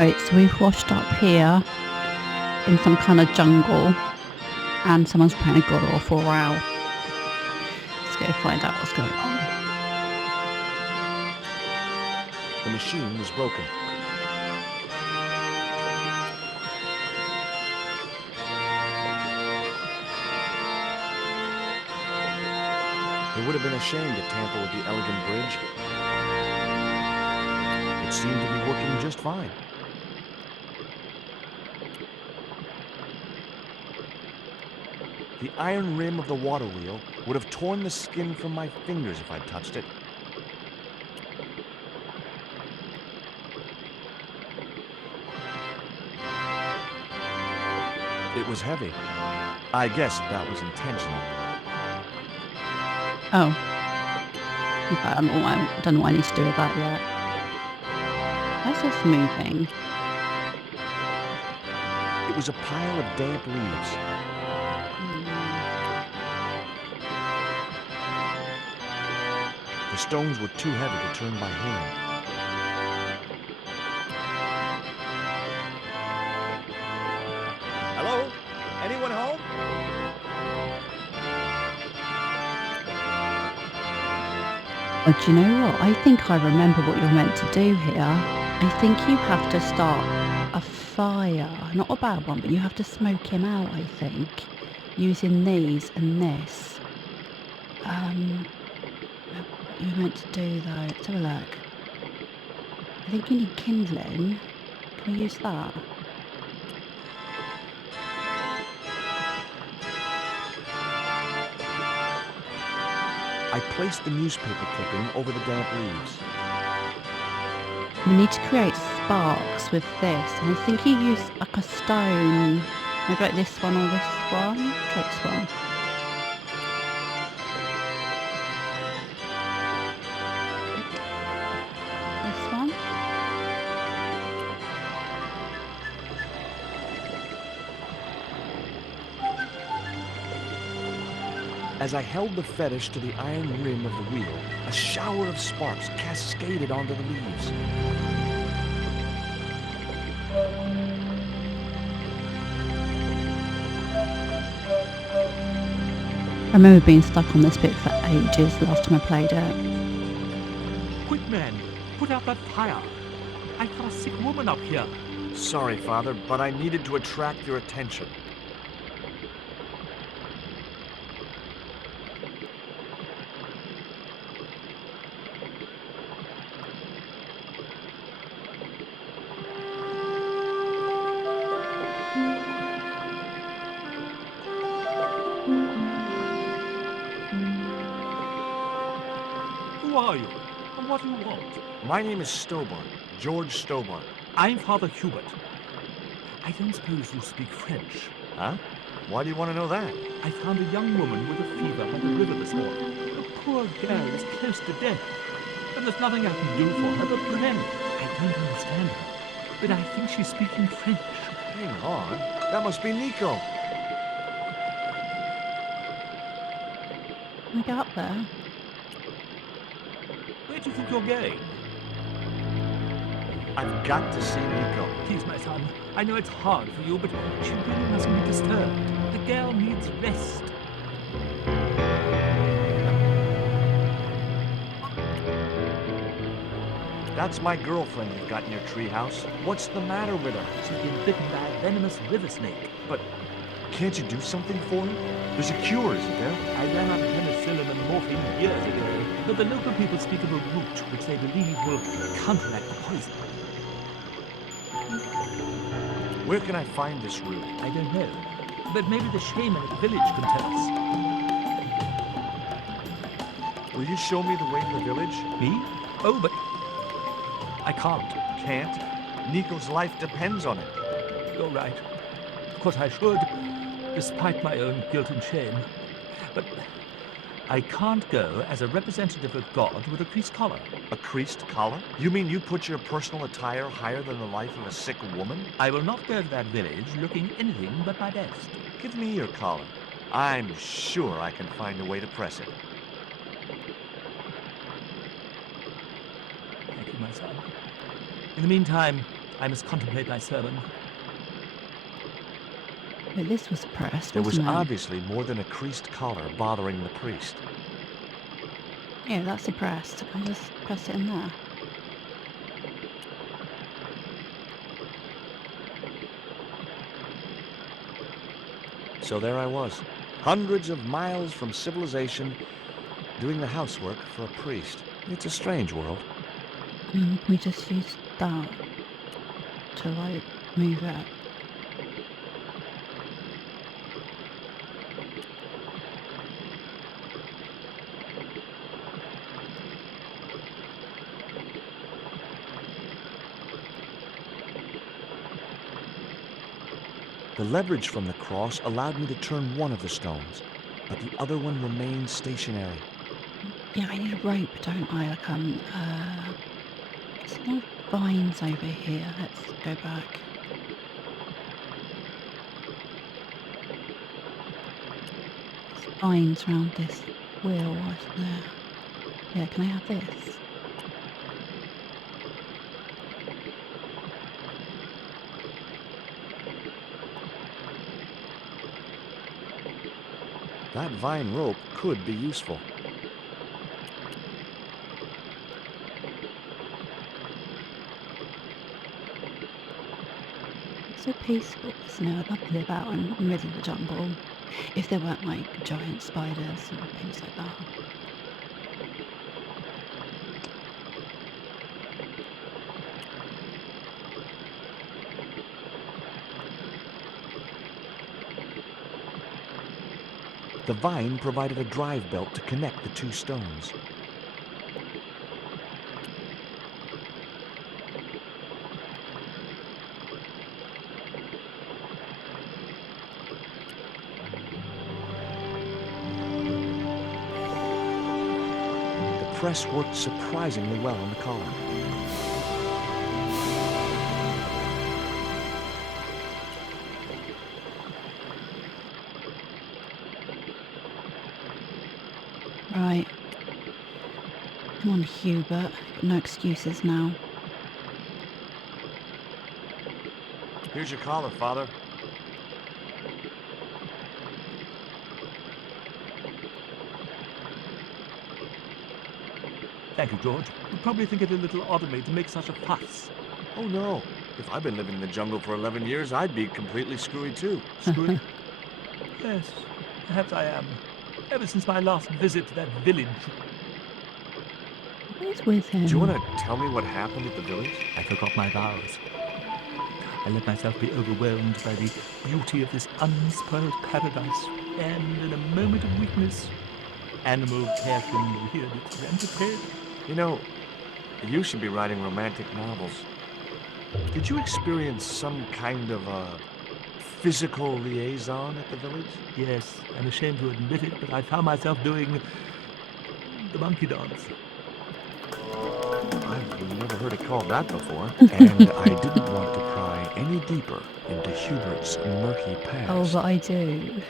Right, so we've washed up here in some kind of jungle and someone's playing a god awful row. Let's go find out what's going on. The machine was broken. It would have been a shame to tamper with the elegant bridge. It seemed to be working just fine. The iron rim of the water wheel would have torn the skin from my fingers if I'd touched it. It was heavy. I guess that was intentional. Oh. Okay, I don't know what I need to do with that yet. Where's this moving? It was a pile of damp leaves. The stones were too heavy to turn by hand. Hello? Anyone home? Oh, do you know what? I think I remember what you're meant to do here. I think you have to start a fire. Not a bad one, but you have to smoke him out, I think. Using these and this. What you're meant to do though. Let's have a look. I think you need kindling. Can we use that? I placed the newspaper clipping over the damp leaves. We need to create sparks with this. And I think you use like a stone. Maybe like this one or this one. Try this one. This one. As I held the fetish to the iron rim of the wheel, a shower of sparks cascaded onto the leaves. I remember being stuck on this bit for ages the last time I played it. Quick, man, put out that fire. I've got a sick woman up here. Sorry, Father, but I needed to attract your attention. Who are you? And what do you want? My name is Stobbart, George Stobbart. I'm Father Hubert. I don't suppose you speak French. Huh? Why do you want to know that? I found a young woman with a fever by the river this morning. The poor girl is close to death. And there's nothing I can do for her but pretend. I don't understand her, but I think she's speaking French. Hang on. That must be Nico. Can we go up there? Where do you think you're going? I've got to see Nico. Please, my son, I know it's hard for you, but she really mustn't be disturbed. The girl needs rest. That's my girlfriend you've got in your treehouse. What's the matter with her? She's been bitten by a venomous river snake. But can't you do something for her? There's a cure, isn't there? I ran out of penicillin and morphine years ago, but the local people speak of a root which they believe will counteract the poison. Where can I find this root? I don't know, but maybe the shaman at the village can tell us. Will you show me the way to the village? Me? Oh, but I can't. Can't? Nico's life depends on it. You're right. Of course I should, despite my own guilt and shame. But I can't go as a representative of God with a creased collar. A creased collar? You mean you put your personal attire higher than the life of a sick woman? I will not go to that village looking anything but my best. Give me your collar. I'm sure I can find a way to press it. Thank you, my son. In the meantime, I must contemplate my sermon. But this was pressed, There was wasn't it? obviously more than a creased collar bothering the priest. Yeah, that's suppressed. Can I just press it in there? So there I was, hundreds of miles from civilization, doing the housework for a priest. It's a strange world. We just used that to, like, move it. The leverage from the cross allowed me to turn one of the stones, but the other one remained stationary. Yeah, I need a rope, don't I? Like, there's no vines over here. Let's go back. There's vines around this wheel, wasn't there? Yeah, can I have this? That vine rope could be useful. It's so peaceful, isn't it? I'd love to live out in the middle of the jungle. If there weren't, like, giant spiders and things like that. The vine provided a drive belt to connect the two stones. The press worked surprisingly well on the collar. Right. Come on, Hubert. Got no excuses now. Here's your collar, Father. Thank you, George. You'd probably think it a little odd of me to make such a fuss. Oh no. If I'd been living in the jungle for 11 years, I'd be completely screwy too. Screw it. Yes, perhaps I am. Ever since my last visit to that village. What is with him? Do you want to tell me what happened at the village? I forgot my vows. I let myself be overwhelmed by the beauty of this unspoiled paradise, and in a moment of weakness, animal passion reared its rampant head. You know, you should be writing romantic novels. Did you experience some kind of a physical liaison at the village? Yes, I'm ashamed to admit it, but I found myself doing the monkey dance. I've never heard it called that before, and I didn't want to pry any deeper into Hubert's murky past. Oh, but I do.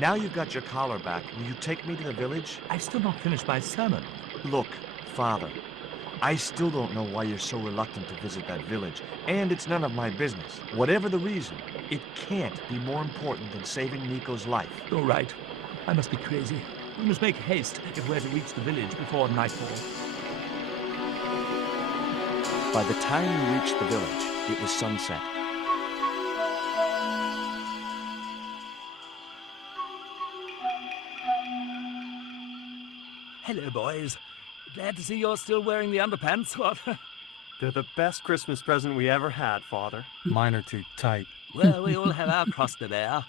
Now you've got your collar back, will you take me to the village? I've still not finished my sermon. Look, Father, I still don't know why you're so reluctant to visit that village, and it's none of my business. Whatever the reason, it can't be more important than saving Nico's life. You're right. I must be crazy. We must make haste if we're to reach the village before nightfall. By the time we reached the village, it was sunset. Hello, boys. Glad to see you're still wearing the underpants. What? They're the best Christmas present we ever had, Father. Mine are too tight. Well, we all have our cross to bear.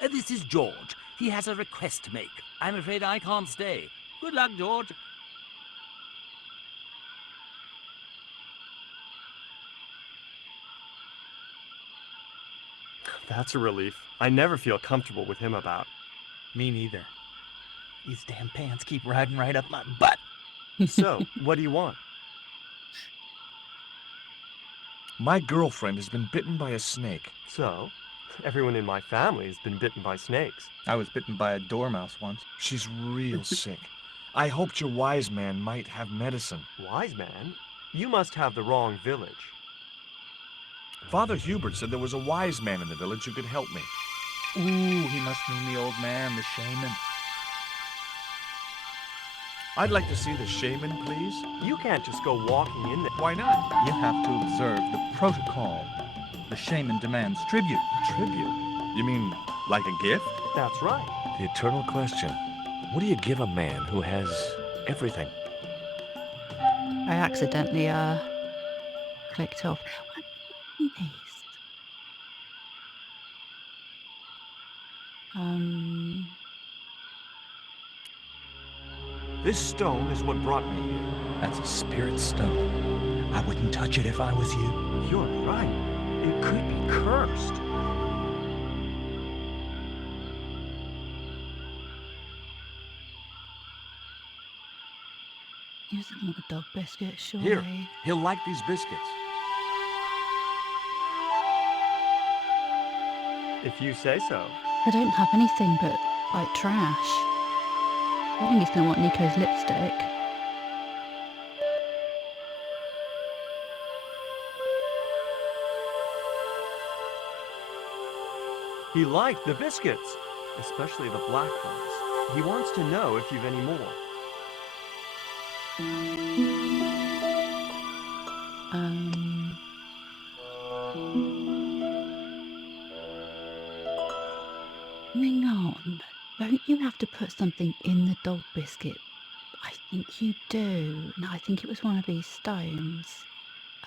This is George. He has a request to make. I'm afraid I can't stay. Good luck, George. That's a relief. I never feel comfortable with him about. Me neither. These damn pants keep riding right up my butt. So, what do you want? My girlfriend has been bitten by a snake. So, everyone in my family has been bitten by snakes. I was bitten by a dormouse once. She's real sick. I hoped your wise man might have medicine. Wise man? You must have the wrong village. Father Hubert said there was a wise man in the village who could help me. Ooh, he must mean the old man, the shaman. I'd like to see the shaman, please. You can't just go walking in there. Why not? You have to observe the protocol. The shaman demands tribute. Tribute? You mean like a gift? That's right. The eternal question. What do you give a man who has everything? I accidentally clicked off. What is This stone is what brought me here. That's a spirit stone. I wouldn't touch it if I was you. You're right. It could be cursed. Use another dog biscuit, surely. Here, he'll like these biscuits. If you say so. I don't have anything but, like, trash. I think he's going to want Nico's lipstick. He liked the biscuits, especially the black ones. He wants to know if you've any more. Hang on. Don't you have to put something in the dog biscuit? I think you do. No, I think it was one of these stones.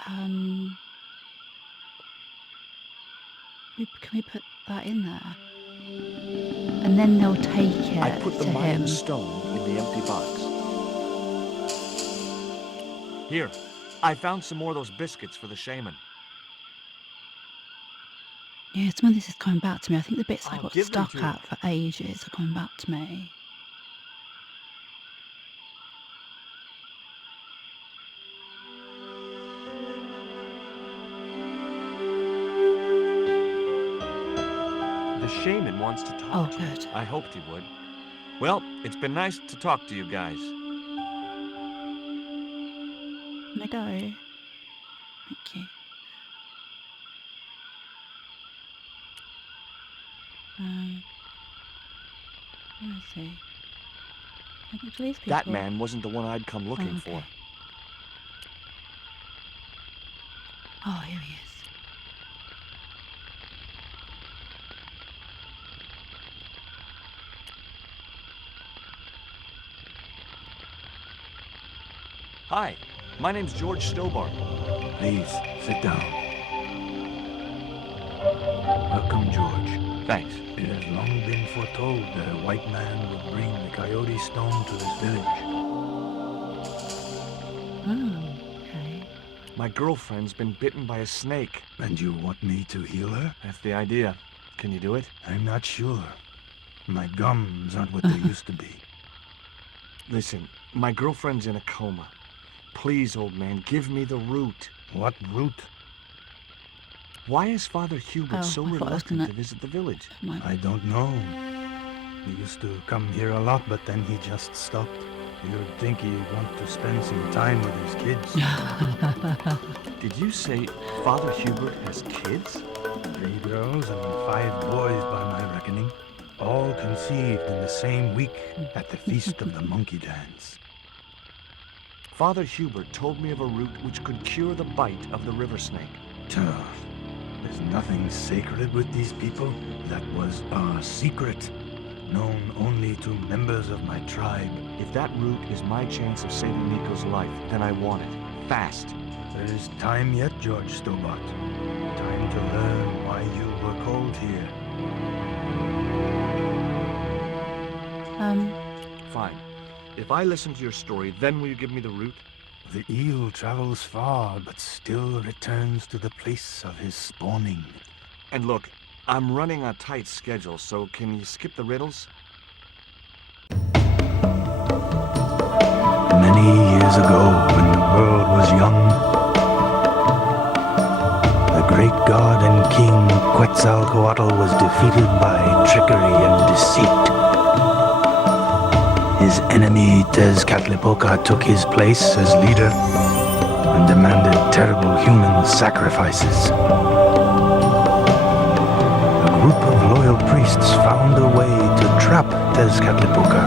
Can we put that in there? And then they'll take it I put the to Mayan him. stone in the empty box. Here, I found some more of those biscuits for the shaman. Yeah, some of this is coming back to me. I think the bits I I'll got give them stuck to at for ages are coming back to me. The shaman wants to talk Oh, to you. good. I hoped he would. Well, it's been nice to talk to you guys. Can I go? Thank you. Where is he? Can I talk to these people? That man wasn't the one I'd come looking okay. for. Oh, here he is. Hi, my name's George Stobbart. Please, sit down. Welcome, George. Thanks. It has long been foretold that a white man would bring the coyote stone to this village. Oh, okay. My girlfriend's been bitten by a snake. And you want me to heal her? That's the idea. Can you do it? I'm not sure. My gums aren't what they used to be. Listen, my girlfriend's in a coma. Please, old man, give me the root. What root? Why is Father Hubert so I thought I was reluctant gonna- to visit the village? I don't know. He used to come here a lot, but then he just stopped. You'd think he'd want to spend some time with his kids. Did you say Father Hubert has kids? 3 girls and 5 boys by my reckoning. All conceived in the same week at the Feast of the Monkey Dance. Father Hubert told me of a root which could cure the bite of the river snake. There's nothing sacred with these people. That was our secret, known only to members of my tribe. If that root is my chance of saving Nico's life, then I want it. Fast. There is time yet, George Stobbart. Time to learn why you were called here. Fine. If I listen to your story, then will you give me the root? The eel travels far, but still returns to the place of his spawning. And look, I'm running a tight schedule, so can you skip the riddles? Many years ago, when the world was young, the great god and king Quetzalcoatl was defeated by trickery and deceit. His enemy Tezcatlipoca took his place as leader and demanded terrible human sacrifices. royal priests found a way to trap Tezcatlipoca.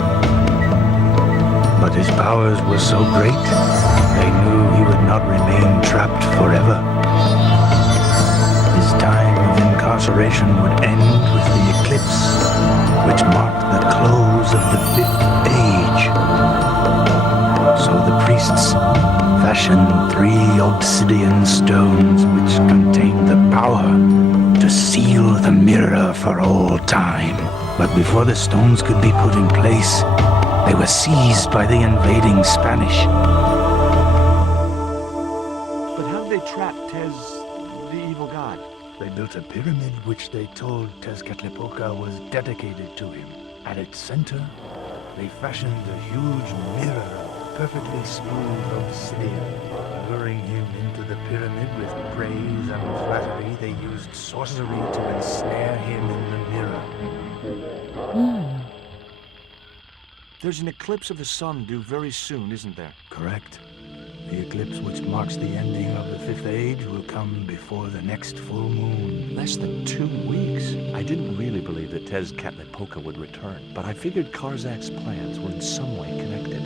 But his powers were so great, they knew he would not remain trapped forever. His time of incarceration would end with the eclipse, which marked the close of the Fifth Age. So the priests fashioned 3 obsidian stones which contained the power to seal the mirror for all time. But before the stones could be put in place, they were seized by the invading Spanish. But how did they trap Tez, the evil god? They built a pyramid which they told Tezcatlipoca was dedicated to him. At its center, they fashioned a huge mirror of perfectly smooth obsidian. Luring him into the pyramid with praise and flattery, they used sorcery to ensnare him in the mirror. There's an eclipse of the sun due very soon, isn't there? Correct. The eclipse which marks the ending of the Fifth Age will come before the next full moon. Less than 2 weeks. I didn't really believe that Tezcatlipoca would return, but I figured Karzak's plans were in some way connected.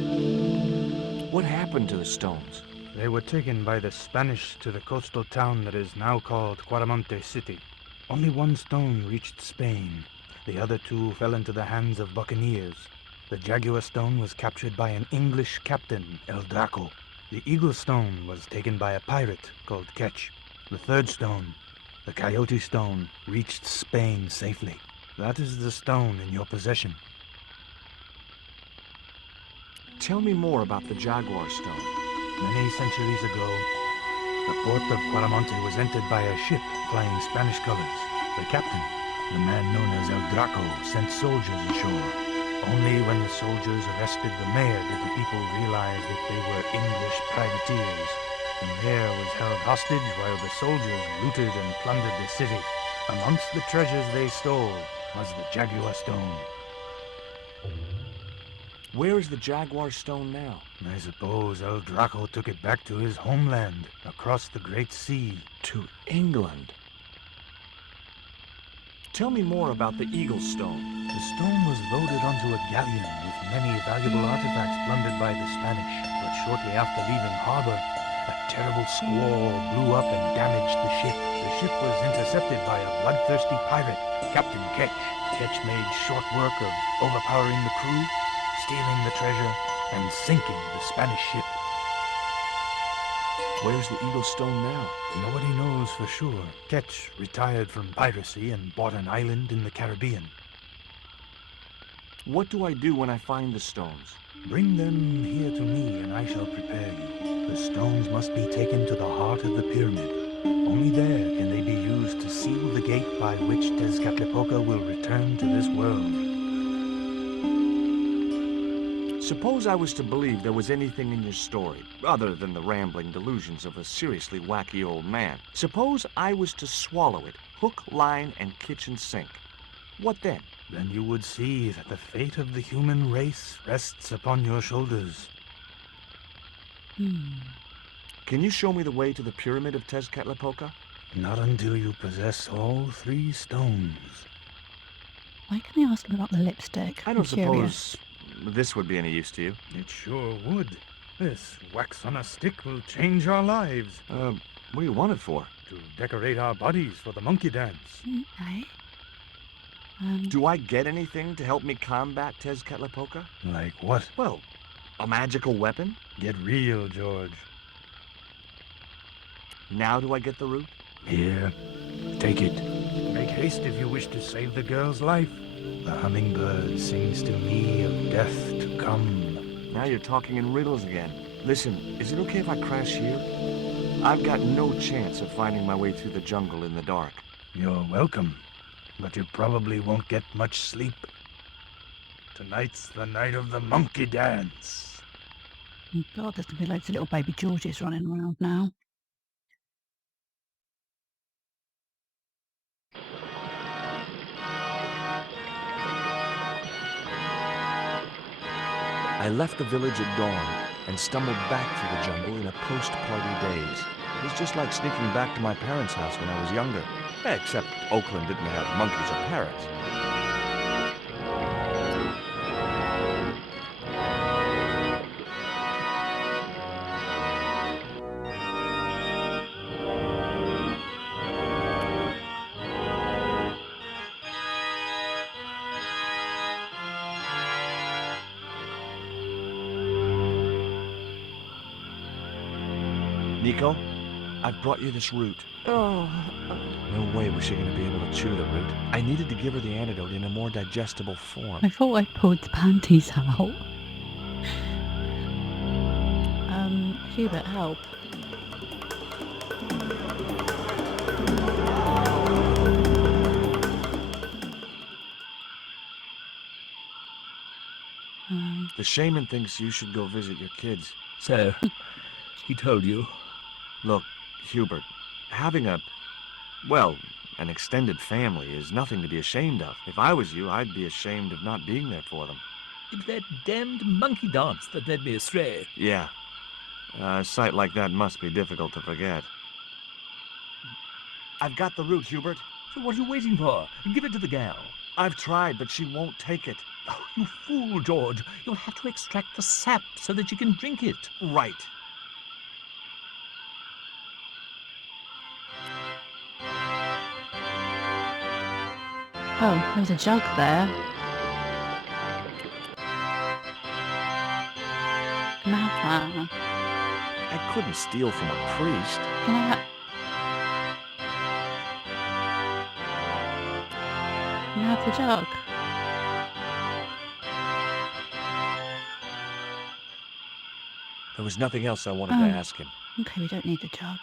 What happened to the stones? They were taken by the Spanish to the coastal town that is now called Quaramonte City. Only 1 stone reached Spain. The other 2 fell into the hands of buccaneers. The Jaguar stone was captured by an English captain, El Draco. The Eagle stone was taken by a pirate called Ketch. The 3rd stone, the Coyote stone, reached Spain safely. That is the stone in your possession. Tell me more about the Jaguar stone. Many centuries ago, the port of Quaramonte was entered by a ship flying Spanish colors. The captain, the man known as El Draco, sent soldiers ashore. Only when the soldiers arrested the mayor did the people realize that they were English privateers. The mayor was held hostage while the soldiers looted and plundered the city. Amongst the treasures they stole was the Jaguar stone. Where is the Jaguar stone now? I suppose El Draco took it back to his homeland, across the Great Sea. To England. Tell me more about the Eagle stone. The stone was loaded onto a galleon with many valuable artifacts plundered by the Spanish. But shortly after leaving harbor, a terrible squall blew up and damaged the ship. The ship was intercepted by a bloodthirsty pirate, Captain Ketch. Ketch made short work of overpowering the crew, stealing the treasure, and sinking the Spanish ship. Where's the Eagle stone now? Nobody knows for sure. Ketch retired from piracy and bought an island in the Caribbean. What do I do when I find the stones? Bring them here to me and I shall prepare you. The stones must be taken to the heart of the pyramid. Only there can they be used to seal the gate by which Tezcatlipoca will return to this world. Suppose I was to believe there was anything in your story, other than the rambling delusions of a seriously wacky old man. Suppose I was to swallow it, hook, line, and kitchen sink. What then? Then you would see that the fate of the human race rests upon your shoulders. Can you show me the way to the pyramid of Tezcatlipoca? Not until you possess all 3 stones. Why can I ask him about the lipstick? I I'm don't curious. suppose this would be any use to you. It sure would. This wax on a stick will change our lives. What do you want it for? To decorate our bodies for the monkey dance. Okay. Do I get anything to help me combat Tezcatlipoca? Like what? Well, a magical weapon? Get real, George. Now do I get the root? Here, take it. Make haste if you wish to save the girl's life. The hummingbird sings to me of death to come. Now you're talking in riddles again. Listen, is it okay if I crash here? I've got no chance of finding my way through the jungle in the dark. You're welcome, but you probably won't get much sleep. Tonight's the night of the monkey dance. Oh God, there's going to be loads of little baby Georges running around now. I left the village at dawn and stumbled back through the jungle in a post-party daze. It was just like sneaking back to my parents' house when I was younger. Except Oakland didn't have monkeys or parrots. Nico, I've brought you this root. Oh, No way was she going to be able to chew the root. I needed to give her the antidote in a more digestible form. I thought I pulled the panties out. Hubert, help. The shaman thinks you should go visit your kids. So, he told you. Look, Hubert, having an extended family is nothing to be ashamed of. If I was you, I'd be ashamed of not being there for them. It's that damned monkey dance that led me astray. Yeah. A sight like that must be difficult to forget. I've got the root, Hubert. So what are you waiting for? Give it to the gal. I've tried, but she won't take it. Oh, you fool, George. You'll have to extract the sap so that you can drink it. Right. Oh, there was a jug there. Can I have that? I couldn't steal from a priest. Can I have... Can I have the jug? There was nothing else I wanted Oh. to ask him. Okay, we don't need the jug.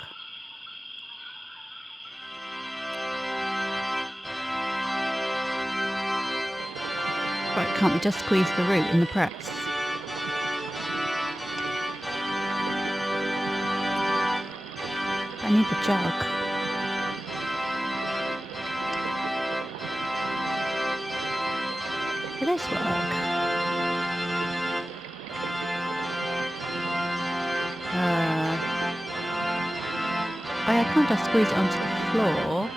Right, can't we just squeeze the root in the press? I need the jug. Will this work? I can't just squeeze it onto the floor.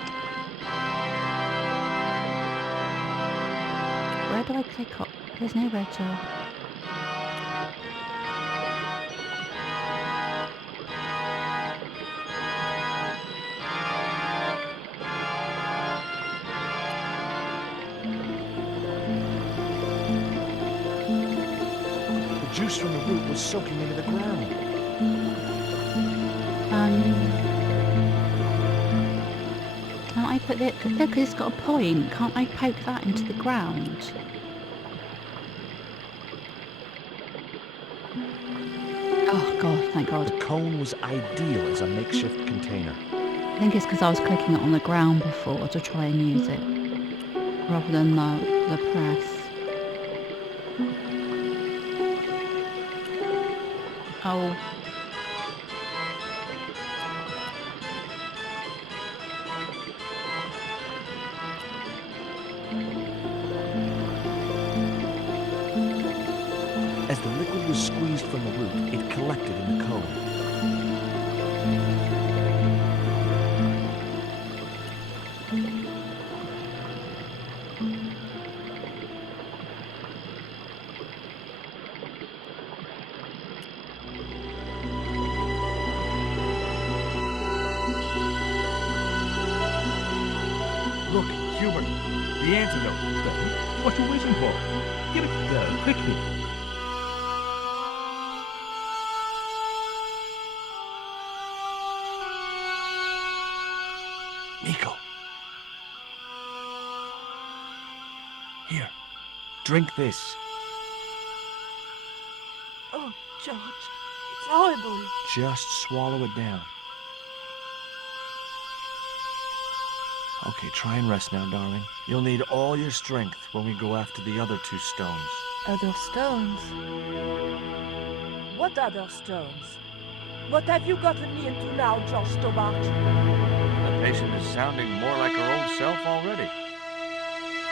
Where do I click on? There's nowhere to... The juice from the root was soaking into the ground. Can't I put it... Look, it's got a point. Can't I poke that into the ground? Oh god, thank god. The cone was ideal as a makeshift container. I think it's because I was clicking it on the ground before to try and use it, rather than the press. Oh. As the liquid was squeezed from the root, it collected in the cone. Look, Hubert, the antidote. What are you waiting for? Give it to the girl, quickly. Nico. Here, drink this. Oh, George, it's horrible. Just swallow it down. Okay, try and rest now, darling. You'll need all your strength when we go after the other two stones. Other stones? What other stones? What have you gotten me into now, George Stobbart? The patient is sounding more like her old self already.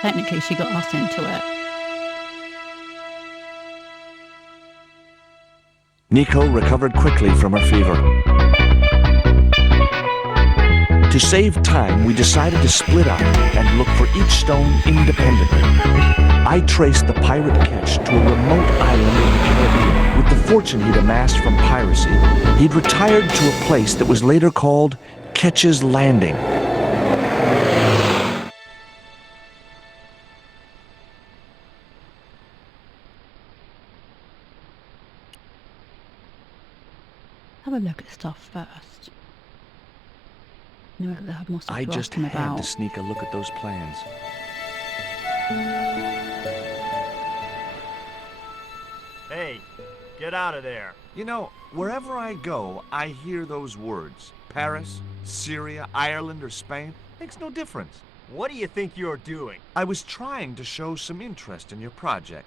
Technically, she got us into it. Nico recovered quickly from her fever. To save time, we decided to split up and look for each stone independently. I traced the pirate Ketch to a remote island in the Caribbean. With the fortune he'd amassed from piracy, he'd retired to a place that was later called Ketch's Landing. Have a look at stuff first. No, there must have I to just ask him had about. to sneak a look at those plans. Hey, get out of there. You know, wherever I go, I hear those words. Paris, Syria, Ireland, or Spain. Makes no difference. What do you think you're doing? I was trying to show some interest in your project.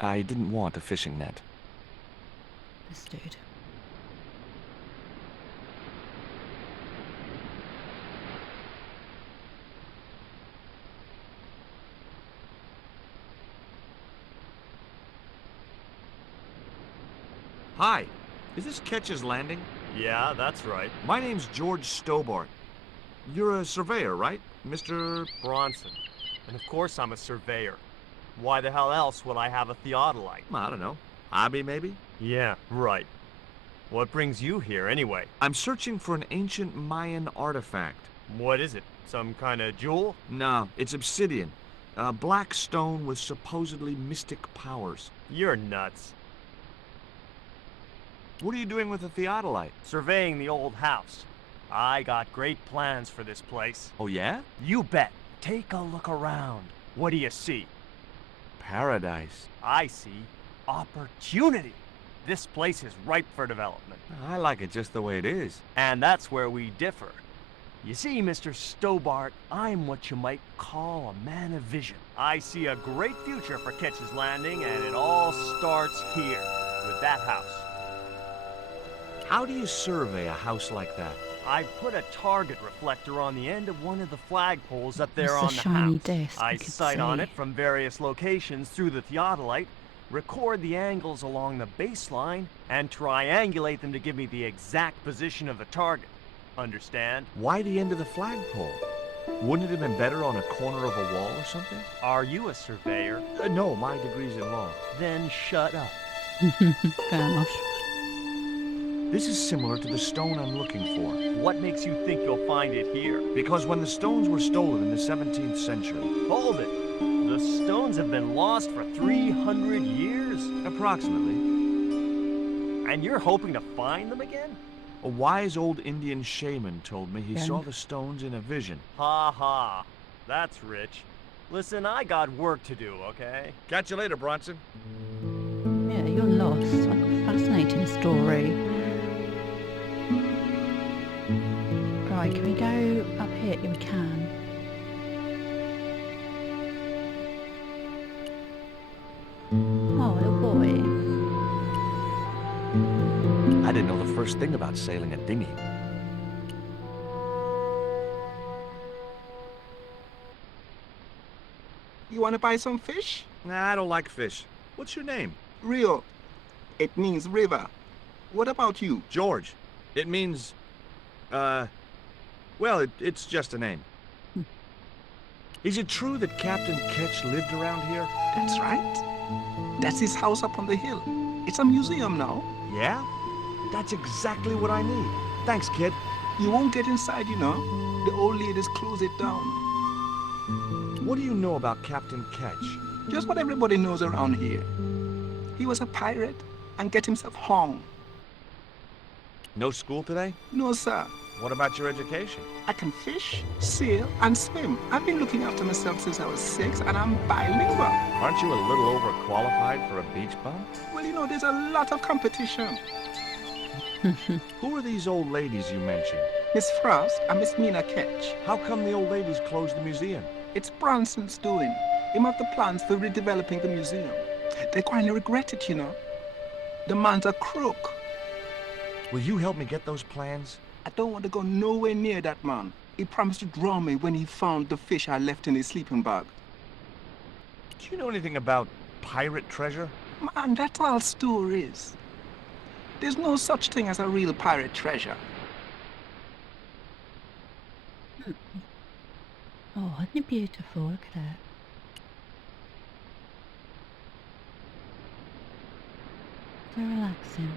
I didn't want a fishing net. This dude. Hi, is this Ketch's Landing? Yeah, that's right. My name's George Stobbart. You're a surveyor, right, Mr. Bronson. And of course I'm a surveyor. Why the hell else would I have a theodolite? I don't know. Hobby, maybe? Yeah, right. What brings you here, anyway? I'm searching for an ancient Mayan artifact. What is it? Some kind of jewel? No, it's obsidian. A black stone with supposedly mystic powers. You're nuts. What are you doing with a theodolite? Surveying the old house. I got great plans for this place. Oh, yeah? You bet. Take a look around. What do you see? Paradise. I see opportunity. This place is ripe for development. I like it just the way it is. And that's where we differ. You see, Mr. Stobbart, I'm what you might call a man of vision. I see a great future for Ketch's Landing, and it all starts here, with that house. How do you survey a house like that? I've put a target reflector on the end of one of the flagpoles up there It's a on the shiny house. disc, I you could sight on see. it from various locations through the theodolite, record the angles along the baseline, and triangulate them to give me the exact position of the target. Understand? Why the end of the flagpole? Wouldn't it have been better on a corner of a wall or something? Are you a surveyor? No, my degree's in law. Then shut up. Fair enough. This is similar to the stone I'm looking for. What makes you think you'll find it here? Because when the stones were stolen in the 17th century, Hold it. The stones have been lost for 300 years? approximately, And you're hoping to find them again? a wise old Indian shaman told me he Yeah. saw the stones in a vision. Ha ha. That's rich. Listen, I got work to do, okay? Catch you later, Bronson. Yeah, you're lost. Fascinating story. Right, can we go up here? Yeah, we can. Oh, little boy. I didn't know the first thing about sailing a dinghy. You want to buy some fish? Nah, I don't like fish. What's your name? Rio. It means river. What about you? George. It means, well, it's just a name. Is it true that Captain Ketch lived around here? That's right. That's his house up on the hill. It's a museum now. Yeah? That's exactly what I need. Thanks, kid. You won't get inside, you know. The old ladies close it down. What do you know about Captain Ketch? Just what everybody knows around here. He was a pirate and get himself hung. No school today? No, sir. What about your education? I can fish, sail, and swim. I've been looking after myself since I was 6, and I'm bilingual. Aren't you a little overqualified for a beach bum? Well, you know, there's a lot of competition. Who are these old ladies you mentioned? Miss Frost and Miss Mina Ketch. How come the old ladies closed the museum? It's Bronson's doing. Him have the plans for redeveloping the museum. They quite regret it, you know. The man's a crook. Will you help me get those plans? I don't want to go nowhere near that man. He promised to drown me when he found the fish I left in his sleeping bag. Do you know anything about pirate treasure? Man, that's all stories. There's no such thing as a real pirate treasure. Oh, isn't it beautiful? Look at it. So relaxing.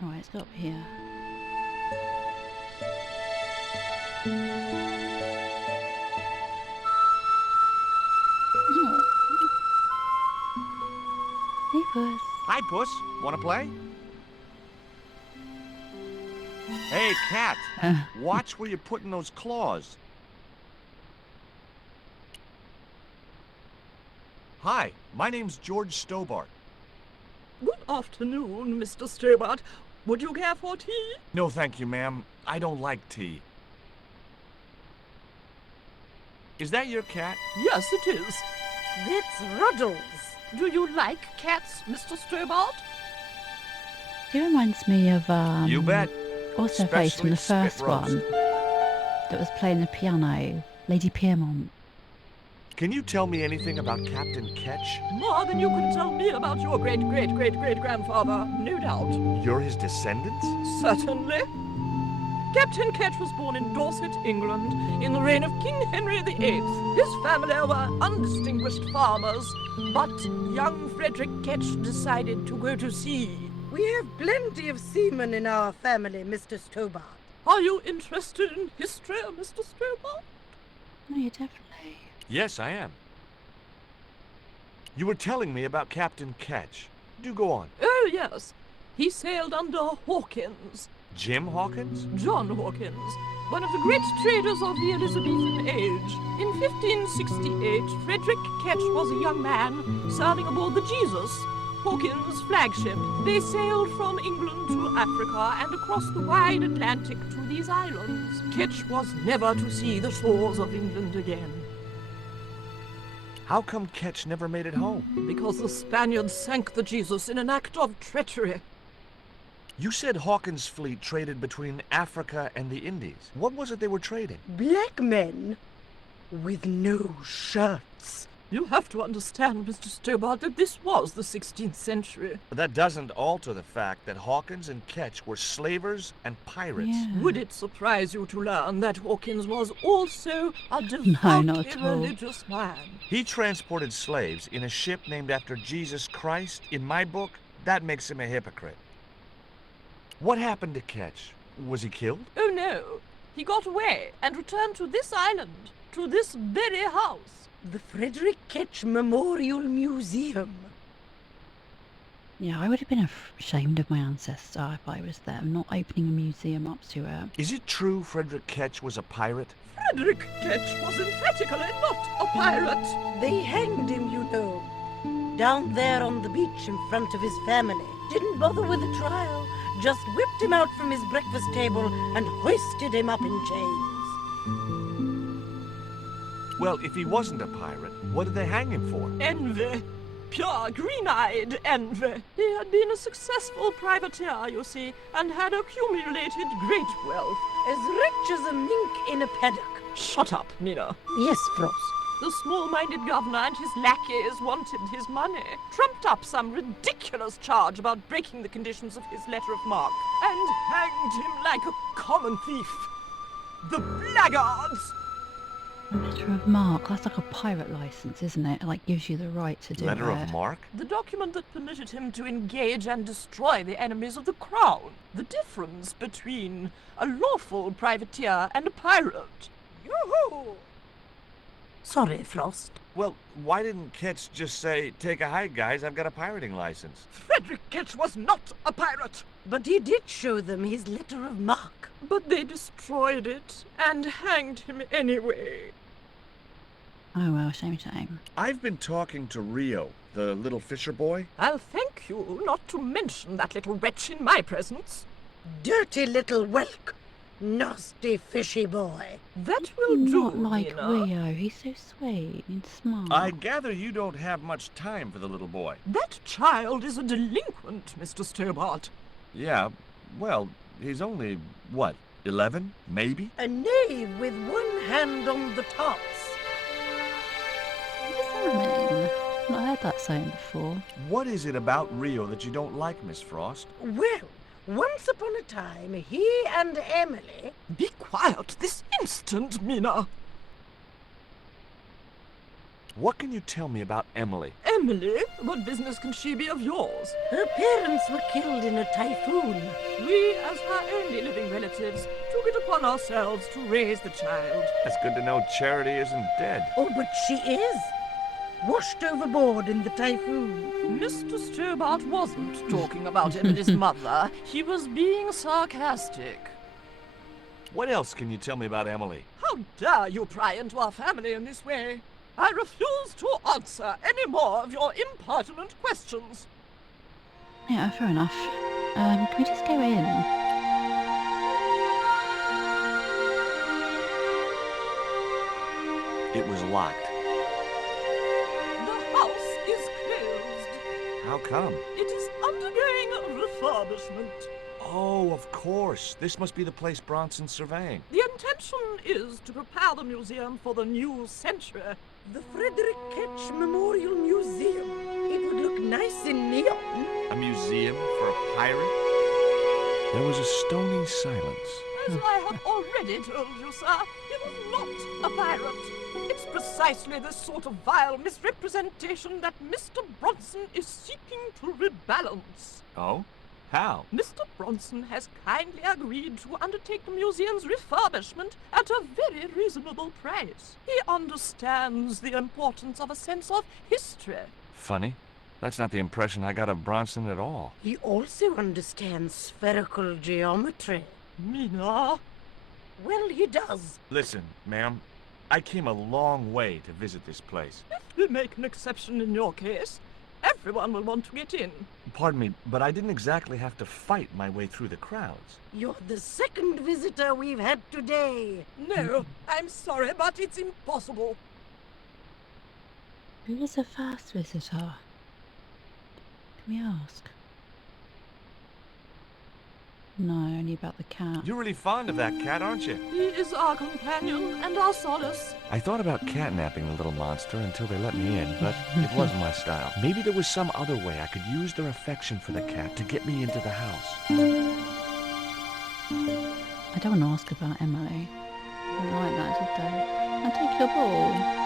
Right, stop here. Oh. Hey, Puss. Hi, Puss. Wanna play? Hey, cat. Watch where you're putting those claws. Hi, my name's George Stobbart. Good afternoon, Mr. Stobbart. Would you care for tea? No, thank you, ma'am. I don't like tea. Is that your cat? Yes, it is. That's Ruddles. Do you like cats, Mr. Stobbart? He reminds me of You bet. what's her face from the Especially first spit roast. one that was playing the piano, Lady Piermont. Can you tell me anything about Captain Ketch? More than you can tell me about your great-great-great-great-grandfather, no doubt. You're his descendants? Certainly. Captain Ketch was born in Dorset, England, in the reign of King Henry VIII. His family were undistinguished farmers, but young Frederick Ketch decided to go to sea. We have plenty of seamen in our family, Mr. Stobbart. Are you interested in history, Mr. Stobbart? No, you definitely. Yes, I am. You were telling me about Captain Ketch. Do go on. Oh, yes. He sailed under Hawkins, Jim Hawkins? John Hawkins, one of the great traders of the Elizabethan age. In 1568, Frederick Ketch was a young man serving aboard the Jesus, Hawkins' flagship. They sailed from England to Africa and across the wide Atlantic to these islands. Ketch was never to see the shores of England again, How come Ketch never made it home? because the Spaniards sank the Jesus in an act of treachery. You said Hawkins' fleet traded between Africa and the Indies. What was it they were trading? Black men with no shirts. You have to understand, Mr. Stobbart, that this was the 16th century. But that doesn't alter the fact that Hawkins and Ketch were slavers and pirates. Yeah. Would it surprise you to learn that Hawkins was also a devoutly not at all. religious man? He transported slaves in a ship named after Jesus Christ. In my book, that makes him a hypocrite. What happened to Ketch? Was he killed? Oh no, he got away and returned to this island, to this very house. The Frederick Ketch Memorial Museum. Yeah, I would have been ashamed of my ancestor if I was them, not opening a museum up to it. Is it true Frederick Ketch was a pirate? Frederick Ketch was emphatically not a pirate. They hanged him, you know. Down there on the beach in front of his family. Didn't bother with a trial. Just whipped him out from his breakfast table and hoisted him up in chains. Well, if he wasn't a pirate, what did they hang him for? Envy. Pure green-eyed envy. He had been a successful privateer, you see, and had accumulated great wealth. As rich as a mink in a paddock. Shut up, Nina. Yes, Frost. The small-minded governor and his lackeys wanted his money, trumped up some ridiculous charge about breaking the conditions of his letter of marque, and hanged him like a common thief. The blackguards! Letter of marque, that's like a pirate license, isn't it? It like gives you the right to do Letter it. of marque? The document that permitted him to engage and destroy the enemies of the crown. The difference between a lawful privateer and a pirate. Yoo-hoo! Sorry, Frost. Well, why didn't Ketch just say, take a hike, guys, I've got a pirating license? Frederick Ketch was not a pirate. But he did show them his letter of marque. But they destroyed it and hanged him anyway. Oh well, shame. I've been talking to Rio, the little fisher boy. I'll thank you not to mention that little wretch in my presence. Dirty little whelk. Nasty fishy boy. That will do, Not like Mina. Rio. He's so sweet and smart. I gather you don't have much time for the little boy. That child is a delinquent, Mr. Stobbart. Yeah, well, he's only, what, 11, maybe? A knave with one hand on the tops. What does that mean? I've not heard that saying before. What is it about Rio that you don't like, Miss Frost? Well, once upon a time, he and Emily... Be quiet this instant, Mina. What can you tell me about Emily? Emily? What business can she be of yours? Her parents were killed in a typhoon. We, as her only living relatives, took it upon ourselves to raise the child. It's good to know Charity isn't dead. Oh, but she is. Washed overboard in the typhoon. Mr. Stobbart wasn't talking about Emily's mother. He was being sarcastic. What else can you tell me about Emily? How dare you pry into our family in this way? I refuse to answer any more of your impertinent questions. Yeah, fair enough. Can we just go in? It was locked. The house is closed. How come? It is undergoing refurbishment. Oh, of course. This must be the place Bronson's surveying. The intention is to prepare the museum for the new century. The Frederick Ketch Memorial Museum. It would look nice in neon. A museum for a pirate? There was a stony silence. As I have already told you, sir, he was not a pirate. It's precisely this sort of vile misrepresentation that Mr. Bronson is seeking to rebalance. Oh? How? Mr. Bronson has kindly agreed to undertake the museum's refurbishment at a very reasonable price. He understands the importance of a sense of history. Funny. That's not the impression I got of Bronson at all. He also understands spherical geometry. Mina? Well, he does. Listen, ma'am. I came a long way to visit this place. If we make an exception in your case, everyone will want to get in. Pardon me, but I didn't exactly have to fight my way through the crowds. You're the second visitor we've had today. No, I'm sorry, but it's impossible. Who was the first visitor? Can we ask? No, only about the cat. You're really fond of that cat, aren't you? He is our companion and our solace. I thought about catnapping the little monster until they let me in, but it wasn't my style. Maybe there was some other way I could use their affection for the cat to get me into the house. I don't want to ask about Emily. I don't like that, did they? I'll take your ball.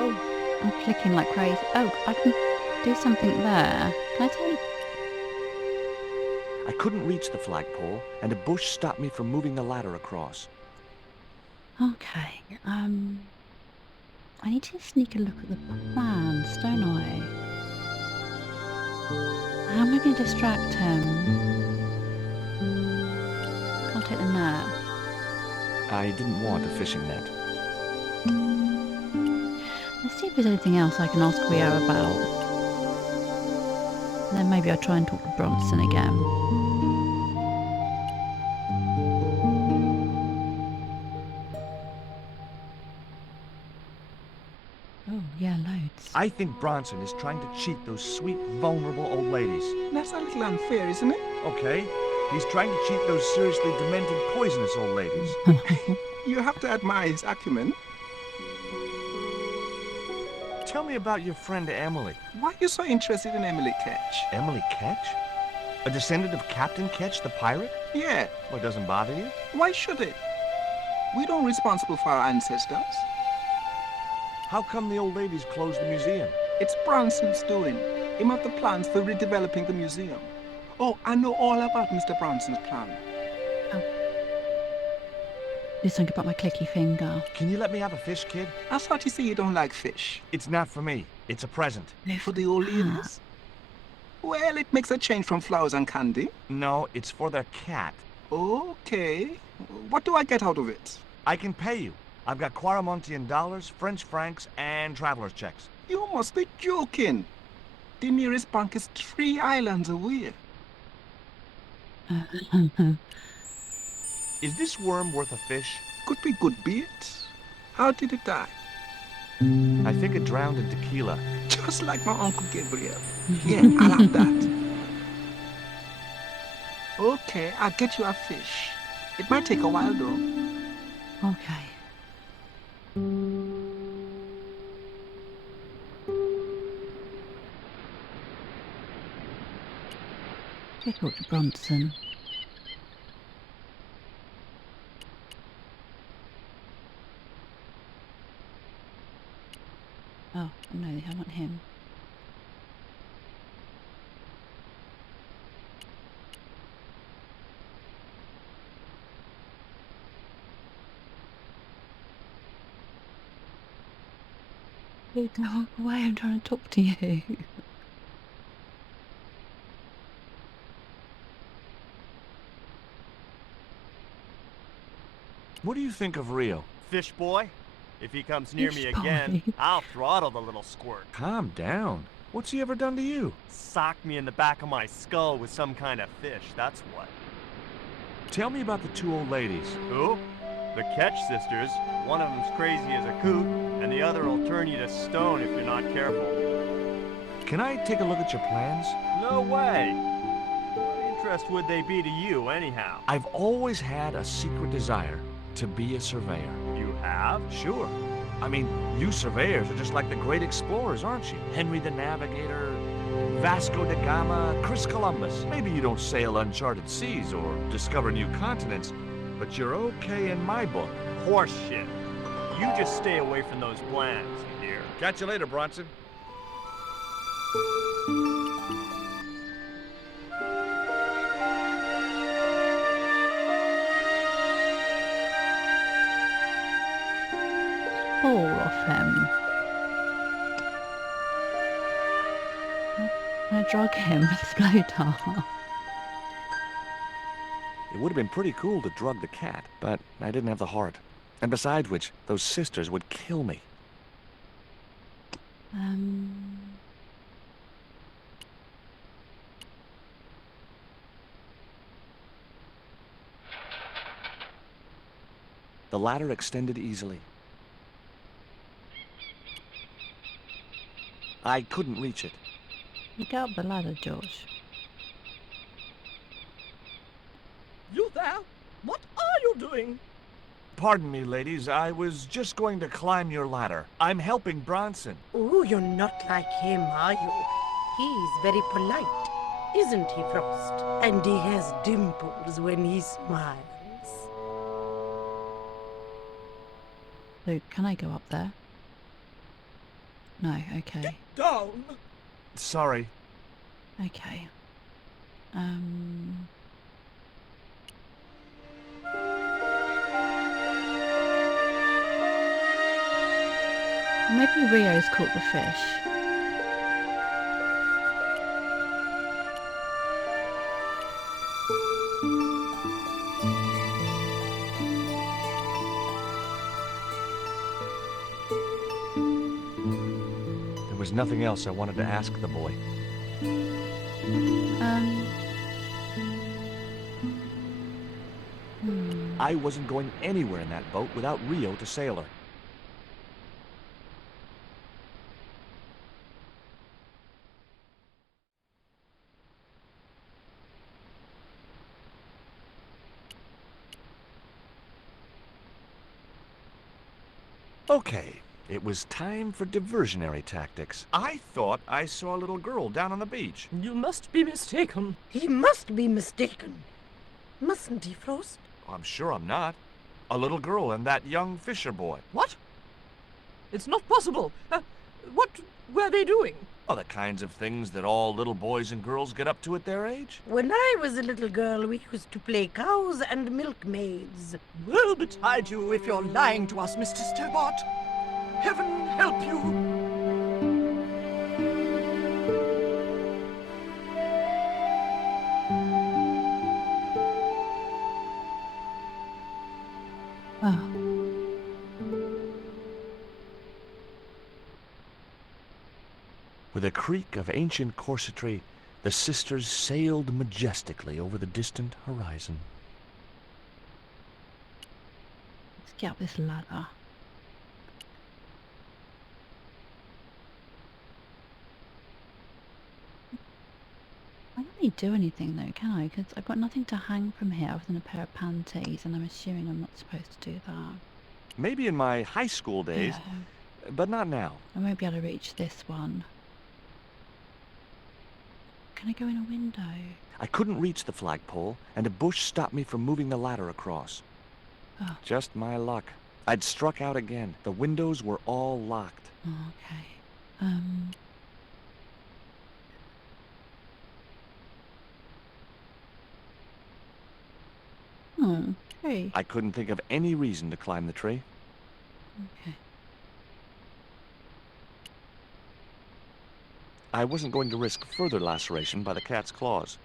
Oh, I'm clicking like crazy. Oh, I can do something there. Can I take... I couldn't reach the flagpole, and a bush stopped me from moving the ladder across. Okay, I need to sneak a look at the plans, don't I? How am I going to distract him? I'll take the net. I didn't want a fishing net. Let's see if there's anything else I can ask Rio about. Then maybe I'll try and talk to Bronson again. Oh, yeah, loads. I think Bronson is trying to cheat those sweet, vulnerable old ladies. That's a little unfair, isn't it? Okay? He's trying to cheat those seriously demented, poisonous old ladies. You have to admire his acumen. Tell me about your friend Emily. Why are you so interested in Emily Ketch? Emily Ketch? A descendant of Captain Ketch, the pirate? Yeah, What, doesn't bother you? why should it? We don't responsible for our ancestors. How come the old ladies closed the museum? It's Bronson's doing. Him have the plans for redeveloping the museum. Oh, I know all about Mr. Bronson's plan. Do something about my clicky finger. Can you let me have a fish, kid? I thought you say you don't like fish. It's not for me. It's a present. For the old ladies? Well, it makes a change from flowers and candy. No, it's for their cat. Okay. What do I get out of it? I can pay you. I've got Quaramontian dollars, French francs, and traveler's checks. You must be joking. The nearest bank is 3 islands away. Is this worm worth a fish? Could be good bait. How did it die? I think it drowned in tequila. Just like my Uncle Gabriel. Yeah, I'll have that. Okay, I'll get you a fish. It might take a while, though. Okay. Take out to Bronson. Oh, no, I want him. Dude, don't walk away, I'm trying to talk to you. What do you think of Rio? Fish boy? If he comes near me Fish boy. again, I'll throttle the little squirt. Calm down. What's he ever done to you? Sock me in the back of my skull with some kind of fish, that's what. Tell me about the two old ladies. Who? The Ketch sisters. One of them's crazy as a coot, and the other will turn you to stone if you're not careful. Can I take a look at your plans? No way! What interest would they be to you, anyhow? I've always had a secret desire to be a surveyor. You have? Sure. I mean, you surveyors are just like the great explorers, aren't you? Henry the Navigator, Vasco da Gama, Chris Columbus. Maybe you don't sail uncharted seas or discover new continents, but you're okay in my book. Horse shit. You just stay away from those plans, you hear? Catch you later, Bronson. All of them. I drug him with Sklotar. It would have been pretty cool to drug the cat, but I didn't have the heart. And besides which, those sisters would kill me. The ladder extended easily. I couldn't reach it. You get up the ladder, George. You there? What are you doing? Pardon me, ladies. I was just going to climb your ladder. I'm helping Bronson. Oh, you're not like him, are you? He's very polite, isn't he, Frost? And he has dimples when he smiles. So, can I go up there? No, okay. Down! Sorry. Okay. Maybe Rio's caught the fish. There was nothing else I wanted to ask the boy. I wasn't going anywhere in that boat without Rio to sail her. Okay, it was time for diversionary tactics. I thought I saw a little girl down on the beach. You must be mistaken. He must be mistaken. Mustn't he, Frost? I'm sure I'm not. A little girl and that young fisher boy. What? It's not possible. What were they doing? Oh, the kinds of things that all little boys and girls get up to at their age. When I was a little girl, we used to play cows and milkmaids. Woe betide you if you're lying to us, Mr. Stobbart. Heaven help you. Oh. With a creak of ancient corsetry, The sisters sailed majestically over the distant horizon. Let's get up this ladder. I don't really do anything though, can I? Because I've got nothing to hang from here other than a pair of panties, and I'm assuming I'm not supposed to do that. Maybe in my high school days, Yeah. but not now. I won't be able to reach this one. Can I go in a window? I couldn't reach the flagpole, and a bush stopped me from moving the ladder across. Oh. Just my luck. I'd struck out again. The windows were all locked. Oh, okay. Oh, okay. I couldn't think of any reason to climb the tree. Okay. I wasn't going to risk further laceration by the cat's claws.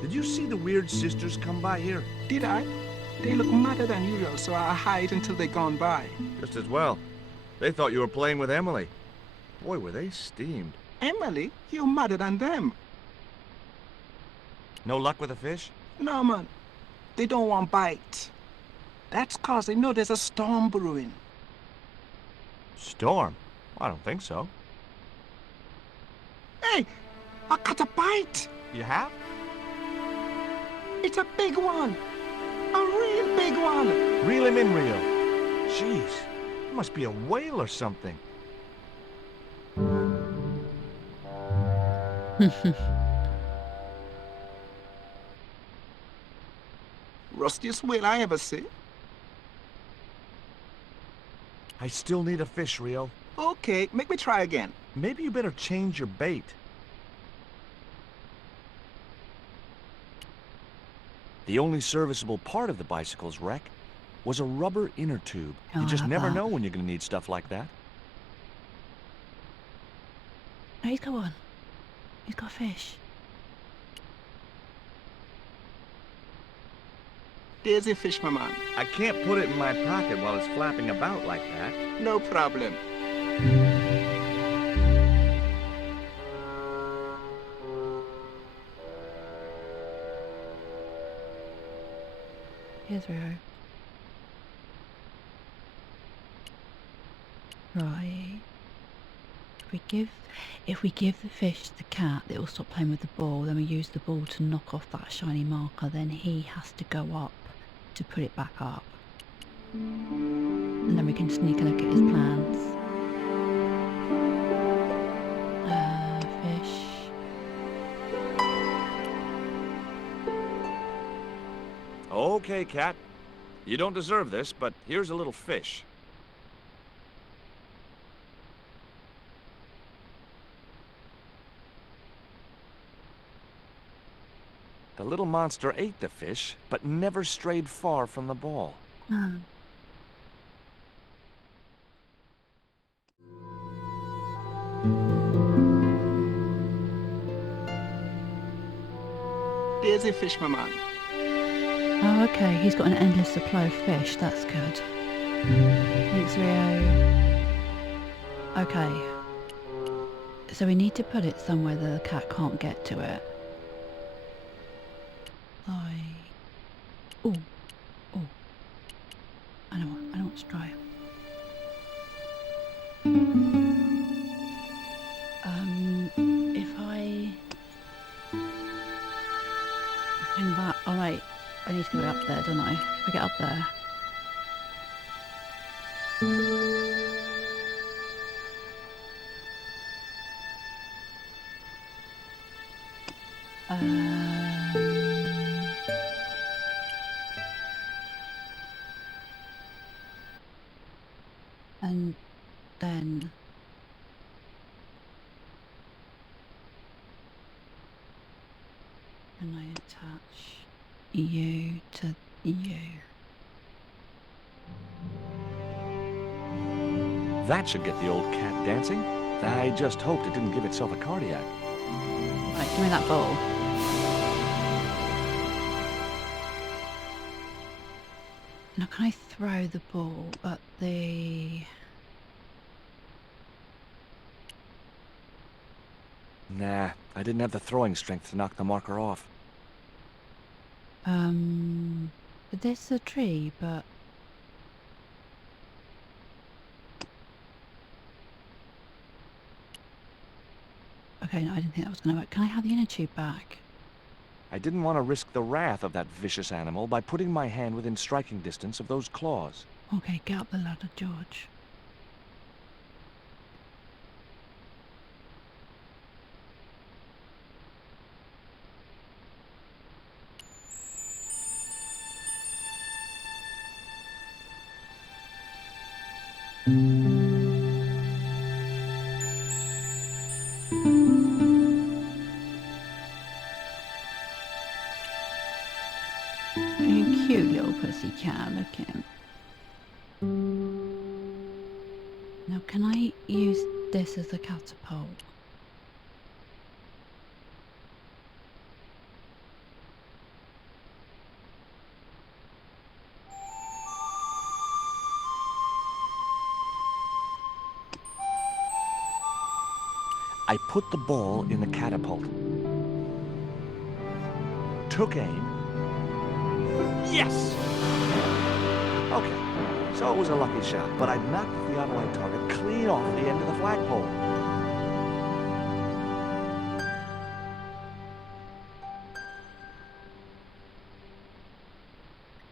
Did you see the weird sisters come by here? Did I? They look madder than usual, so I hide until they're gone by. Just as well. They thought you were playing with Emily. Boy, were they steamed. Emily, you're madder than them. No luck with the fish? No, man. They don't want bite. That's 'cause they know there's a storm brewing. Storm? I don't think so. Hey, I caught a bite. You have? It's a big one. A real big one. Reel him in, Reel. Jeez, it must be a whale or something. Rustiest whale I ever see. I still need a fish, Reel. Okay, make me try again. Maybe you better change your bait. The only serviceable part of the bicycle's wreck was a rubber inner tube. Oh, You just I never bet. know when you're going to need stuff like that. Oh, he's got one. He's got a fish. There's a fish, my man. I can't put it in my pocket while it's flapping about like that. No problem. Here's Rio. Right. If we give the fish the cat, it will stop playing with the ball. Then we use the ball to knock off that shiny marker. Then he has to go up to put it back up. And then we can sneak a look at his plans. Fish. Okay, cat. You don't deserve this, but here's a little fish. The little monster ate the fish, but never strayed far from the ball. Oh. There's a fish, my man. Oh, okay. He's got an endless supply of fish. That's good. Thanks, Rio. Okay. So we need to put it somewhere that the cat can't get to it. Ooh. Ooh. I know what to try. If I... Hang that... Oh, wait. I need to go up there, don't I? If I get up there... And then can I attach you to you? That should get the old cat dancing. I just hoped it didn't give itself a cardiac. Right, give me that ball. Now can I throw the ball at the... Nah, I didn't have the throwing strength to knock the marker off. This is a tree, but... Okay, no, I didn't think that was going to work. Can I have the inner tube back? I didn't want to risk the wrath of that vicious animal by putting my hand within striking distance of those claws. Okay, get up the ladder, George. You cute little pussycat, look at him. Now can I use this as a catapult? I put the ball in the catapult. Took aim. Yes! Okay, so it was a lucky shot, but I knocked the theodolite target clean off the end of the flagpole.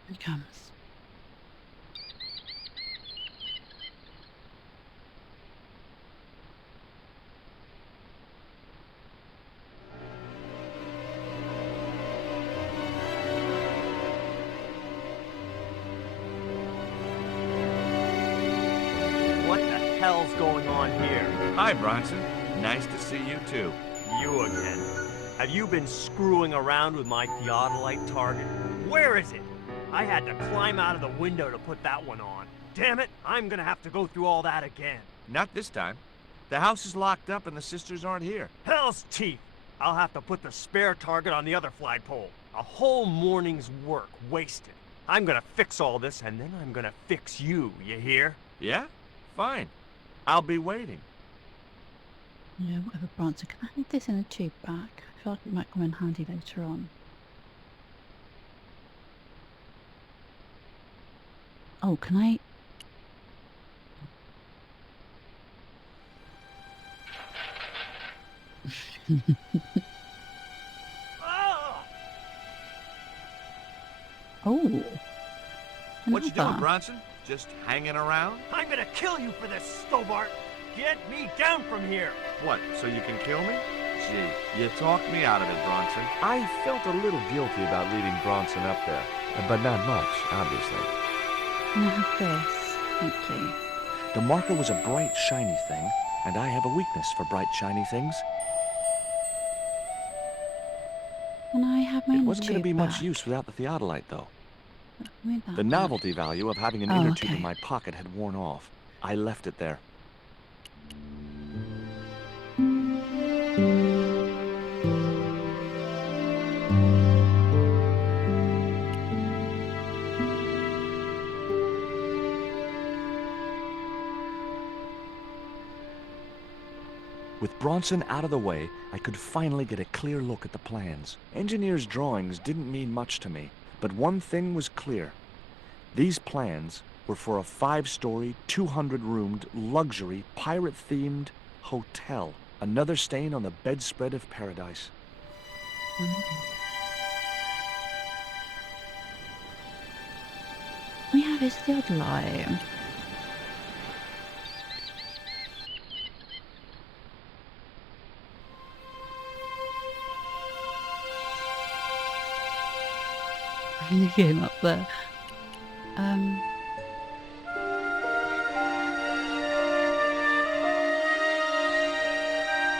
Here it comes. What the hell's going on here? Hi, Bronson. Nice to see you, too. You again. Have you been screwing around with my theodolite target? Where is it? I had to climb out of the window to put that one on. Damn it, I'm gonna have to go through all that again. Not this time. The house is locked up and the sisters aren't here. Hell's teeth! I'll have to put the spare target on the other flagpole. A whole morning's work wasted. I'm gonna fix all this and then I'm gonna fix you, you hear? Yeah? Fine. I'll be waiting. Yeah, whatever, Bronson. Can I have this in a tube back? I feel like it might come in handy later on. Oh, can I... Ah! Oh. What you doing, another. Bronson? Just hanging around? I'm gonna kill you for this, Stobbart! Get me down from here! What, so you can kill me? Gee, you talked me out of it, Bronson. I felt a little guilty about leaving Bronson up there, but not much, obviously. Can I have this? Thank you. The marker was a bright, shiny thing, and I have a weakness for bright, shiny things. Can I have my It inner wasn't going to tube be much back? use without the theodolite, though. Give me that The back. novelty value of having an Oh, inner tube okay. in my pocket had worn off. I left it there. With Bronson out of the way, I could finally get a clear look at the plans. Engineers' drawings didn't mean much to me, but one thing was clear. These plans were for a 5-story, 200-roomed, luxury, pirate-themed hotel. Another stain on the bedspread of paradise. We have his theodolite. playing the game up there.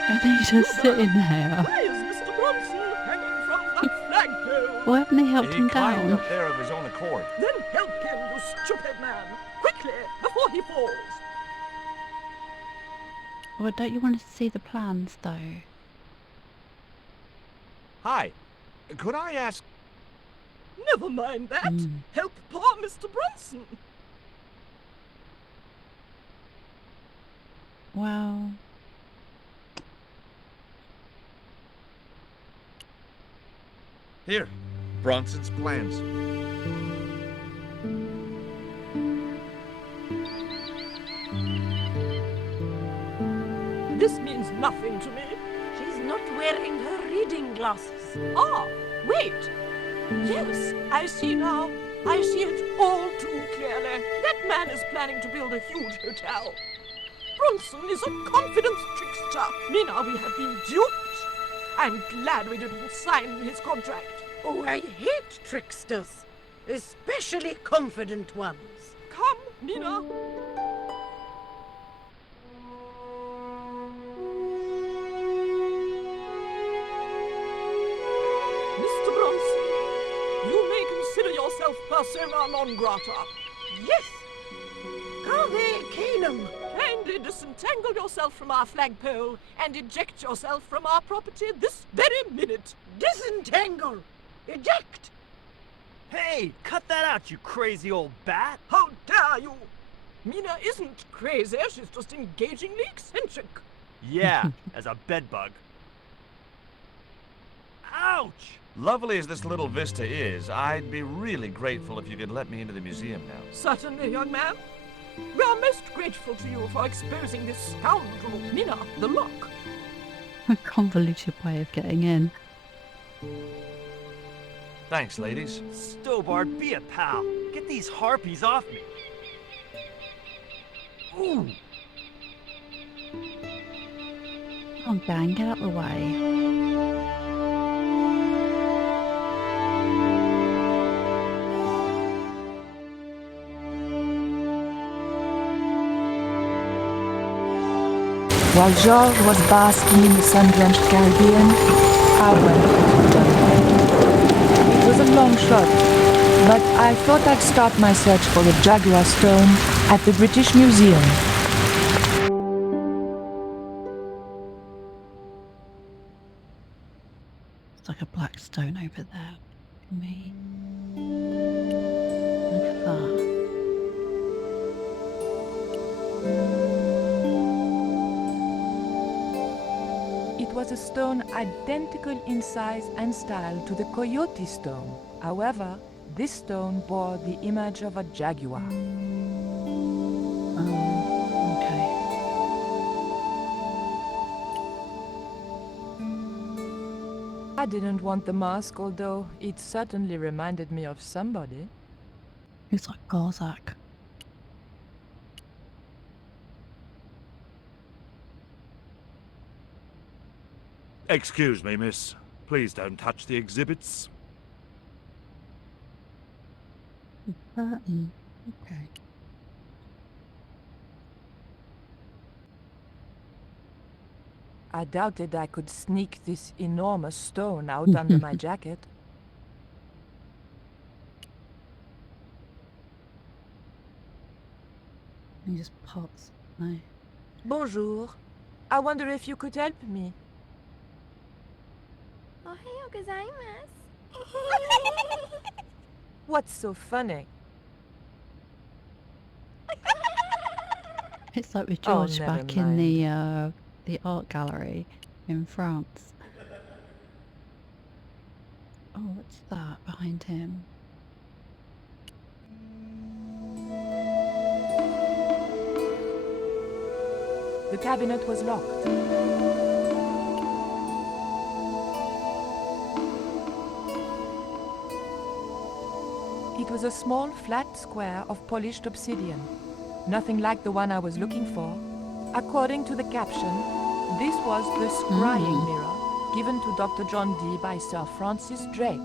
Are they just sitting there? Why is Mr. Bronson hanging from that flagpole? Why haven't they helped He him climbed down? up there of his own accord. Then help him, you stupid man! Quickly, before he falls! Well, don't you want to see the plans, though? Hi. Could I ask... Never mind that. Help poor Mr. Bronson. Well... Here. Bronson's plans. This means nothing to me. She's not wearing her reading glasses. Ah, wait. Yes, I see now. I see it all too clearly. That man is planning to build a huge hotel. Bronson is a confidence trickster. Mina, we have been duped. I'm glad we didn't sign his contract. Oh, I hate tricksters, especially confident ones. Come, Mina. Mr. Bronson, you may consider yourself persona non grata. Yes. Cave Canum. Kindly disentangle yourself from our flagpole and eject yourself from our property this very minute. Disentangle. Eject. Hey, cut that out, you crazy old bat! How dare you! Mina isn't crazy, she's just engagingly eccentric. Yeah, as a bedbug. Ouch! Lovely as this little vista is, I'd be really grateful if you could let me into the museum now. Certainly, young man. We are most grateful to you for exposing this scoundrel, Mina, the lock. A convoluted way of getting in. Thanks, ladies. Stobbart, be a pal. Get these harpies off me. Ooh. Come on, gang, get out the way. While George was basking in the sun-drenched Caribbean, I went. It was a long shot, but I thought I'd start my search for the Jaguar Stone at the British Museum. It's like a black stone over there. Me. Look at that. It was a stone identical in size and style to the Coyote Stone. However, this stone bore the image of a jaguar. Okay. I didn't want the mask, although it certainly reminded me of somebody. Looks like Garzak. Excuse me, miss. Please don't touch the exhibits. Okay. I doubted I could sneak this enormous stone out under my jacket. He just pops. No. Bonjour. I wonder if you could help me. Ohayou gozaimasu. What's so funny? It's like with Oh, George never back in the art gallery in France. Oh, what's that behind him? The cabinet was locked. It was a small, flat square of polished obsidian. Nothing like the one I was looking for. According to the caption, this was the scrying mirror given to Dr. John Dee by Sir Francis Drake.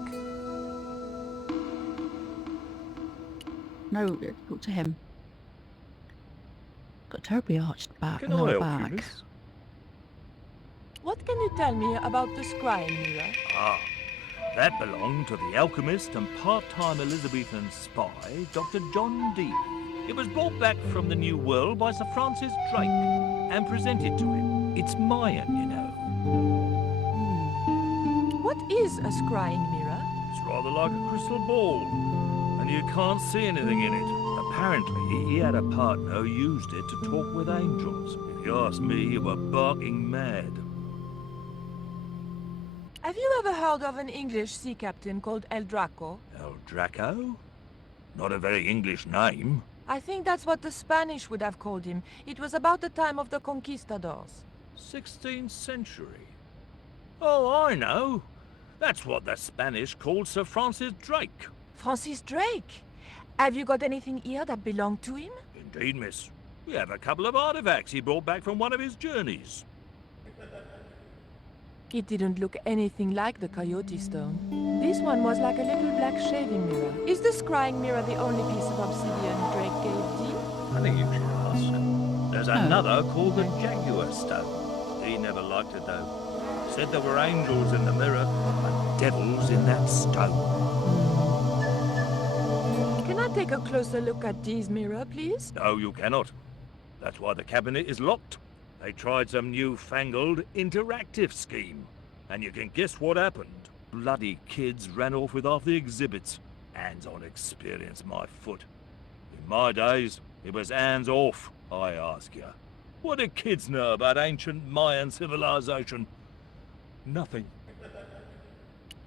No, talk to him. Got terribly arched back. Can lower I help back. you, miss? What can you tell me about the scrying mirror? Ah, that belonged to the alchemist and part-time Elizabethan spy, Dr. John Dee. It was brought back from the New World by Sir Francis Drake and presented to him. It's Mayan, you know. What is a scrying mirror? It's rather like a crystal ball, and you can't see anything in it. Apparently, he had a partner who used it to talk with angels. If you ask me, you were barking mad. Have you ever heard of an English sea captain called El Draco? El Draco? Not a very English name. I think that's what the Spanish would have called him. It was about the time of the conquistadors. 16th century. Oh, I know. That's what the Spanish called Sir Francis Drake. Francis Drake? Have you got anything here that belonged to him? Indeed, miss. We have a couple of artifacts he brought back from one of his journeys. It didn't look anything like the coyote stone. This one was like a little black shaving mirror. Is the scrying mirror the only piece of obsidian Drake gave Dee? I think you should ask. There's another called the Jaguar Stone. He never liked it, though. Said there were angels in the mirror, but devils in that stone. Can I take a closer look at Dee's mirror, please? No, you cannot. That's why the cabinet is locked. They tried some newfangled interactive scheme. And you can guess what happened. Bloody kids ran off with half the exhibits. Hands-on experience, my foot. In my days, it was hands off, I ask you. What do kids know about ancient Mayan civilization? Nothing.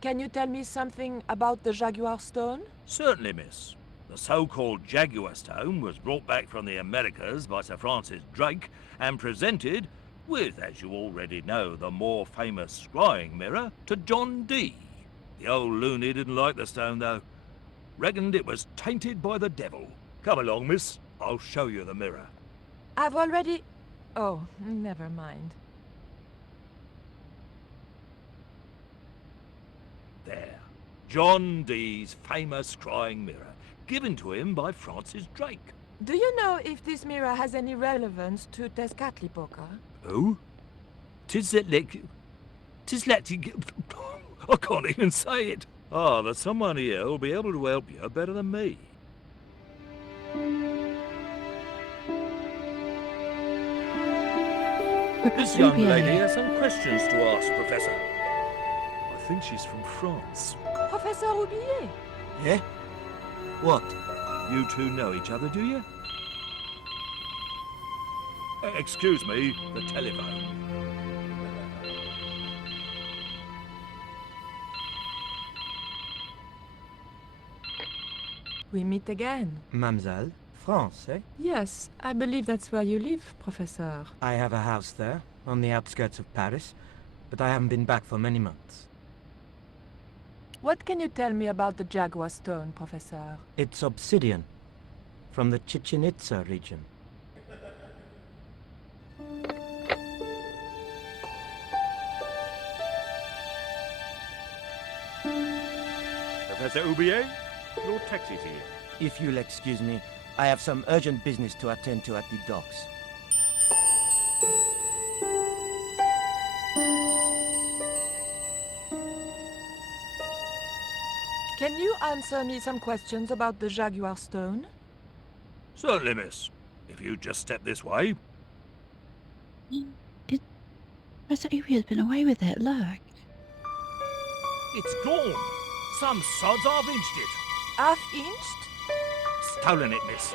Can you tell me something about the Jaguar stone? Certainly, miss. The so-called Jaguar Stone was brought back from the Americas by Sir Francis Drake and presented, with, as you already know, the more famous scrying mirror, to John Dee. The old loony didn't like the stone, though. Reckoned it was tainted by the devil. Come along, miss. I'll show you the mirror. I've already... Oh, never mind. There. John Dee's famous scrying mirror, given to him by Francis Drake. Do you know if this mirror has any relevance to Tezcatlipoca? Who? I can't even say it. Ah, there's someone here who'll be able to help you better than me. This young lady has some questions to ask, Professor. I think she's from France. Professor Roubillier? Eh? What? You two know each other, do you? Excuse me, the telephone. We meet again. Mademoiselle? France, eh? Yes, I believe that's where you live, Professor. I have a house there, on the outskirts of Paris, but I haven't been back for many months. What can you tell me about the Jaguar stone, Professor? It's obsidian, from the Chichen Itza region. Professor Roubillier, your taxi's here. If you'll excuse me, I have some urgent business to attend to at the docks. Can you answer me some questions about the Jaguar stone? Certainly, miss. If you just step this way. Professor Ubi has been away with it, look. It's gone. Some sods half-inched it. Half-inched? Stolen it, miss.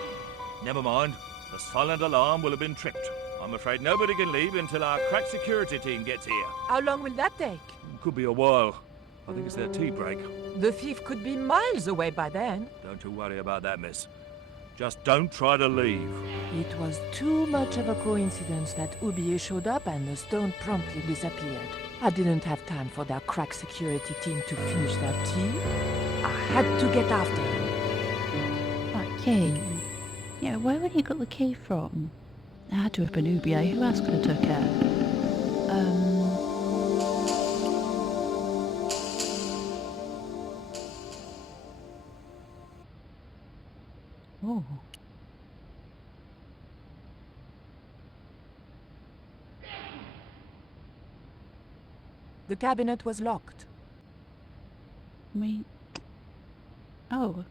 Never mind. The silent alarm will have been tripped. I'm afraid nobody can leave until our crack security team gets here. How long will that take? Could be a while. I think it's their tea break. The thief could be miles away by then. Don't you worry about that, miss. Just don't try to leave. It was too much of a coincidence that Roubillier showed up and the stone promptly disappeared. I didn't have time for their crack security team to finish their tea. I had to get after him. That key? Yeah, where would he got the key from? It had to have been Ubier. Who else could have took it? Oh. The cabinet was locked. Oh.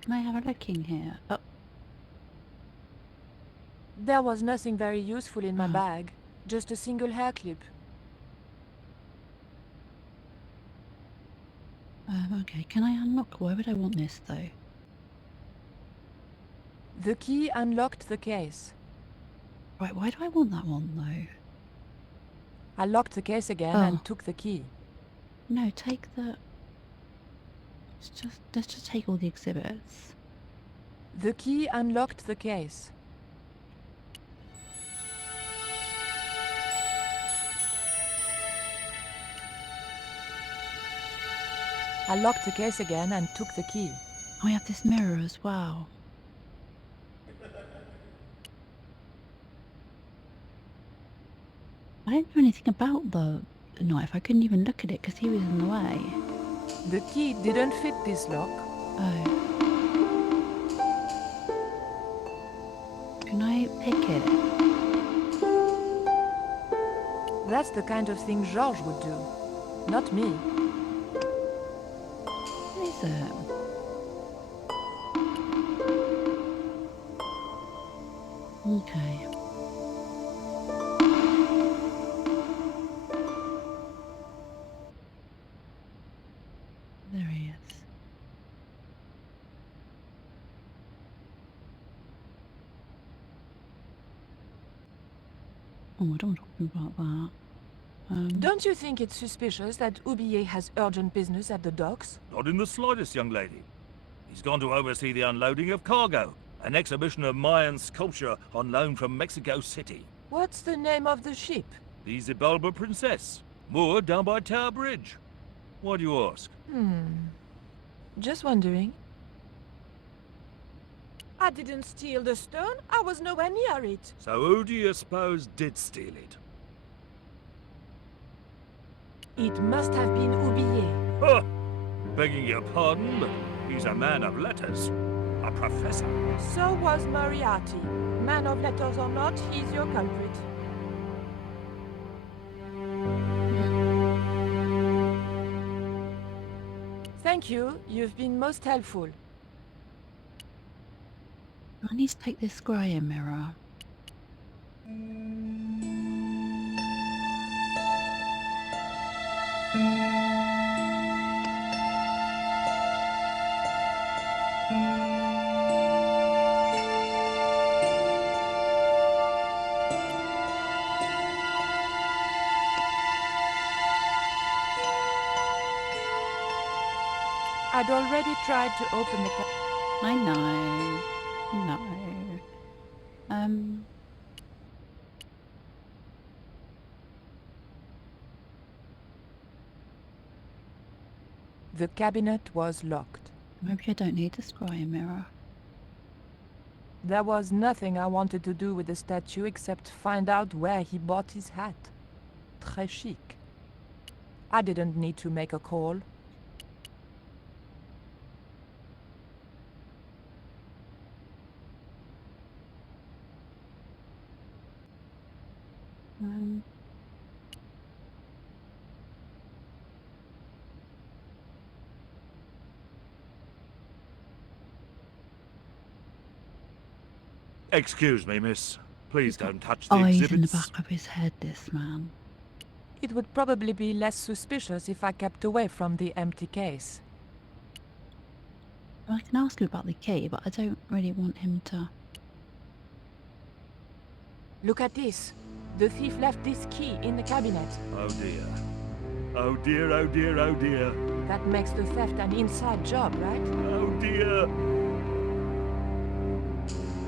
Can I have a look in here? Oh. There was nothing very useful in my bag. Just a single hair clip. Okay, can I unlock? Why would I want this though? The key unlocked the case. Right, why do I want that one though? I locked the case again and took the key. No, take the... Let's just take all the exhibits. The key unlocked the case. I locked the case again and took the key. I have this mirror as well. I didn't know anything about the knife. I couldn't even look at it because he was in the way. The key didn't fit this lock. Oh. Can I pick it? That's the kind of thing Georges would do. Not me. What is it? Okay. There he is. Oh, I don't want to talk about that. Don't you think it's suspicious that Oublier has urgent business at the docks? Not in the slightest, young lady. He's gone to oversee the unloading of cargo, an exhibition of Mayan sculpture on loan from Mexico City. What's the name of the ship? The Xibalba Princess, moored down by Tower Bridge. Why do you ask? Just wondering. I didn't steal the stone. I was nowhere near it. So who do you suppose did steal it? It must have been Oublier. Huh! Begging your pardon, but he's a man of letters. A professor. So was Moriarty. Man of letters or not, he's your culprit. Thank you. You've been most helpful. I need to take this scryer mirror. I'd already tried to open the I know. No. The cabinet was locked. Maybe I don't need the scryer mirror. There was nothing I wanted to do with the statue except find out where he bought his hat. Très chic. I didn't need to make a call. Excuse me, miss. Please don't touch the Eyes exhibits. in the back of his head, this man. It would probably be less suspicious if I kept away from the empty case. I can ask him about the key, but I don't really want him to... Look at this. The thief left this key in the cabinet. Oh dear. Oh dear, oh dear, oh dear. That makes the theft an inside job, right? Oh dear.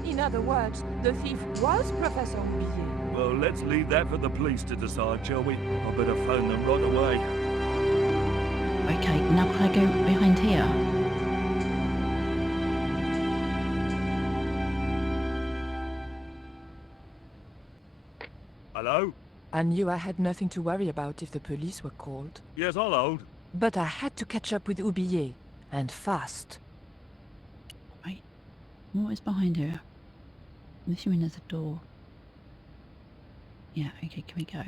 In other words, the thief was Professor Oublier. Well, let's leave that for the police to decide, shall we? I better phone them right away. Okay, now can I go behind here? Hello? I knew I had nothing to worry about if the police were called. Yes, I'll hold. But I had to catch up with Oublier, and fast. Right. What is behind here? I'm assuming there's a door. Yeah, okay, can we go?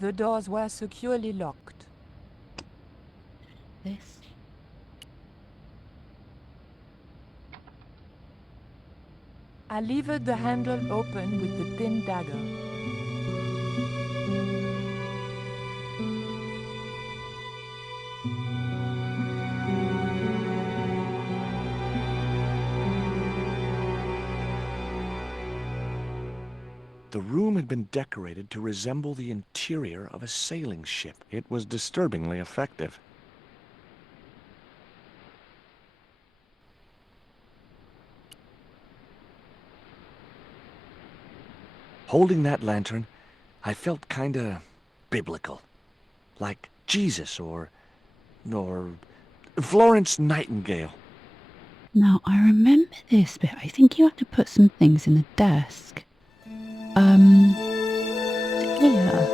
The doors were securely locked. This? I levered the handle open with the thin dagger. The room had been decorated to resemble the interior of a sailing ship. It was disturbingly effective. Holding that lantern, I felt kinda biblical. Like Jesus or Florence Nightingale. Now, I remember this bit. I think you have to put some things in the desk. Here.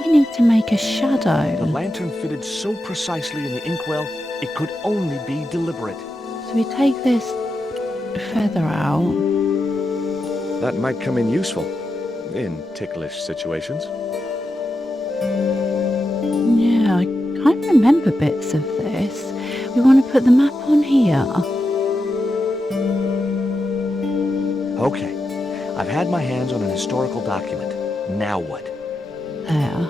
We need to make a shadow. The lantern fitted so precisely in the inkwell, it could only be deliberate. So we take this feather out. That might come in useful in ticklish situations. Yeah, I can't remember bits of this. We want to put the map on here. Okay, I've had my hands on an historical document. Now what? There.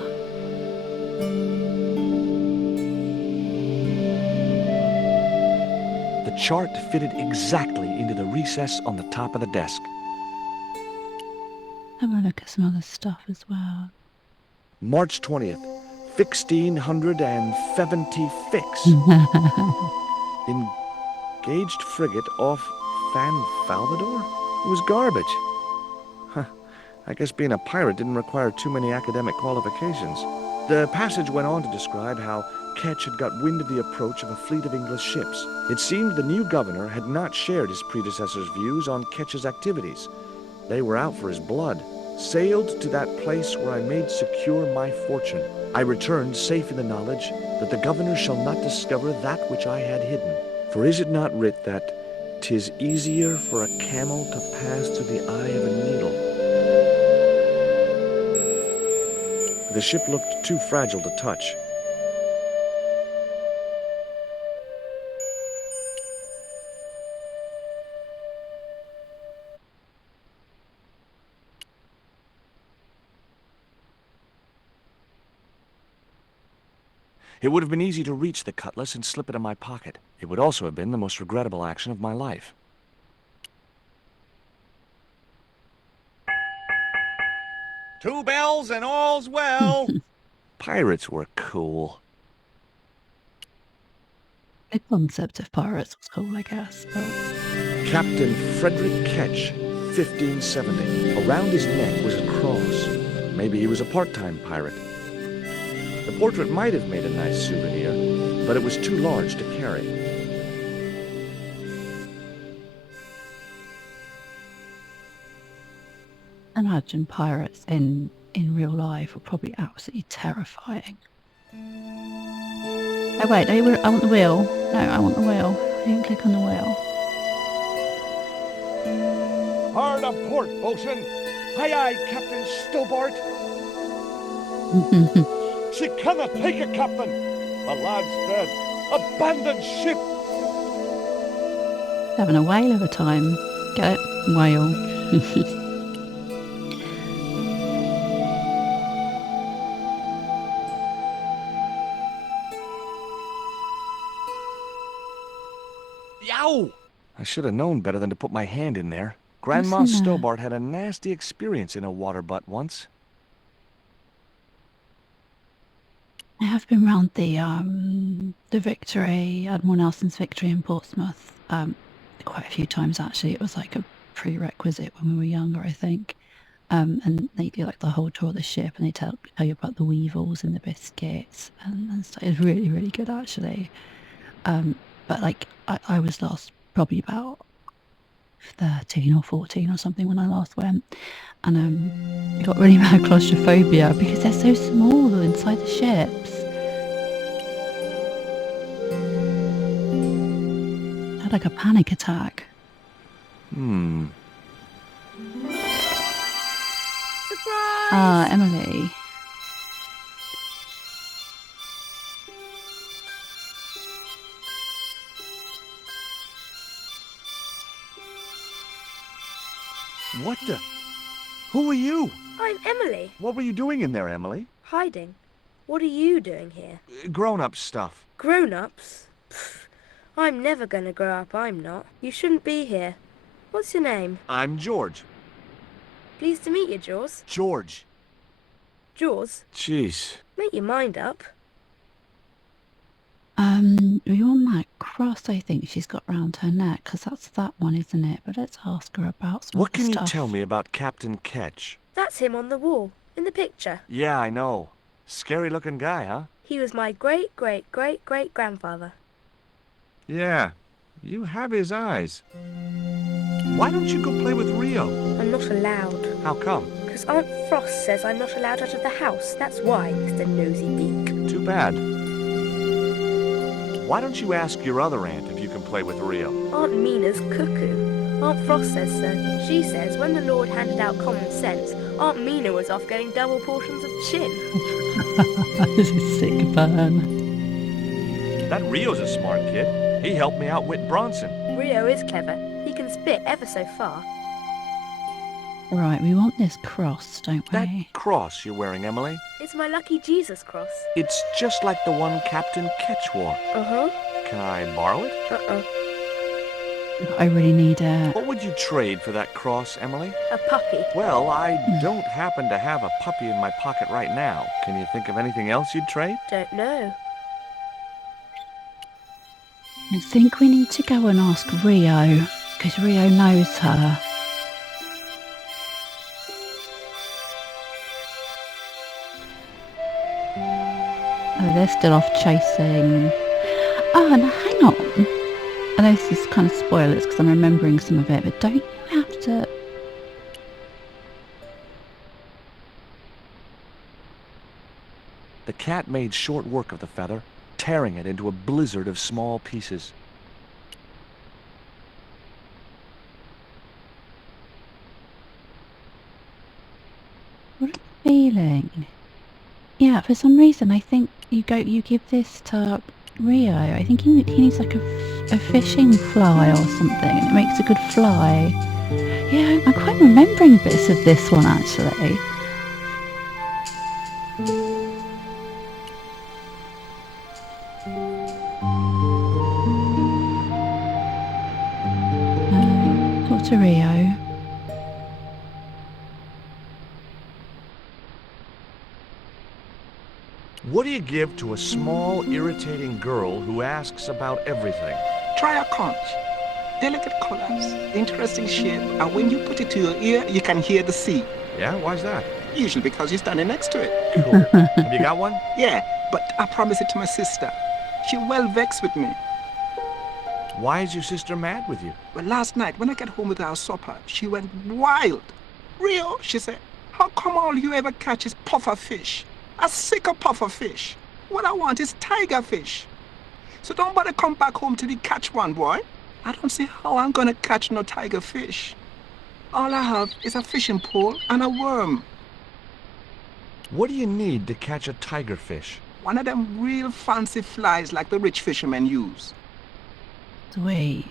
The chart fitted exactly into the recess on the top of the desk. Have a look at some other stuff as well. March 20th, 1676. Engaged frigate off Fan Salvador? It was garbage. Huh. I guess being a pirate didn't require too many academic qualifications. The passage went on to describe how Ketch had got wind of the approach of a fleet of English ships. It seemed the new governor had not shared his predecessor's views on Ketch's activities. They were out for his blood. Sailed to that place where I made secure my fortune. I returned safe in the knowledge that the governor shall not discover that which I had hidden. For is it not writ that 'tis easier for a camel to pass through the eye of a needle? The ship looked too fragile to touch. It would have been easy to reach the cutlass and slip it in my pocket. It would also have been the most regrettable action of my life. Two bells and all's well. Pirates were cool. The concept of pirates was cool, I guess, but... Captain Frederick Ketch, 1570. Around his neck was a cross. Maybe he was a part-time pirate. The portrait might have made a nice souvenir, but it was too large to carry. Imagine pirates in real life were probably absolutely terrifying. Oh wait, I want the wheel. No, I want the wheel. I didn't click on the wheel. Hard a port, bosun! Aye aye, Captain Stobbart! She cannot take it, Captain! The lad's dead. Abandoned ship! Having a whale of a time. Get it? Whale. Yow! I should have known better than to put my hand in there. Grandma Listen, Stobbart had a nasty experience in a water butt once. I have been round the Victory, Admiral Nelson's Victory in Portsmouth, quite a few times actually. It was like a prerequisite when we were younger, I think. And they do like the whole tour of the ship, and they tell you about the weevils and the biscuits and stuff. It's really, really good actually. But like I was last probably about 13 or 14 or something when I last went, and I got really bad claustrophobia because they're so small inside the ships. had like a panic attack. Hmm. Surprise! Ah, Emily. What the? Who are you? I'm Emily. What were you doing in there, Emily? Hiding. What are you doing here? Grown-up stuff. Grown-ups? Pfft. I'm never gonna grow up, I'm not. You shouldn't be here. What's your name? I'm George. Pleased to meet you, Jaws. George. Jaws? Jeez. Make your mind up. We want that cross, I think she's got round her neck, because that's that one, isn't it? But let's ask her about some What other can stuff. you tell me about Captain Ketch? That's him on the wall, in the picture. Yeah, I know. Scary-looking guy, huh? He was my great-great-great-great-grandfather. Yeah. You have his eyes. Why don't you go play with Rio? I'm not allowed. How come? Because Aunt Frost says I'm not allowed out of the house. That's why, Mr. Nosy Beak. Too bad. Why don't you ask your other aunt if you can play with Rio? Aunt Mina's cuckoo. Aunt Frost says so. She says when the Lord handed out common sense, Aunt Mina was off getting double portions of chin. This is sick burn. That Rio's a smart kid. He helped me outwit Bronson. Rio is clever. He can spit ever so far. Right, we want this cross, don't we? That cross you're wearing, Emily? It's my lucky Jesus cross. It's just like the one Captain Ketch wore. Uh-huh. Can I borrow it? Uh-uh. I really need a... What would you trade for that cross, Emily? A puppy. Well, I don't happen to have a puppy in my pocket right now. Can you think of anything else you'd trade? Don't know. I think we need to go and ask Rio, because Rio knows her. Oh, they're still off chasing... Oh, now hang on. I know this is kind of spoilers because I'm remembering some of it, but don't you have to... The cat made short work of the feather, tearing it into a blizzard of small pieces. What a feeling. Yeah, for some reason I think you give this to Rio. I think he needs like a fishing fly or something, and it makes a good fly. Yeah, I'm quite remembering bits of this one actually. Talk to Rio. What do you give to a small, irritating girl who asks about everything? Try a conch. Delicate colors, interesting shape, and when you put it to your ear, you can hear the sea. Yeah, why's that? Usually because you're standing next to it. Cool. Have you got one? Yeah, but I promised it to my sister. She well vexed with me. Why is your sister mad with you? Well, last night when I got home with our supper, she went wild. Rio, she said, how come all you ever catch is puffer fish? A sicker puffer fish. What I want is tiger fish. So don't bother come back home till you catch one, boy. I don't see how I'm gonna catch no tiger fish. All I have is a fishing pole and a worm. What do you need to catch a tiger fish? One of them real fancy flies like the rich fishermen use. Sweet.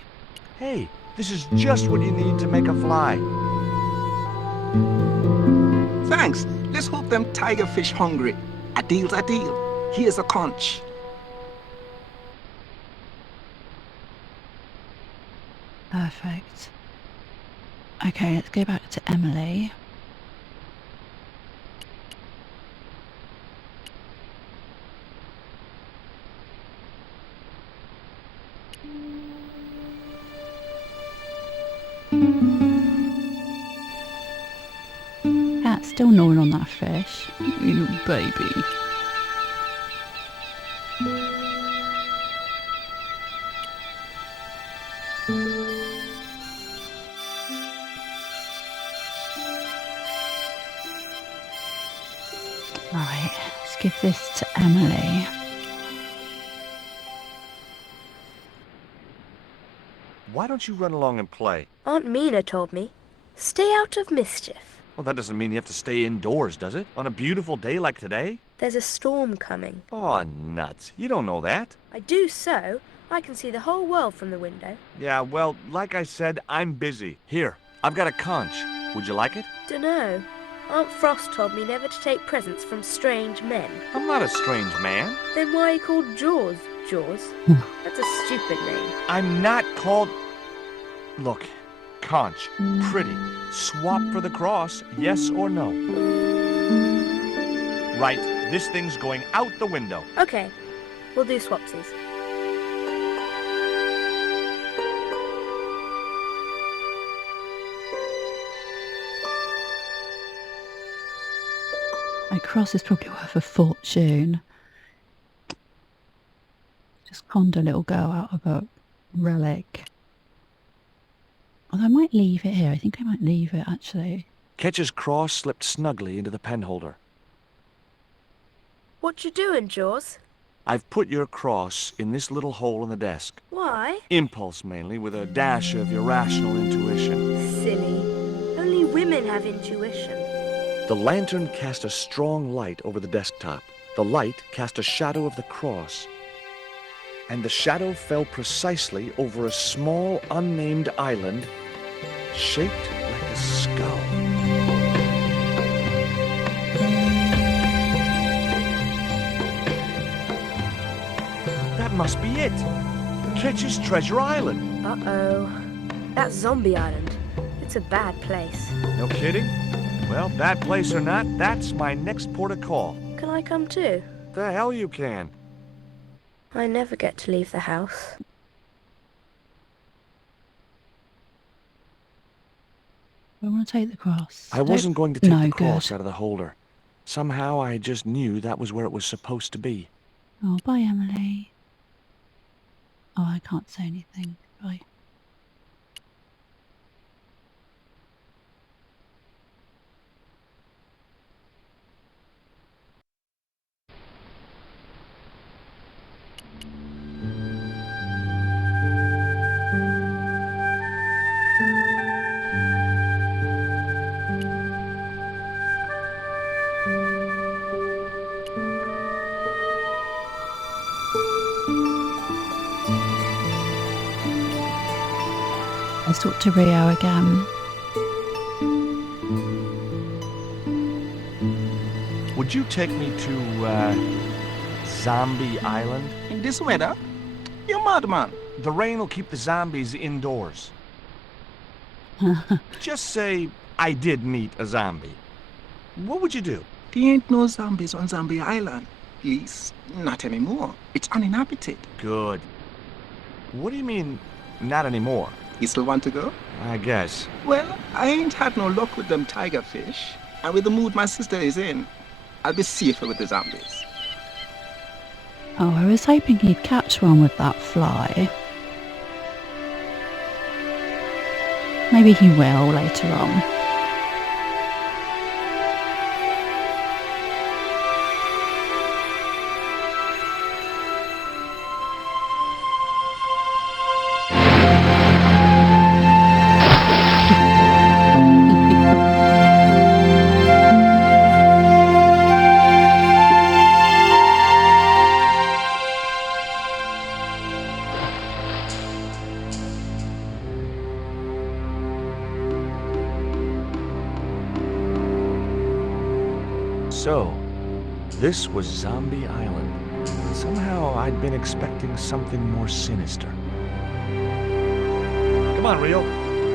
Hey, this is just what you need to make a fly. Thanks. Let's hope them tiger fish hungry. A deal's a deal. Here's a conch. Perfect. Okay, let's go back to Emily. Cat's still gnawing on that fish. You little baby. Right, let's give this to Emily. Why don't you run along and play? Aunt Mina told me. Stay out of mischief. Well, that doesn't mean you have to stay indoors, does it? On a beautiful day like today? There's a storm coming. Oh, nuts. You don't know that. I do so. I can see the whole world from the window. Yeah, well, like I said, I'm busy. Here, I've got a conch. Would you like it? Dunno. Aunt Frost told me never to take presents from strange men. I'm not a strange man. Then why are you called Jaws? Jaws? That's a stupid name. I'm not called... Look, conch, pretty. Swap for the cross, yes or no? Right, this thing's going out the window. Okay, we'll do swapsies. My cross is probably worth a fortune. Just conned a little girl out of a relic. Although I might leave it here. I think I might leave it, actually. Ketch's cross slipped snugly into the penholder. What you doing, Jaws? I've put your cross in this little hole in the desk. Why? Impulse, mainly, with a dash of irrational intuition. Silly. Only women have intuition. The lantern cast a strong light over the desktop. The light cast a shadow of the cross. And the shadow fell precisely over a small, unnamed island shaped like a skull. That must be it. Ketch's Treasure Island. Uh-oh. That's Zombie Island. It's a bad place. No kidding? Well, bad place or not, that's my next port of call. Can I come too? The hell you can. I never get to leave the house. I want to take the cross. I wasn't going to take No, the cross good. out of the holder. Somehow I just knew that was where it was supposed to be. Oh, bye, Emily. Oh, I can't say anything. Bye. Let's talk to Rio again. Would you take me to, Zombie Island? In this weather? You're mad, man. The rain will keep the zombies indoors. Just say I did meet a zombie. What would you do? There ain't no zombies on Zombie Island. At least, not anymore. It's uninhabited. Good. What do you mean, not anymore? You still want to go? I guess. Well, I ain't had no luck with them tiger fish. And with the mood my sister is in, I'll be safer with the zombies. Oh, I was hoping he'd catch one with that fly. Maybe he will later on. So, this was Zombie Island. Somehow I'd been expecting something more sinister. Come on, Rio.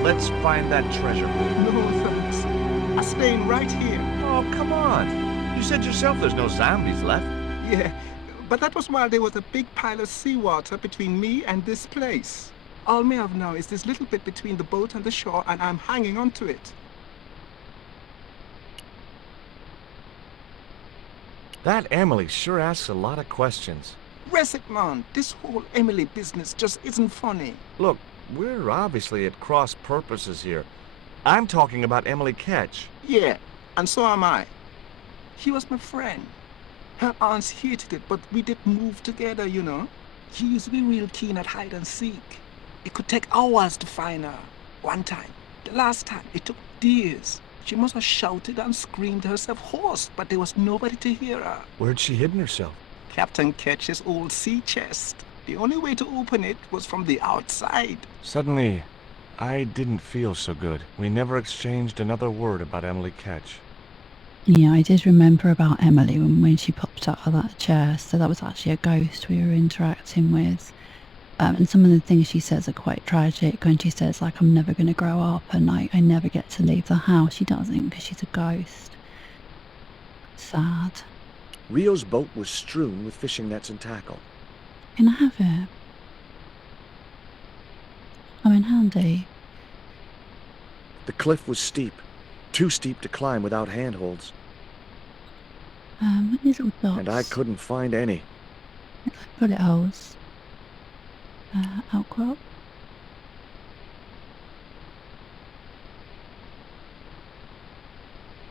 Let's find that treasure. No, thanks. I'm staying right here. Oh, come on. You said yourself there's no zombies left. Yeah, but that was while there was a big pile of seawater between me and this place. All me have now is this little bit between the boat and the shore, and I'm hanging on to it. That Emily sure asks a lot of questions. Rest it, man. This whole Emily business just isn't funny. Look, we're obviously at cross purposes here. I'm talking about Emily Ketch. Yeah, and so am I. He was my friend. Her aunts hated it, but we did move together, you know. She used to be real keen at hide and seek. It could take hours to find her. One time, the last time, it took days. She must have shouted and screamed herself hoarse, but there was nobody to hear her. Where'd she hidden herself? Captain Ketch's old sea chest. The only way to open it was from the outside. Suddenly, I didn't feel so good. We never exchanged another word about Emily Ketch. Yeah, I did remember about Emily when she popped out of that chair, so that was actually a ghost we were interacting with. And some of the things she says are quite tragic when she says, like, I'm never going to grow up and I never get to leave the house. She doesn't because she's a ghost. Sad. Rio's boat was strewn with fishing nets and tackle. Can I have it? I'm in handy. The cliff was steep, too steep to climb without handholds. These little dots. And I couldn't find any. It's like bullet holes. Outcrop.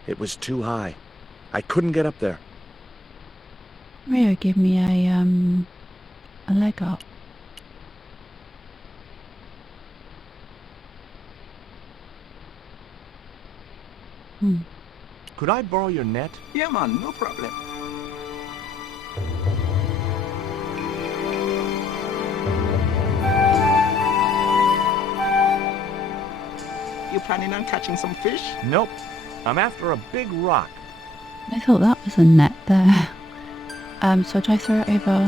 It was too high. I couldn't get up there. Rio, give me a leg up. Could I borrow your net? Yeah, man, no problem. You planning on catching some fish? Nope. I'm after a big rock. I thought that was a net there. So do I throw it over...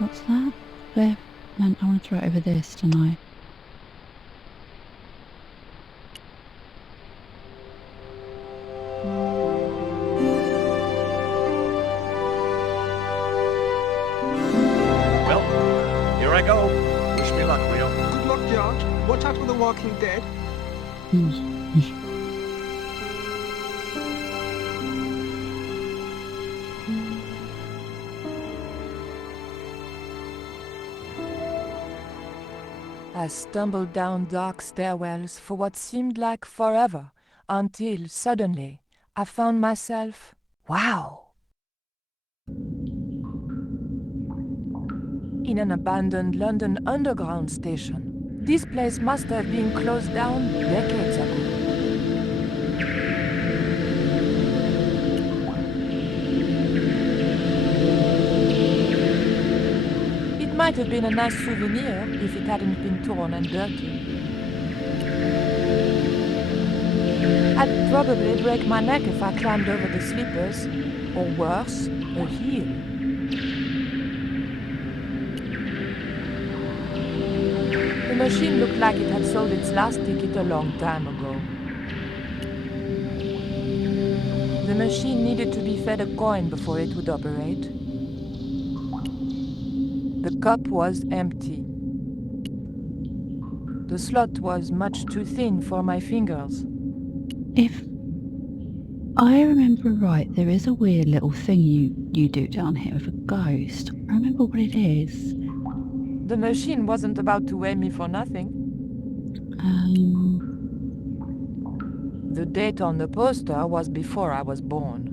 What's that? Cliff? Man, I want to throw it over this, don't I? Well, here I go. Wish me luck, Rio. Good luck, George. Watch out for the walking dead. I stumbled down dark stairwells for what seemed like forever, until suddenly I found myself, wow, in an abandoned London Underground station. This place must have been closed down decades ago. It might have been a nice souvenir if it hadn't been torn and dirty. I'd probably break my neck if I climbed over the sleepers, or worse, a heel. The machine looked like it had sold its last ticket a long time ago. The machine needed to be fed a coin before it would operate. The cup was empty. The slot was much too thin for my fingers. If I remember right, there is a weird little thing you do down here with a ghost. I remember what it is. The machine wasn't about to weigh me for nothing. The date on the poster was before I was born.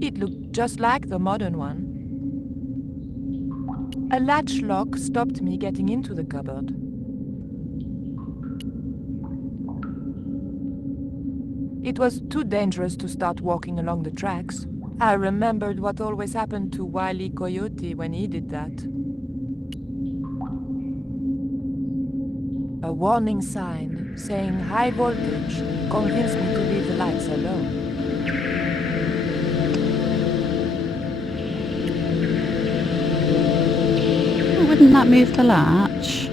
It looked just like the modern one. A latch lock stopped me getting into the cupboard. It was too dangerous to start walking along the tracks. I remembered what always happened to Wile E. Coyote when he did that. A warning sign saying high voltage convinced me to leave the lights alone. Wouldn't that move the latch?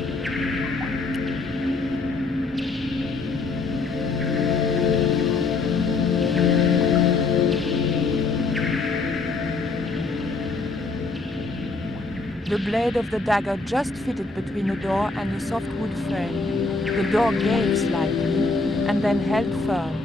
The blade of the dagger just fitted between the door and the soft wood frame. The door gave slightly, and then held firm.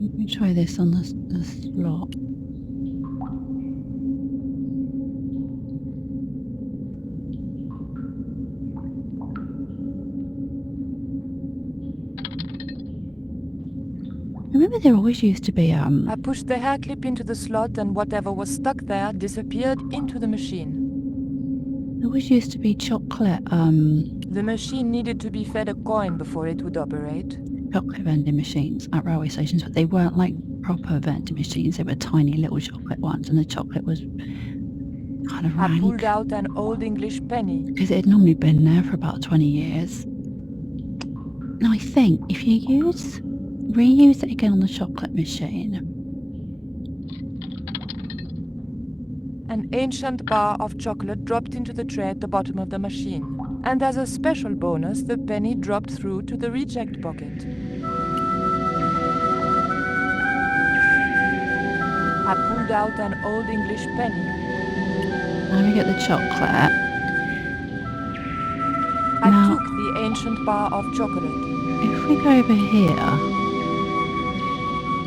Let me try this on the slot. remember there always used to be, I pushed the hair clip into the slot and whatever was stuck there disappeared into the machine. there always used to be chocolate, The machine needed to be fed a coin before it would operate. chocolate vending machines at railway stations, but they weren't like proper vending machines. They were tiny little chocolate ones, and the chocolate was kind of I rank. pulled out an old English penny. Because it had normally been there for about 20 years. Now I think if you reuse it again on the chocolate machine, An ancient bar of chocolate dropped into the tray at the bottom of the machine. And as a special bonus, the penny dropped through to the reject bucket. I pulled out an old English penny. now we get the chocolate. I Now- took the ancient bar of chocolate. If we go over here,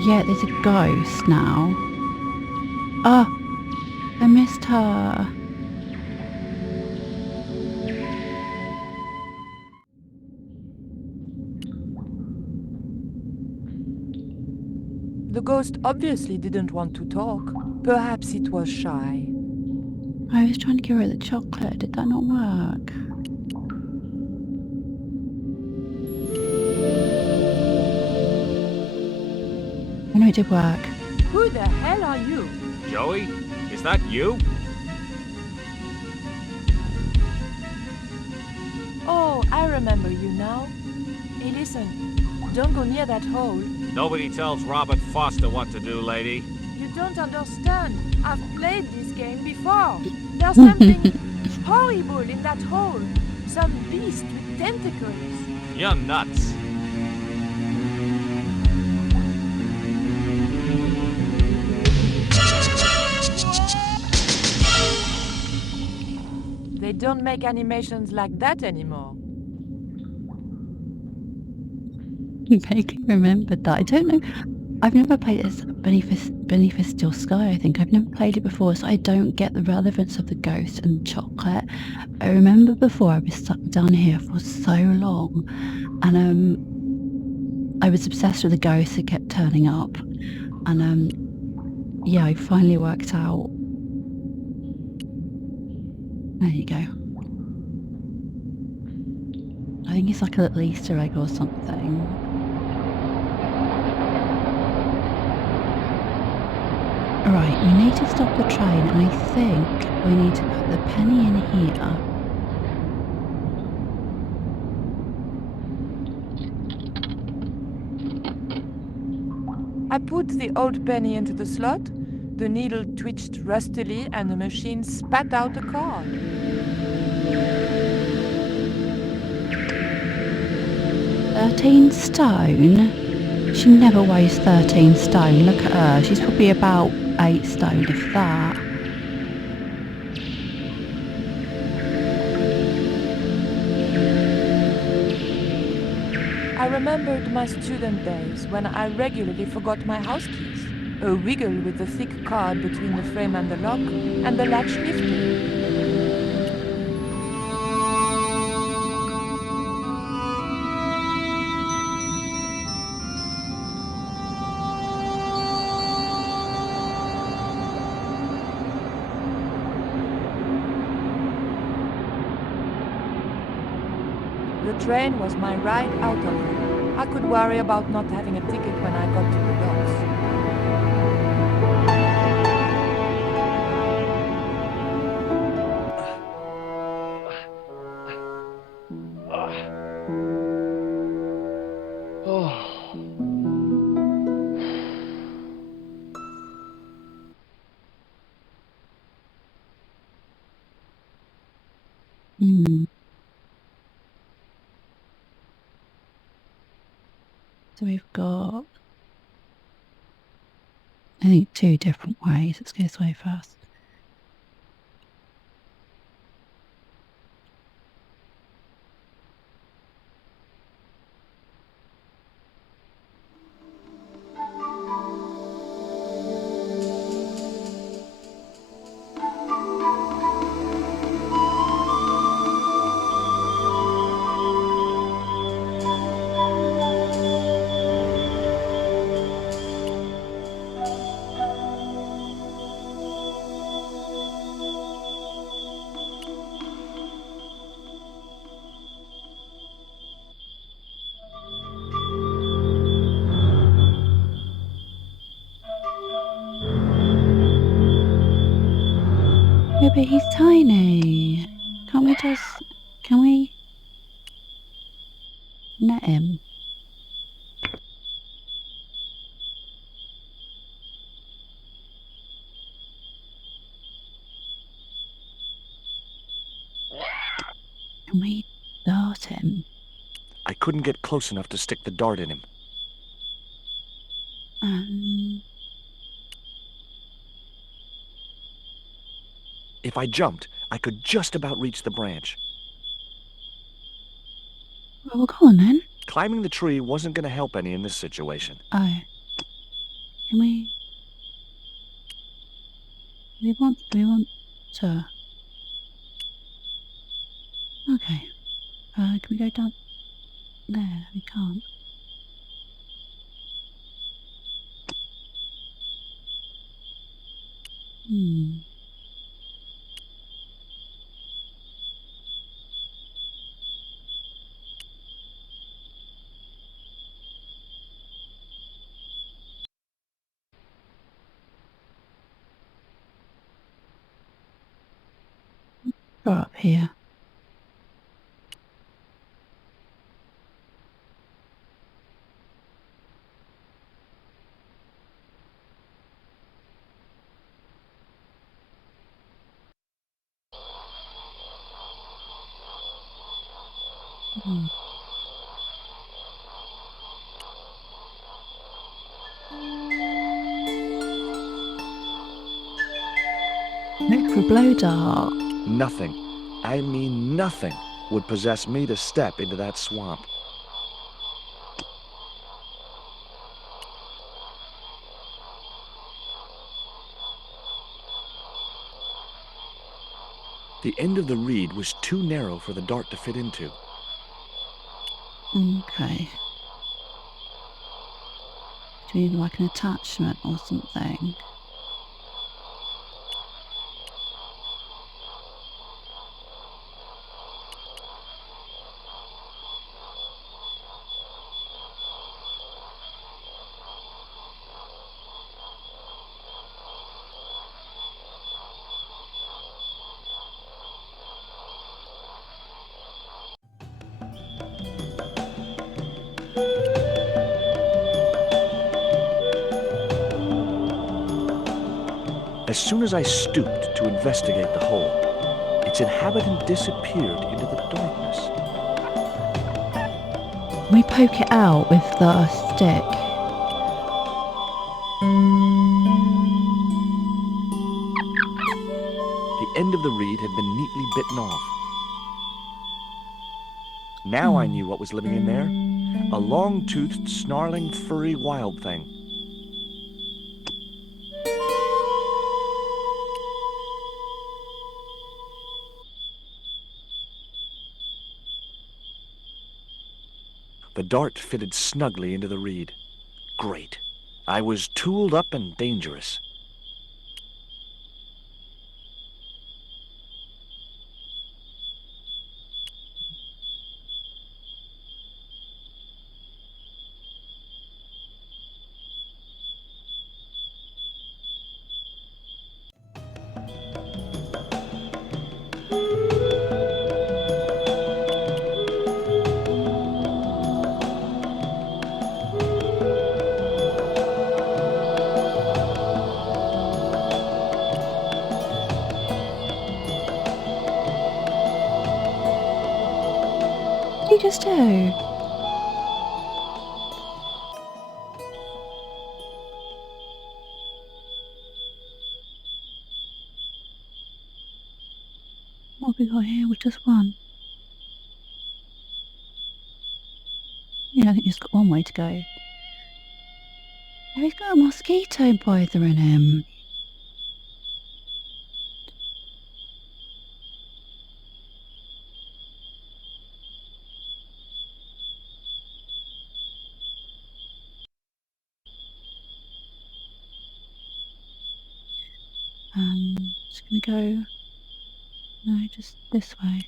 yeah, there's a ghost now. Ah, I missed her. The ghost obviously didn't want to talk. Perhaps it was shy. I was trying to give her the chocolate. Did that not work? I know it did work. Who the hell are you? Joey, is that you? Oh, I remember you now. Hey, listen. Don't go near that hole. Nobody tells Robert Foster what to do, lady. You don't understand. I've played this game before. There's something horrible in that hole. Some beast with tentacles. You're nuts. They don't make animations like that anymore. Vaguely remembered that. I don't know. I've never played this Beneath a Still Sky, I think. I've never played it before, so I don't get the relevance of the ghost and chocolate. I remember before I was stuck down here for so long, and I was obsessed with the ghost that kept turning up. And yeah, I finally worked out. There you go. I think it's like a little Easter egg or something. Right, we need to stop the train, and I think we need to put the penny in here. I put the old penny into the slot. The needle twitched rustily and the machine spat out a card. £13? She never weighs 13 stone. Look at her. She's probably about 8 stone, if that. I remembered my student days when I regularly forgot my house keys. A wiggle with the thick card between the frame and the lock, and the latch lifted. The train was my ride out of it. I could worry about not having a ticket when I got to the docks. So we've got, I think, 2 different ways. Let's go this way first. But he's tiny. Can't we just... Can we... net him? Can we dart him? I couldn't get close enough to stick the dart in him. If I jumped, I could just about reach the branch. Well, go on then. Climbing the tree wasn't going to help any in this situation. Oh. Can we... Do we want to... Okay. Can we go down there? We can't. Go up here. Look for blow dart. Nothing, I mean nothing, would possess me to step into that swamp. The end of the reed was too narrow for the dart to fit into. Okay. Do you need like an attachment or something? As soon as I stooped to investigate the hole, its inhabitant disappeared into the darkness. We poke it out with the stick. The end of the reed had been neatly bitten off. Now I knew what was living in there. A long-toothed, snarling, furry wild thing. The dart fitted snugly into the reed. Great. I was tooled up and dangerous. What did you just do? What have we got here? We just one. Yeah, I think he's got one way to go. Oh, he's got a mosquito bothering him. Just gonna go... No, just this way.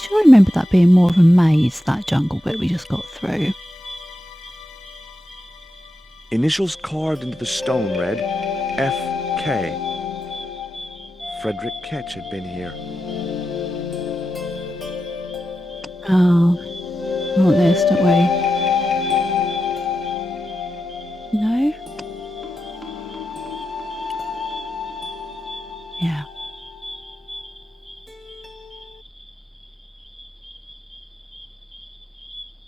sure I remember that being more of a maze, that jungle bit we just got through. Initials carved into the stone read F.K. Frederick Ketch had been here. Oh, we want this, don't we? No? Yeah.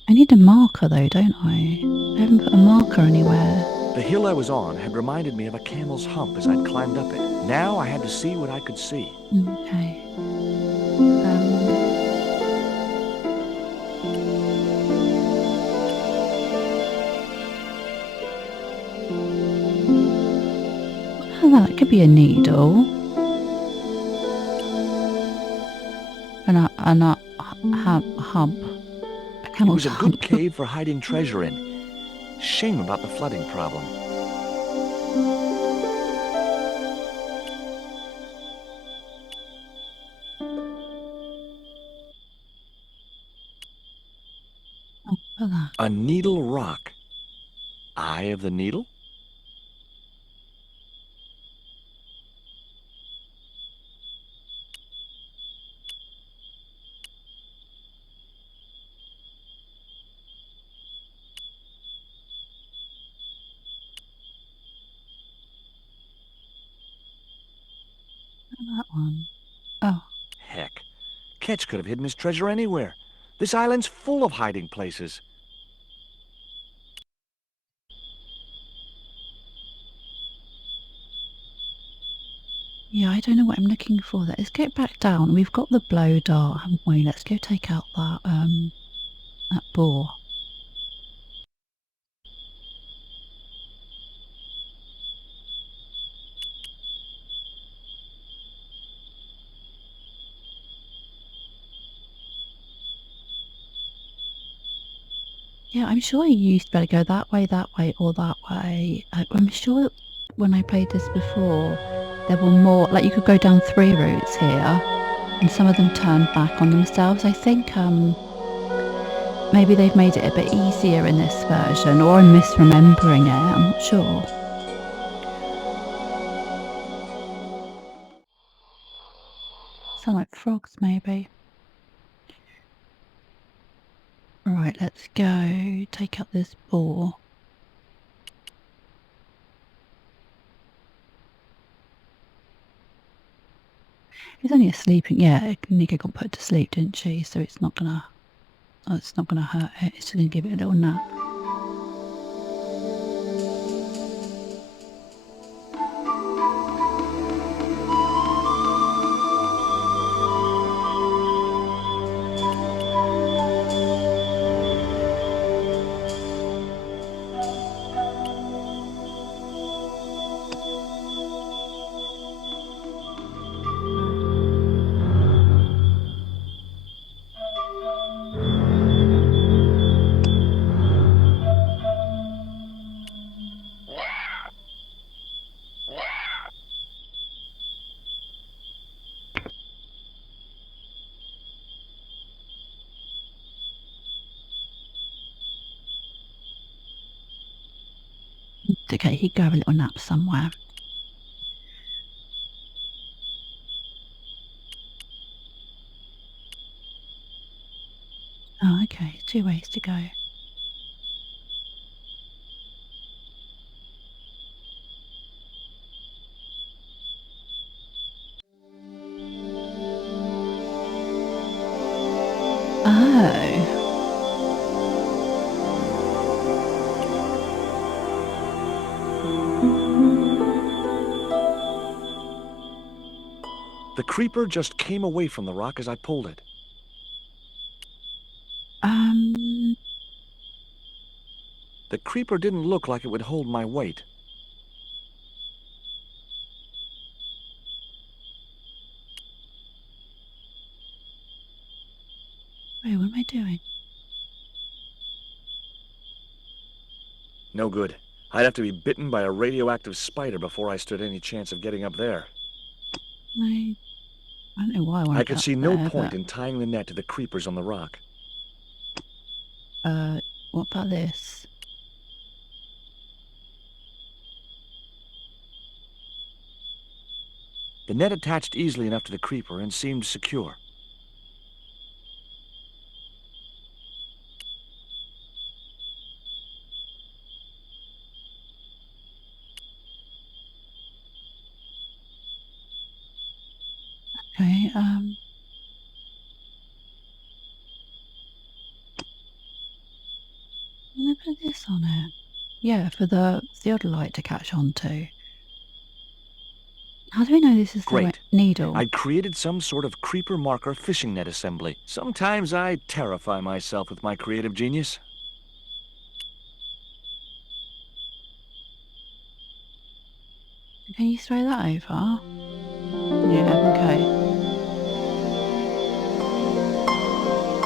I need a marker though, don't I? I haven't put a marker anywhere. The hill I was on had reminded me of a camel's hump as I'd climbed up it. Now I had to see what I could see. Okay. Oh, that could be a needle. And a hump. A It camel's was a hump. good cave for hiding treasure in. Shame about the flooding problem. Oh, that. A needle rock. Eye of the needle? That one. Oh. Heck. Ketch could have hidden his treasure anywhere. This island's full of hiding places. Yeah, I don't know what I'm looking for there. Let's get back down. We've got the blow dart, haven't we? Let's go take out that boar. Yeah, I'm sure you used to better go that way, or that way. I'm sure that when I played this before, there were more, like you could go down 3 routes here, and some of them turned back on themselves. I think maybe they've made it a bit easier in this version, or I'm misremembering it, I'm not sure. Sound like frogs, maybe. Right, let's go take out this boar. It's only a sleeping. Yeah, Nico got put to sleep, didn't she? So it's not gonna hurt it. It's just gonna give it a little nap. Okay, he could have a little nap somewhere. Oh, okay. 2 ways to go. Oh. The creeper just came away from the rock as I pulled it. The creeper didn't look like it would hold my weight. Wait, what am I doing? No good. I'd have to be bitten by a radioactive spider before I stood any chance of getting up there. I don't know why I want I to could get see up no there, point in tying the net to the creepers on the rock. What about this? The net attached easily enough to the creeper and seemed secure. Okay, I'm gonna put this on it. Yeah, for the theodolite to catch on to. How do we know this is the Great. needle? I'd created some sort of creeper marker fishing net assembly. Sometimes I terrify myself with my creative genius. Can you throw that over? Yeah, okay.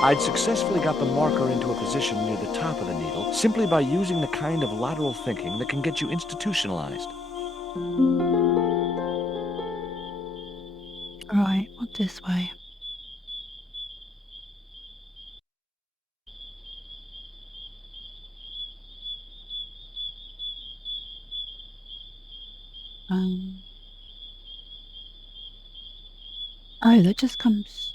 I'd successfully got the marker into a position near the top of the needle simply by using the kind of lateral thinking that can get you institutionalized. Right, what this way? Oh, that just comes...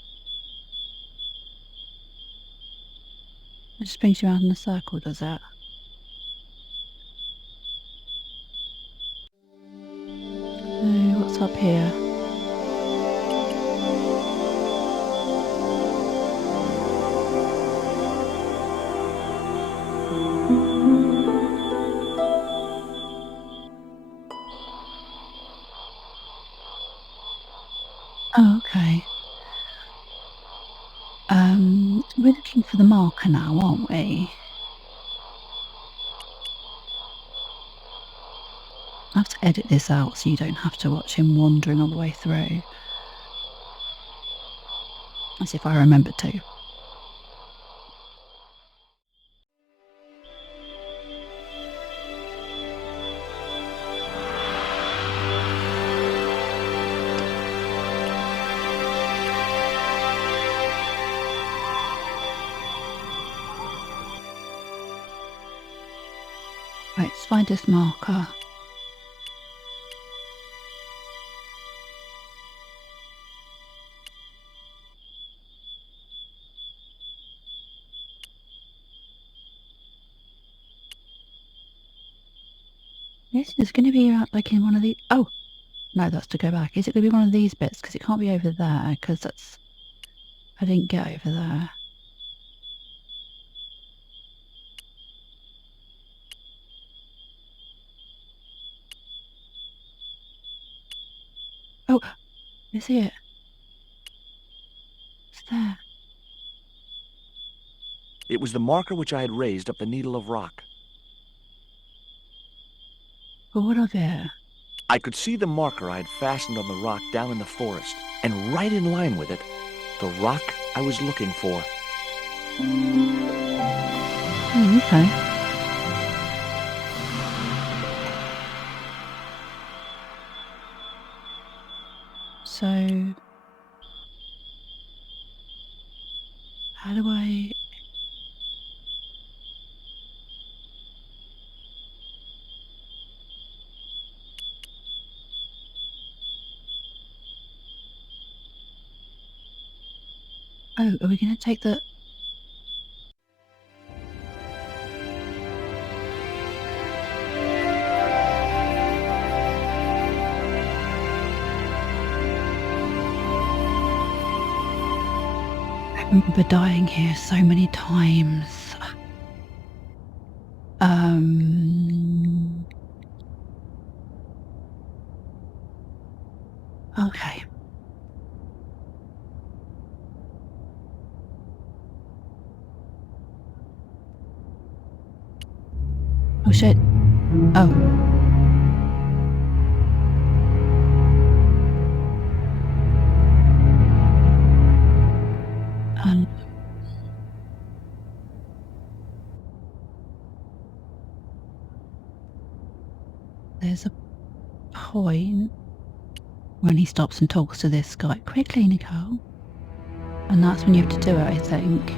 It just brings you around in a circle, does it? Oh, what's up here? Oh, okay. We're looking for the marker now, aren't we? I have to edit this out so you don't have to watch him wandering all the way through. As if I remembered to. Right, let's find this marker. This is going to be like in one of the... Oh! No, that's to go back. Is it going to be one of these bits? Because it can't be over there, because that's... I didn't get over there. Oh! I see it. It's there. It was the marker which I had raised up the needle of rock. But what of it? I could see the marker I had fastened on the rock down in the forest, and right in line with it, the rock I was looking for. Oh, okay. So... How do I... Oh, are we going to take the... I remember dying here so many times. Okay. Oh shit. Oh. There's a point. when he stops and talks to this guy. Quickly, Nicole. And that's when you have to do it, I think.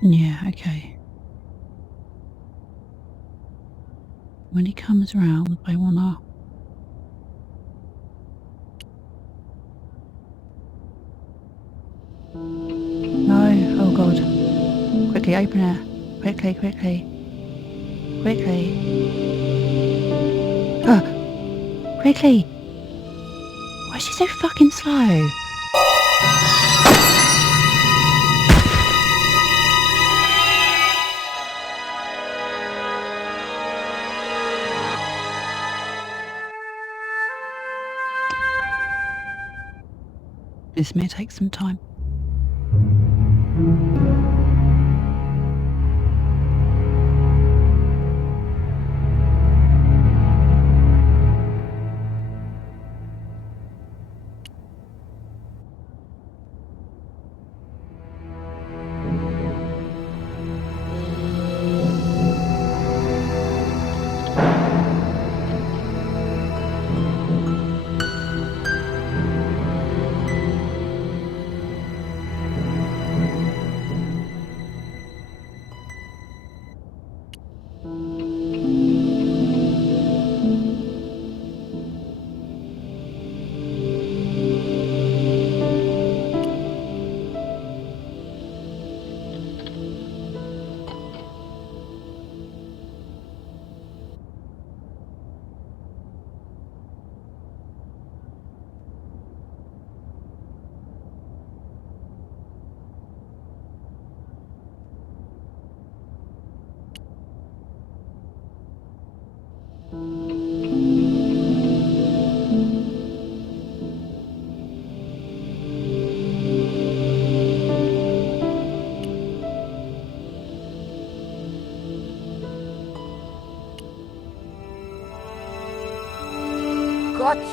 Yeah, okay. When he comes round, I wanna... No, oh god. Quickly, open it. Quickly, quickly. Quickly. Quickly! Why is she so fucking slow? This may take some time. Got you.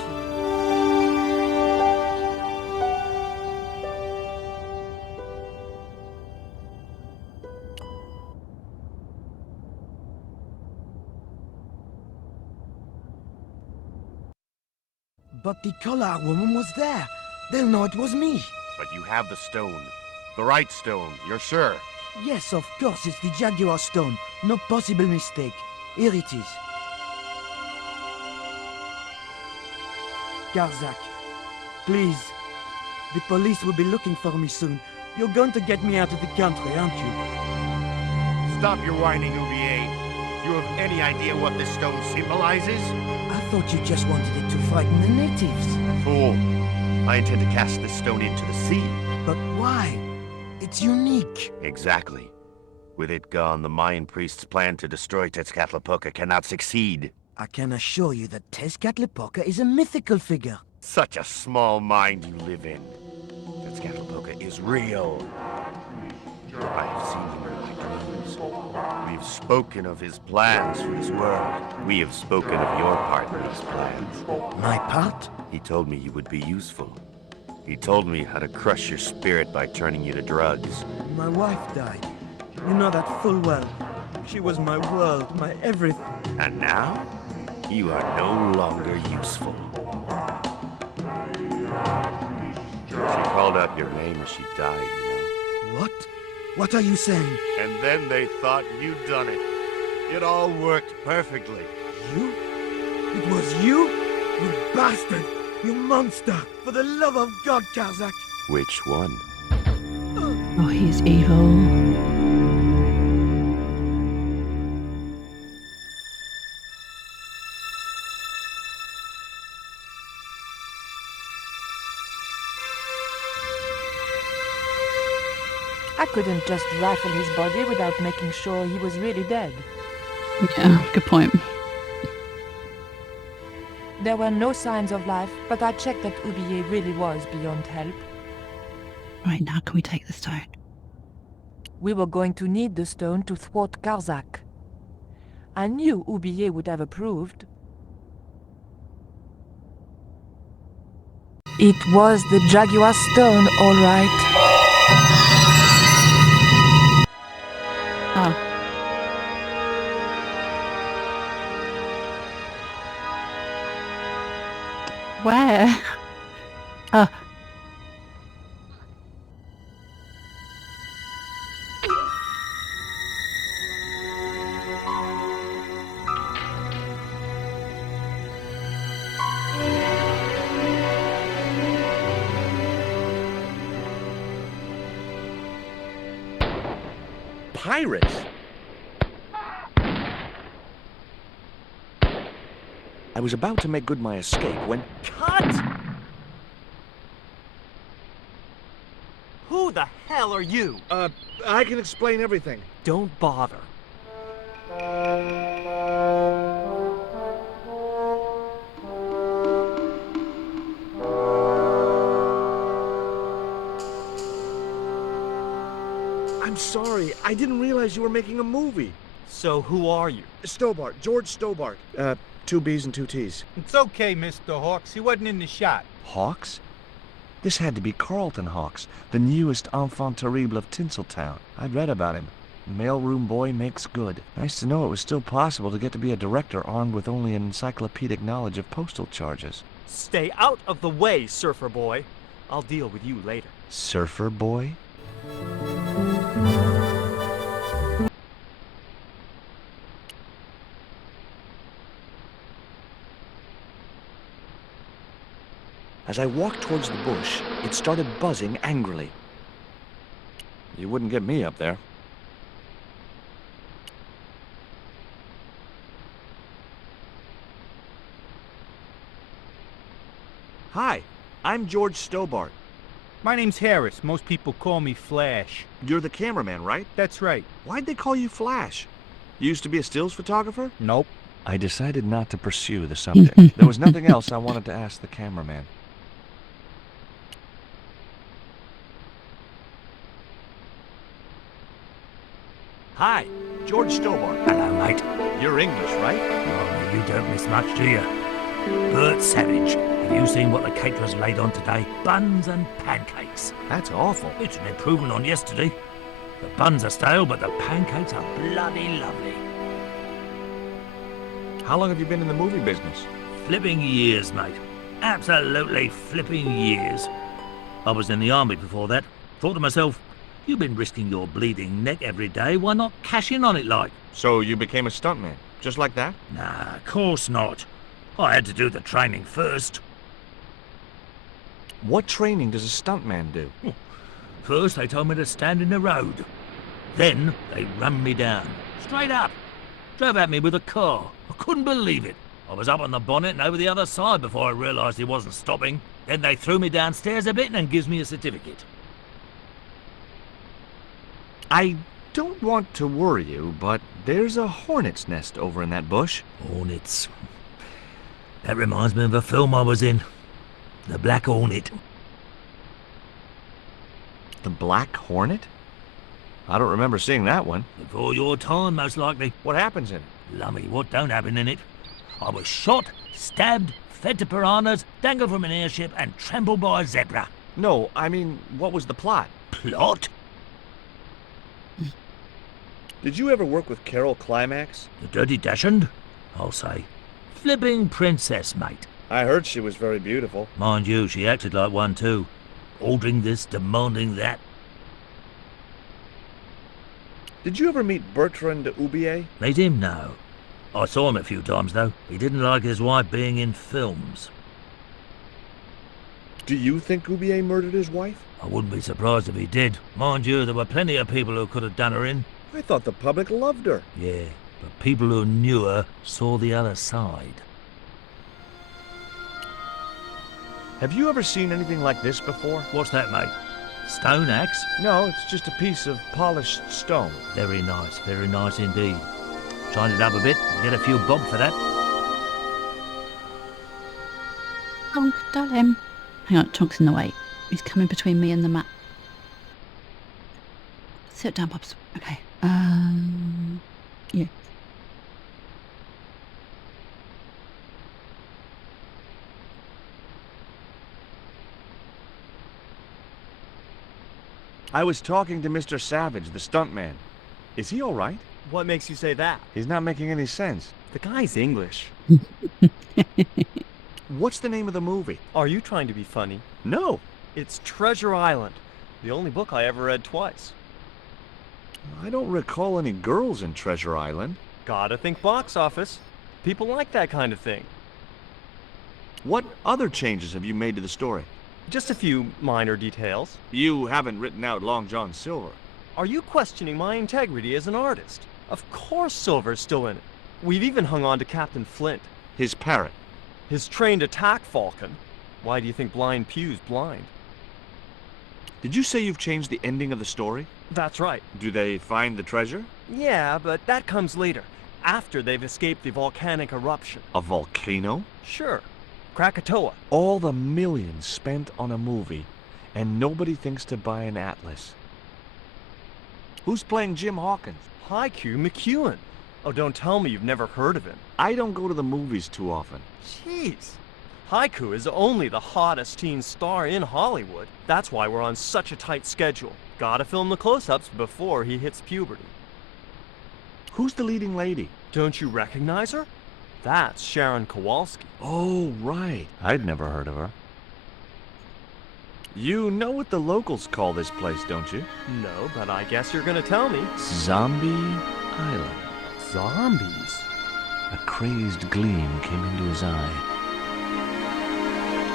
But the Collard woman was there. They'll know it was me. But you have the stone. The right stone, you're sure? Yes, of course, it's the Jaguar stone. No possible mistake. Here it is. Garzak, please. The police will be looking for me soon. You're going to get me out of the country, aren't you? Stop your whining, Oublier. Do you have any idea what this stone symbolizes? I thought you just wanted it to frighten the natives. Fool. I intend to cast this stone into the sea. But why? It's unique. Exactly. With it gone, the Mayan priest's plan to destroy Tezcatlipoca cannot succeed. I can assure you that Tezcatlipoca is a mythical figure. Such a small mind you live in. Tezcatlipoca is real. I have seen him in my dreams. We've spoken of his plans for this world. We have spoken of your part in these plans. My part? He told me you would be useful. He told me how to crush your spirit by turning you to drugs. My wife died. You know that full well. She was my world, my everything. And now, you are no longer useful. She called out your name as she died, you know. What? What are you saying? And then they thought you'd done it. It all worked perfectly. You? It was you? You bastard! You monster! For the love of God, Garzak! Which one? Oh, he's evil. I couldn't just rifle his body without making sure he was really dead. Yeah, good point. There were no signs of life, but I checked that Oublier really was beyond help. Right, now can we take the stone? We were going to need the stone to thwart Garzak. I knew Oublier would have approved. It was the Jaguar stone, all right. Oh. Where? Oh. Pirates? I was about to make good my escape when... Cut! Who the hell are you? I can explain everything. Don't bother. I'm sorry. I didn't realize you were making a movie. So who are you? Stobbart. George Stobbart. 2 B's and 2 T's. It's okay, Mr. Hawks. He wasn't in the shot. Hawks? This had to be Carlton Hawks, the newest enfant terrible of Tinseltown. I'd read about him. Mailroom boy makes good. Nice to know it was still possible to get to be a director armed with only an encyclopedic knowledge of postal charges. Stay out of the way, surfer boy. I'll deal with you later. Surfer boy? As I walked towards the bush, it started buzzing angrily. You wouldn't get me up there. Hi, I'm George Stobbart. My name's Harris. Most people call me Flash. You're the cameraman, right? That's right. Why'd they call you Flash? You used to be a stills photographer? Nope. I decided not to pursue the subject. There was nothing else I wanted to ask the cameraman. Hi, George Stobbart. Hello, mate. You're English, right? Oh, you don't miss much, do you? Bert Savage. Have you seen what the caterers laid on today? Buns and pancakes. That's awful. It's an improvement on yesterday. The buns are stale, but the pancakes are bloody lovely. How long have you been in the movie business? Flipping years, mate. Absolutely flipping years. I was in the army before that. Thought to myself, you've been risking your bleeding neck every day, why not cash in on it like? So you became a stuntman, just like that? Nah, of course not. I had to do the training first. What training does a stuntman do? First, they told me to stand in the road. Then, they run me down. Straight up. Drove at me with a car. I couldn't believe it. I was up on the bonnet and over the other side before I realised he wasn't stopping. Then they threw me downstairs a bit and gives me a certificate. I don't want to worry you, but there's a hornet's nest over in that bush. Hornets. That reminds me of a film I was in. The Black Hornet. The Black Hornet? I don't remember seeing that one. Before your time, most likely. What happens in it? Lummy, what don't happen in it? I was shot, stabbed, fed to piranhas, dangled from an airship, and trampled by a zebra. No, I mean, what was the plot? Plot? Did you ever work with Carol Climax? The Dirty Dachshund? I'll say. Flipping princess, mate. I heard she was very beautiful. Mind you, she acted like one too. Ordering this, demanding that. Did you ever meet Bertrand Oubier? Meet him? No. I saw him a few times, though. He didn't like his wife being in films. Do you think Oubier murdered his wife? I wouldn't be surprised if he did. Mind you, there were plenty of people who could have done her in. I thought the public loved her. Yeah, but people who knew her saw the other side. Have you ever seen anything like this before? What's that, mate? Stone axe? No, it's just a piece of polished stone. Very nice indeed. Shine it up a bit, get a few bob for that. Tonk, darling. Hang on, Tonk's in the way. He's coming between me and the map. Sit down, Pops. Okay. You. I was talking to Mr. Savage, the stuntman. Is he all right? What makes you say that? He's not making any sense. The guy's English. What's the name of the movie? Are you trying to be funny? No. It's Treasure Island, the only book I ever read twice. I don't recall any girls in Treasure Island. Gotta think box office. People like that kind of thing. What other changes have you made to the story? Just a few minor details. You haven't written out Long John Silver. Are you questioning my integrity as an artist? Of course Silver's still in it. We've even hung on to Captain Flint. His parrot. His trained attack falcon. Why do you think Blind Pew's blind? Did you say you've changed the ending of the story? That's right. Do they find the treasure? Yeah, but that comes later, after they've escaped the volcanic eruption. A volcano? Sure. Krakatoa. All the millions spent on a movie, and nobody thinks to buy an atlas. Who's playing Jim Hawkins? Haiku McEwen. Oh, don't tell me you've never heard of him. I don't go to the movies too often. Jeez. Haiku is only the hottest teen star in Hollywood. That's why we're on such a tight schedule. Gotta film the close-ups before he hits puberty. Who's the leading lady? Don't you recognize her? That's Sharon Kowalski. Oh, right. I'd never heard of her. You know what the locals call this place, don't you? No, but I guess you're gonna tell me. Zombie Island. Zombies? A crazed gleam came into his eye.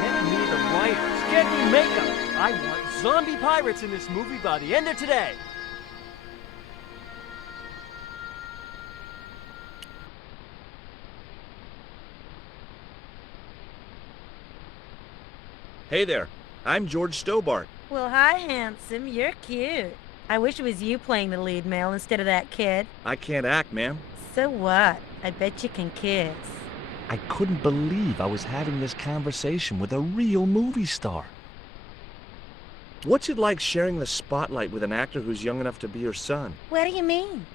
Get me the writers. Get me makeup. I want zombie pirates in this movie by the end of today. Hey there. I'm George Stobbart. Well, hi, handsome. You're cute. I wish it was you playing the lead male instead of that kid. I can't act, ma'am. So what? I bet you can kiss. I couldn't believe I was having this conversation with a real movie star. What's it like sharing the spotlight with an actor who's young enough to be your son? What do you mean?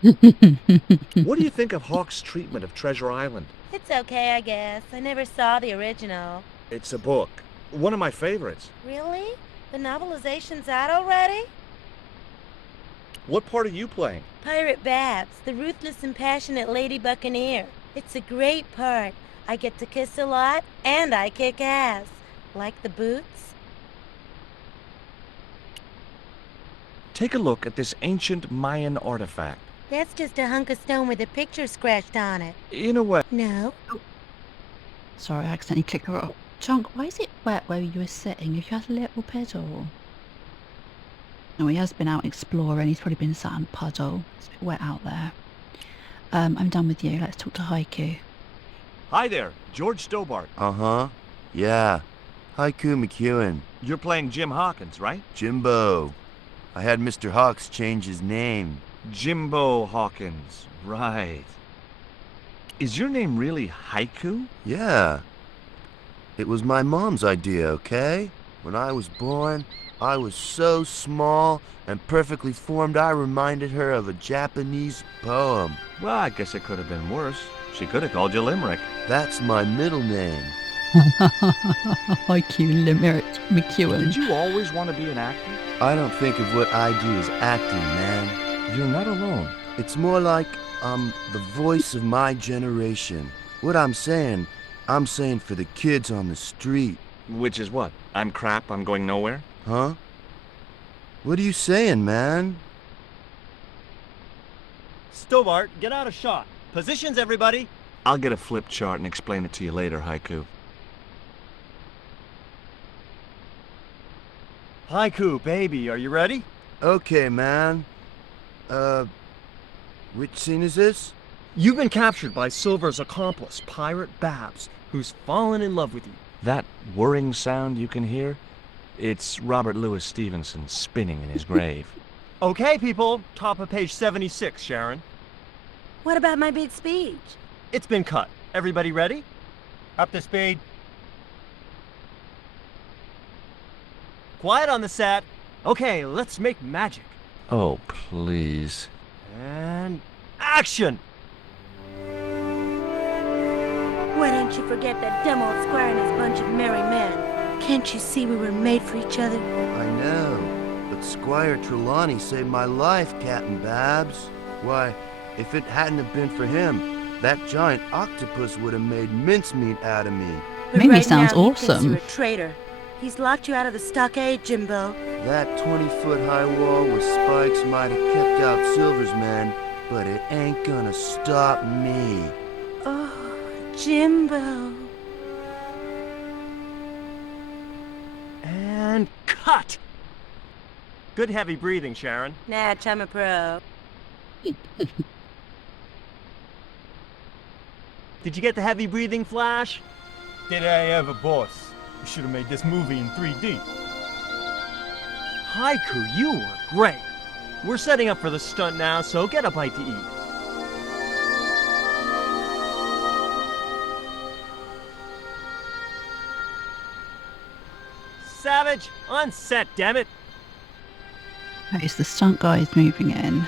What do you think of Hawk's treatment of Treasure Island? It's okay, I guess. I never saw the original. It's a book. One of my favorites. Really? The novelization's out already? What part are you playing? Pirate Babs, the ruthless and passionate lady buccaneer. It's a great part. I get to kiss a lot, and I kick ass. Like the boots? Take a look at this ancient Mayan artifact. That's just a hunk of stone with a picture scratched on it. In a way. No. Sorry, I accidentally clicked her up. Chunk, why is it wet where you were sitting? Have you had a little puddle? Oh, he has been out exploring. He's probably been sat in a puddle. It's a bit wet out there. I'm done with you. Let's talk to Haiku. Hi there, George Stobbart. Uh-huh. Yeah. Haiku McEwen. You're playing Jim Hawkins, right? Jimbo. I had Mr. Hawks change his name. Jimbo Hawkins, right. Is your name really Haiku? Yeah. It was my mom's idea, okay? When I was born, I was so small and perfectly formed I reminded her of a Japanese poem. Well, I guess it could have been worse. She could have called you Limerick. That's my middle name. Haiku Limerick McEwen. Did you always want to be an actor? I don't think of what I do as acting, man. You're not alone. It's more like I'm the voice of my generation. What I'm saying for the kids on the street. Which is what? I'm crap, I'm going nowhere? Huh? What are you saying, man? Stobbart, get out of shot. Positions, everybody. I'll get a flip chart and explain it to you later, Haiku. Haiku, baby, are you ready? Okay, man. Which scene is this? You've been captured by Silver's accomplice, Pirate Babs, who's fallen in love with you. That whirring sound you can hear? It's Robert Louis Stevenson spinning in his grave. Okay, people. Top of page 76, Sharon. What about my big speech? It's been cut. Everybody ready? Up to speed. Quiet on the set. Okay, let's make magic. Oh, please. And action! Why don't you forget that dumb old squire and his bunch of merry men? Can't you see we were made for each other? I know, but But Squire Trelawney saved my life, Captain Babs. Why, if it hadn't have been for him, that giant octopus would have made mincemeat out of me. But Maybe right sounds now, he thinks awesome. you're a traitor. He's locked you out of the stockade, Jimbo. That 20-foot high wall with spikes might have kept out Silver's men, but it ain't gonna stop me. Oh, Jimbo. And cut! Good heavy breathing, Sharon. Natch, I'm a pro. Did you get the heavy breathing, Flash? Did I ever, boss? We should have made this movie in 3D. Haiku, you were great. We're setting up for the stunt now, so get a bite to eat. Savage, on set, damn it. It's the stunt guys moving in.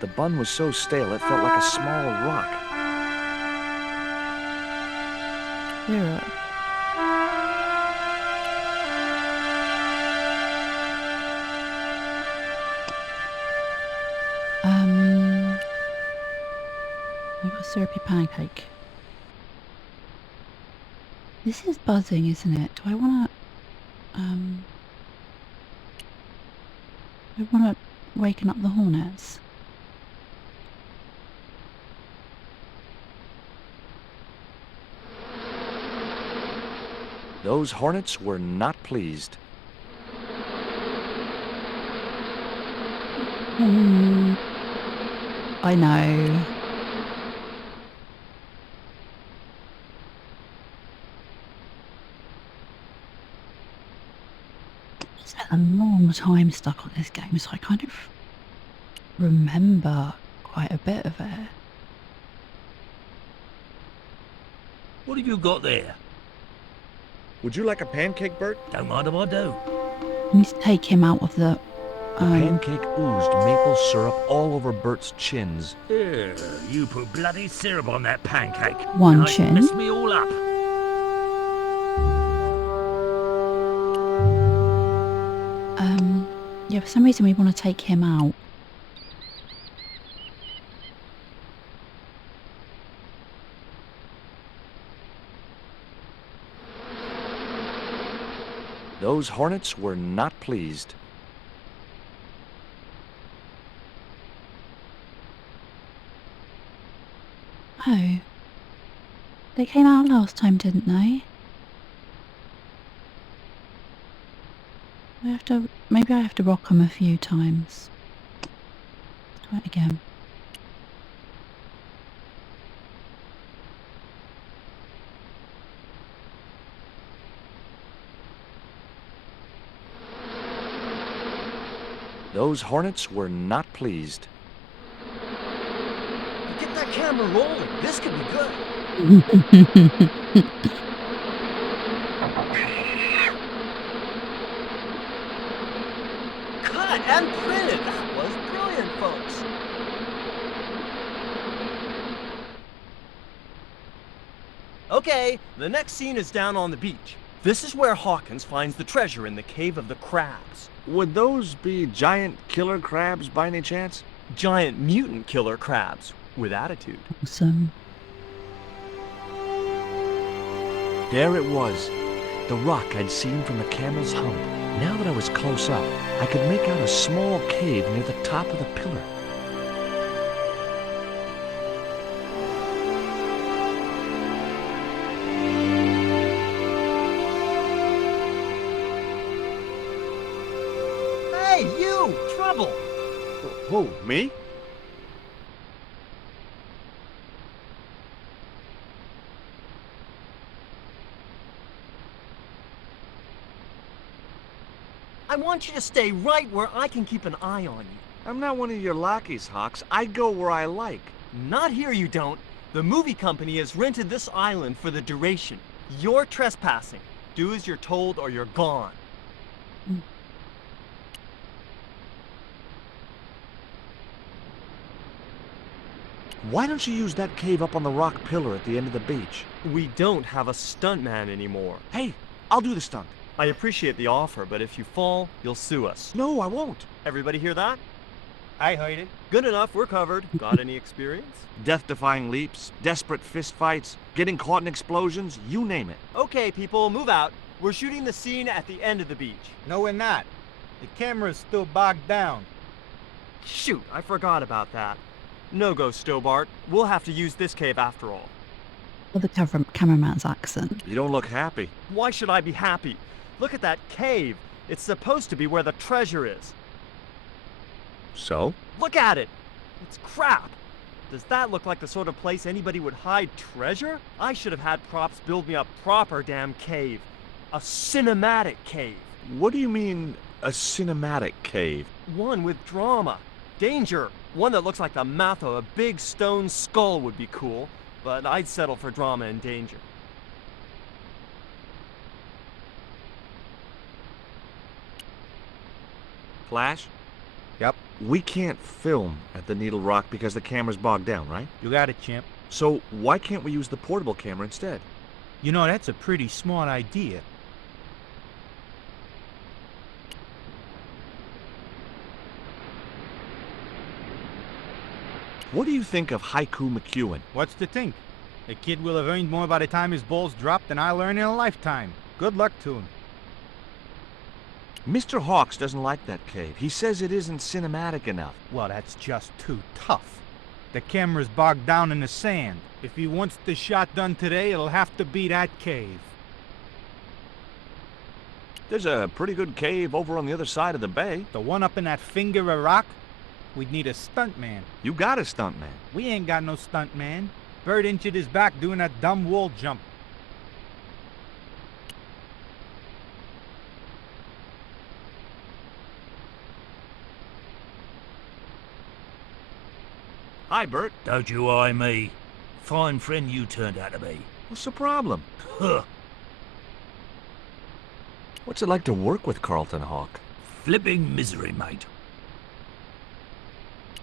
The bun was so stale it felt like a small rock. Here. I've got a syrupy pancake. This is buzzing, isn't it? Do I want to waken up the hornets? Those hornets were not pleased. I know. I spent a long time stuck on this game, so I kind of remember quite a bit of it. What have you got there? Would you like a pancake, Bert? Don't mind if I do. I need to take him out of the... The pancake oozed maple syrup all over Bert's chins. Yeah, you put bloody syrup on that pancake. One Now it chin. messed me all up. Yeah, for some reason we want to take him out. Those hornets were not pleased. Oh. They came out last time, didn't they? Maybe I have to rock them a few times. Let's try it again. Those hornets were not pleased. Get that camera rolling. This could be good. Cut and printed. That was brilliant, folks. Okay, the next scene is down on the beach. This is where Hawkins finds the treasure in the Cave of the Crabs. Would those be giant killer crabs by any chance? Giant mutant killer crabs with attitude. Awesome. There it was, the rock I'd seen from the camel's hump. Now that I was close up, I could make out a small cave near the top of the pillar. Hey, you! Trouble! Who, me? I want you to stay right where I can keep an eye on you. I'm not one of your lackeys, Hawks. I go where I like. Not here, you don't. The movie company has rented this island for the duration. You're trespassing. Do as you're told or you're gone. Why don't you use that cave up on the rock pillar at the end of the beach? We don't have a stuntman anymore. Hey, I'll do the stunt. I appreciate the offer, but if you fall, you'll sue us. No, I won't. Everybody hear that? I heard it. Good enough, we're covered. Got any experience? Death-defying leaps, desperate fistfights, getting caught in explosions, you name it. Okay, people, move out. We're shooting the scene at the end of the beach. No, we're not. The camera's still bogged down. Shoot, I forgot about that. No go, Stobbart. We'll have to use this cave after all. Or the cameraman's accent. You don't look happy. Why should I be happy? Look at that cave. It's supposed to be where the treasure is. So? Look at it! It's crap! Does that look like the sort of place anybody would hide treasure? I should have had props build me a proper damn cave. A cinematic cave. What do you mean, a cinematic cave? One with drama. Danger. One that looks like the mouth of a big stone skull would be cool, but I'd settle for drama and danger. Flash? Yep. We can't film at the Needle Rock because the camera's bogged down, right? You got it, champ. So why can't we use the portable camera instead? You know, that's a pretty smart idea. What do you think of Haiku McEwen? What's to think? The kid will have earned more by the time his balls drop than I'll earn in a lifetime. Good luck to him. Mr. Hawks doesn't like that cave. He says it isn't cinematic enough. Well, that's just too tough. The camera's bogged down in the sand. If he wants the shot done today, it'll have to be that cave. There's a pretty good cave over on the other side of the bay. The one up in that finger of rock? We'd need a stuntman. You got a stuntman. We ain't got no stuntman. Bird injured his back doing that dumb wall jump. Hi, Bert. Don't you eye me. Fine friend you turned out to be. What's the problem? Huh. What's it like to work with Carlton Hawk? Flipping misery, mate.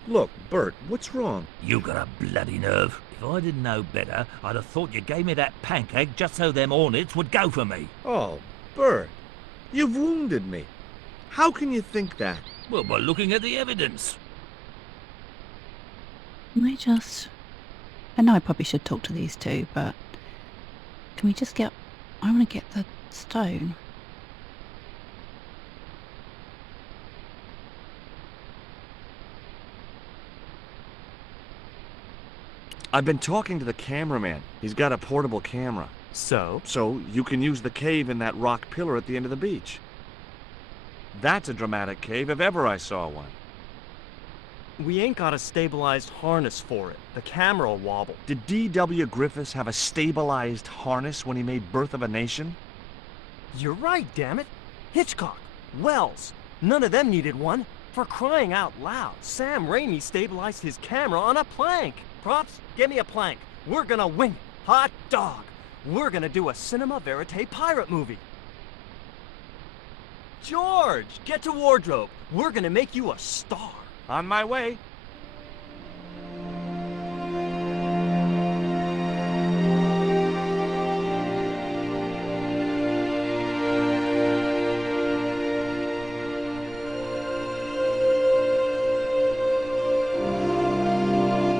Look, Bert, what's wrong? You got a bloody nerve. If I didn't know better, I'd have thought you gave me that pancake just so them hornets would go for me. Oh, Bert, you've wounded me. How can you think that? Well, by looking at the evidence. I know I probably should talk to these two, but can we just get... I want to get the stone. I've been talking to the cameraman. He's got a portable camera. So? So you can use the cave in that rock pillar at the end of the beach. That's a dramatic cave if ever I saw one. We ain't got a stabilized harness for it. The camera will wobble. Did D.W. Griffiths have a stabilized harness when he made Birth of a Nation? You're right, damn it. Hitchcock, Wells, none of them needed one. For crying out loud, Sam Raimi stabilized his camera on a plank. Props, get me a plank. We're gonna wing it. Hot dog. We're gonna do a cinema verite pirate movie. George, get to wardrobe. We're gonna make you a star. On my way.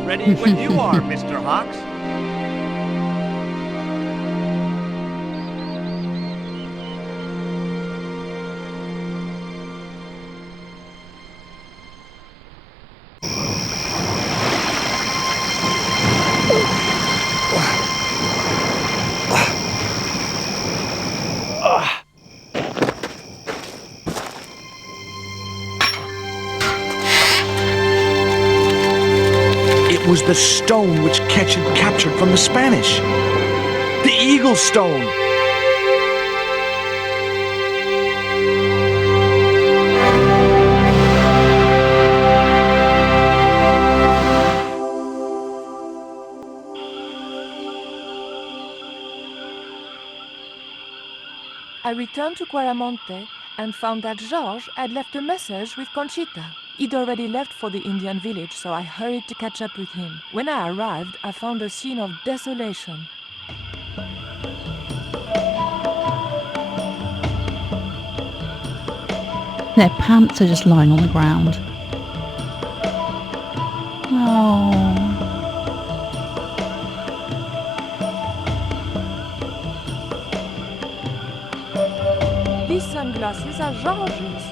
Ready when you are, Mr. Hawks. It was the stone which Ketch had captured from the Spanish. The Eagle Stone! I returned to Quaramonte and found that Georges had left a message with Conchita. He'd already left for the Indian village, so I hurried to catch up with him. When I arrived, I found a scene of desolation. Their pants are just lying on the ground. Oh. These sunglasses are George's.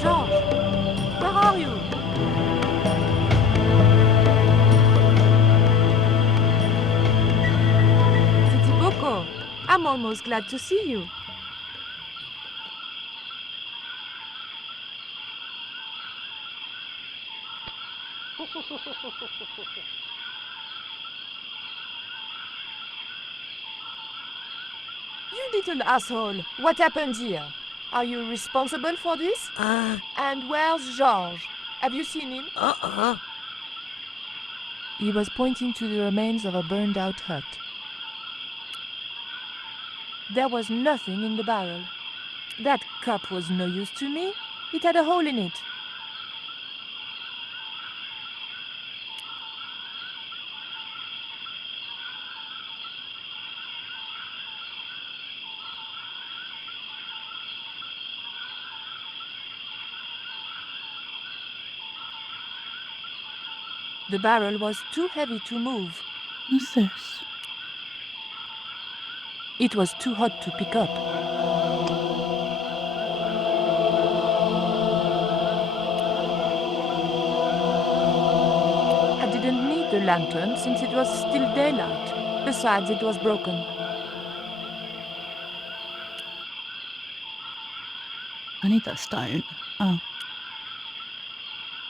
George, where are you? Titi Boko, I'm almost glad to see you. You little asshole, what happened here? Are you responsible for this? And where's George? Have you seen him? He was pointing to the remains of a burned-out hut. There was nothing in the barrel. That cup was no use to me. It had a hole in it. The barrel was too heavy to move. What's this? It was too hot to pick up. I didn't need the lantern since it was still daylight. Besides, it was broken. I need that stone. Oh.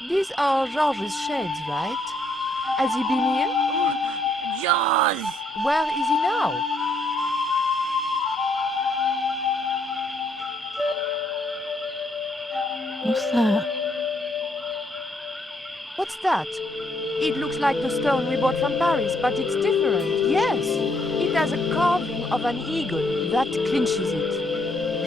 These are George's shades, right? Has he been here? Jaws! Where is he now? What's that? What's that? It looks like the stone we bought from Paris, but it's different. Yes, it has a carving of an eagle. That clinches it.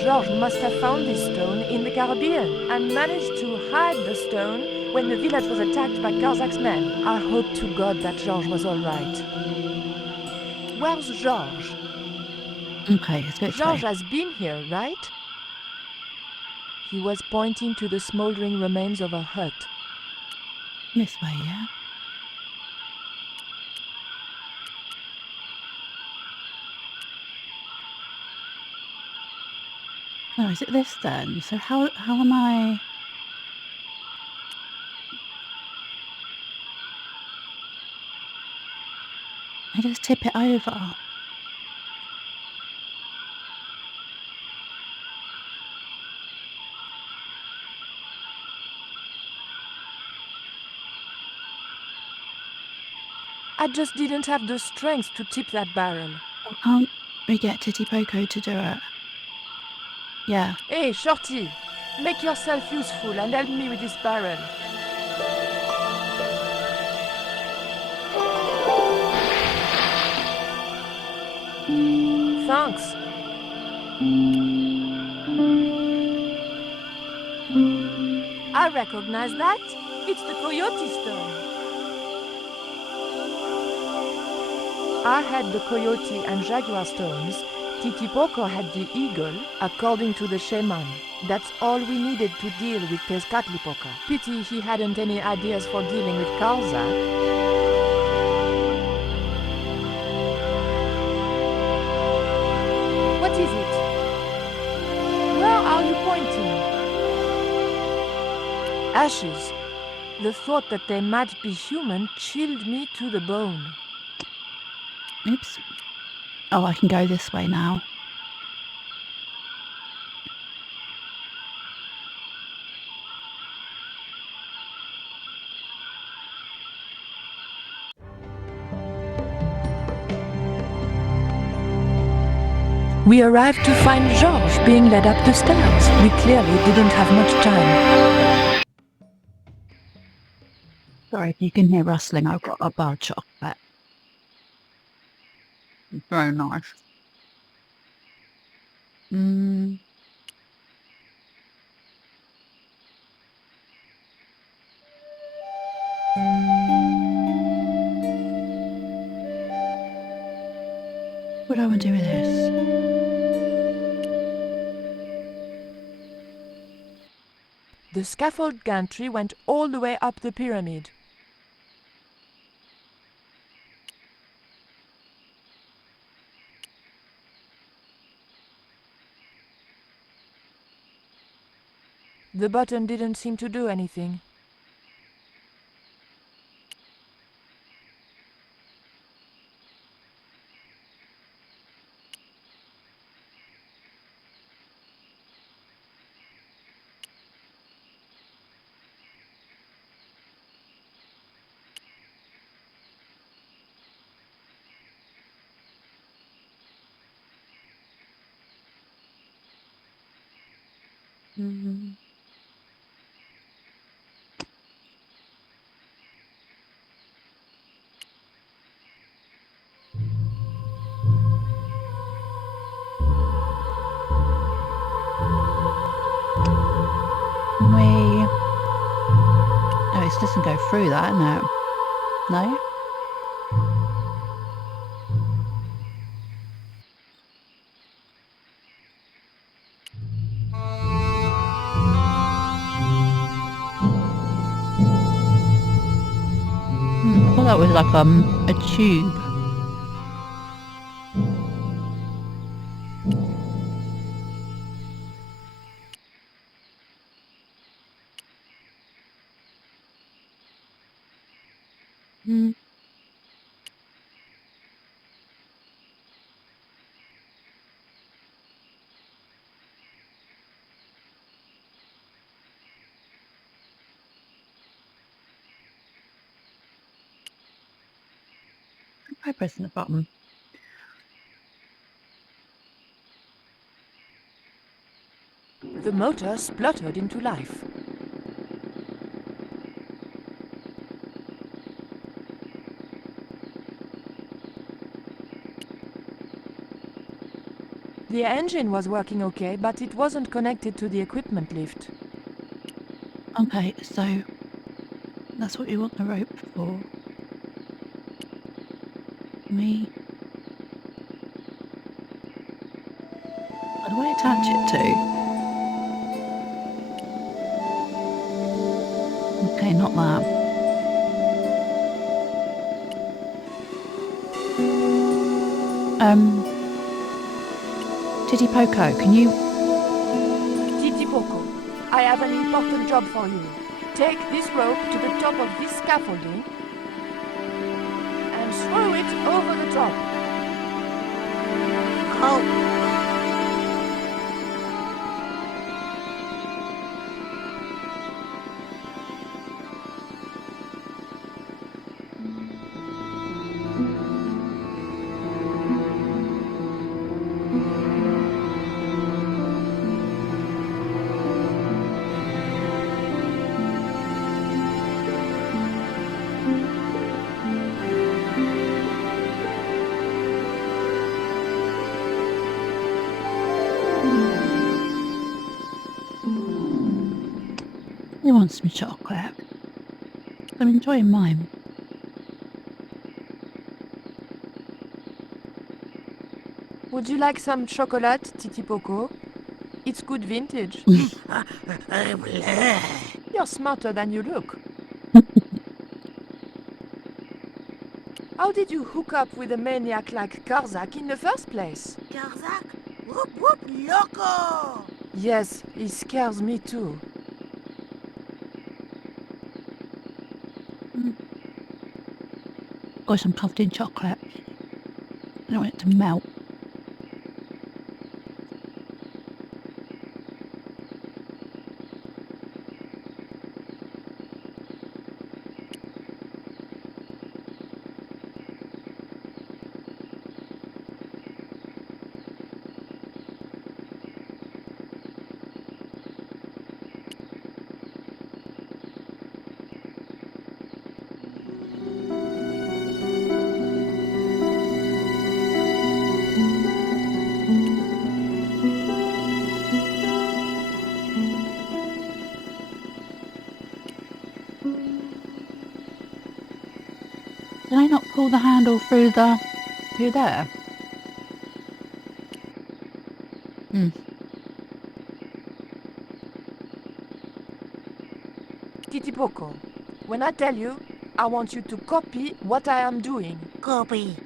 George must have found this stone in the Caribbean and managed to hide the stone when the village was attacked by Carzak's men. I hope to God that George was all right. Where's George? Okay, let's go George this way. has been here, right? He was pointing to the smoldering remains of a hut. This way, yeah? No, is it this then? So how am I... I just tip it over. I just didn't have the strength to tip that barrel. Why can't we get Titi Poco to do it? Yeah. Hey, Shorty, make yourself useful and help me with this barrel. Thanks. I recognize that. It's the coyote stone. I had the coyote and jaguar stones. Titi Poco had the eagle, according to the shaman. That's all we needed to deal with Tezcatlipoca. Pity he hadn't any ideas for dealing with Carzak. What is it? Where are you pointing? Ashes. The thought that they might be human chilled me to the bone. Oops. Oh, I can go this way now. We arrived to find George being led up the stairs. We clearly didn't have much time. Sorry if you can hear rustling, I've got a bar of chocolate. It's very nice. What do I want to do with this? The scaffold gantry went all the way up the pyramid. The button didn't seem to do anything. Mm. Oh, it doesn't go through that, no. No? I thought that was like a tube. Hmm. By pressing the button. The motor spluttered into life. The engine was working okay, but it wasn't connected to the equipment lift. Okay, so that's what you want the rope for. Me. What do I attach it to? Okay, not that. Titty Poco, can you... Titi Poco, I have an important job for you. Take this rope to the top of this scaffolding and throw it over the top. How? He wants some chocolate. I'm enjoying mine. Would you like some chocolate, Titi Poco? It's good vintage. You're smarter than you look. How did you hook up with a maniac like Karzak in the first place? Karzak? Whoop whoop loco! Yes, he scares me too. Got some covered in chocolate. I don't want it to melt. pull the handle through there? Titipoko, when I tell you, I want you to copy what I am doing. Copy.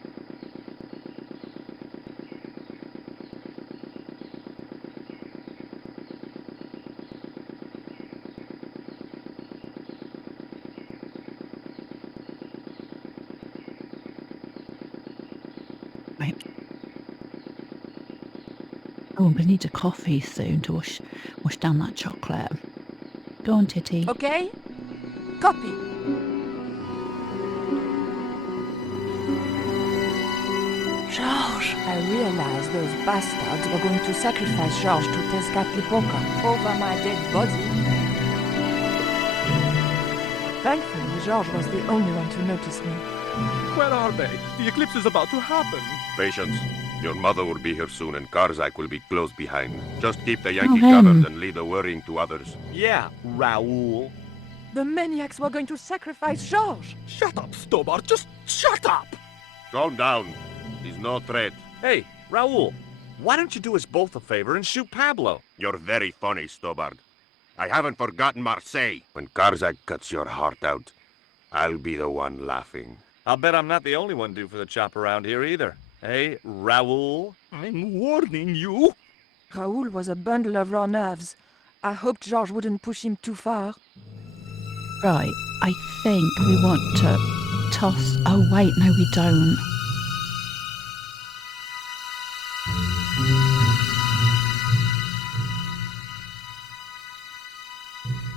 Right. Oh, we need a coffee soon to wash down that chocolate. Go on, Titty. Okay? Copy. Georges! I realized those bastards were going to sacrifice Georges to Tezcatlipoca over my dead body. Thankfully, Georges was the only one to notice me. Where are they? The eclipse is about to happen. Patience. Your mother will be here soon and Karzak will be close behind. Just keep the Yankee covered and leave the worrying to others. Yeah, Raoul. The maniacs were going to sacrifice Georges. Shut up, Stobbart. Just shut up. Calm down. He's no threat. Hey, Raoul, why don't you do us both a favor and shoot Pablo? You're very funny, Stobbart. I haven't forgotten Marseille. When Karzak cuts your heart out, I'll be the one laughing. I'll bet I'm not the only one due for the chop around here either. Hey, Raoul? I'm warning you. Raoul was a bundle of raw nerves. I hoped Georges wouldn't push him too far. Right, I think we want to toss... Oh, wait, no, we don't.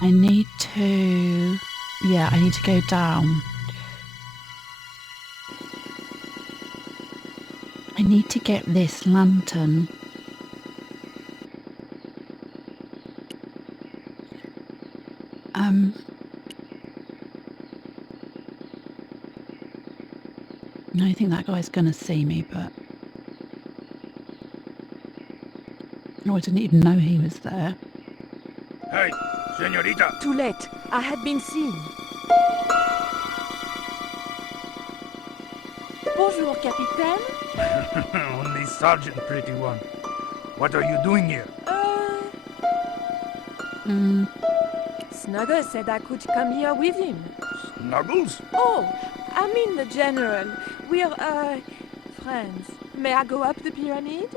I need to... Yeah, I need to go down. I need to get this lantern. I think that guy's gonna see me, but... No, I didn't even know he was there. Hey, señorita! Too late. I had been seen. Bonjour, Capitaine. Only Sergeant, pretty one. What are you doing here? Snuggles said I could come here with him. Snuggles? Oh, I mean the General. We're, friends. May I go up the pyramid?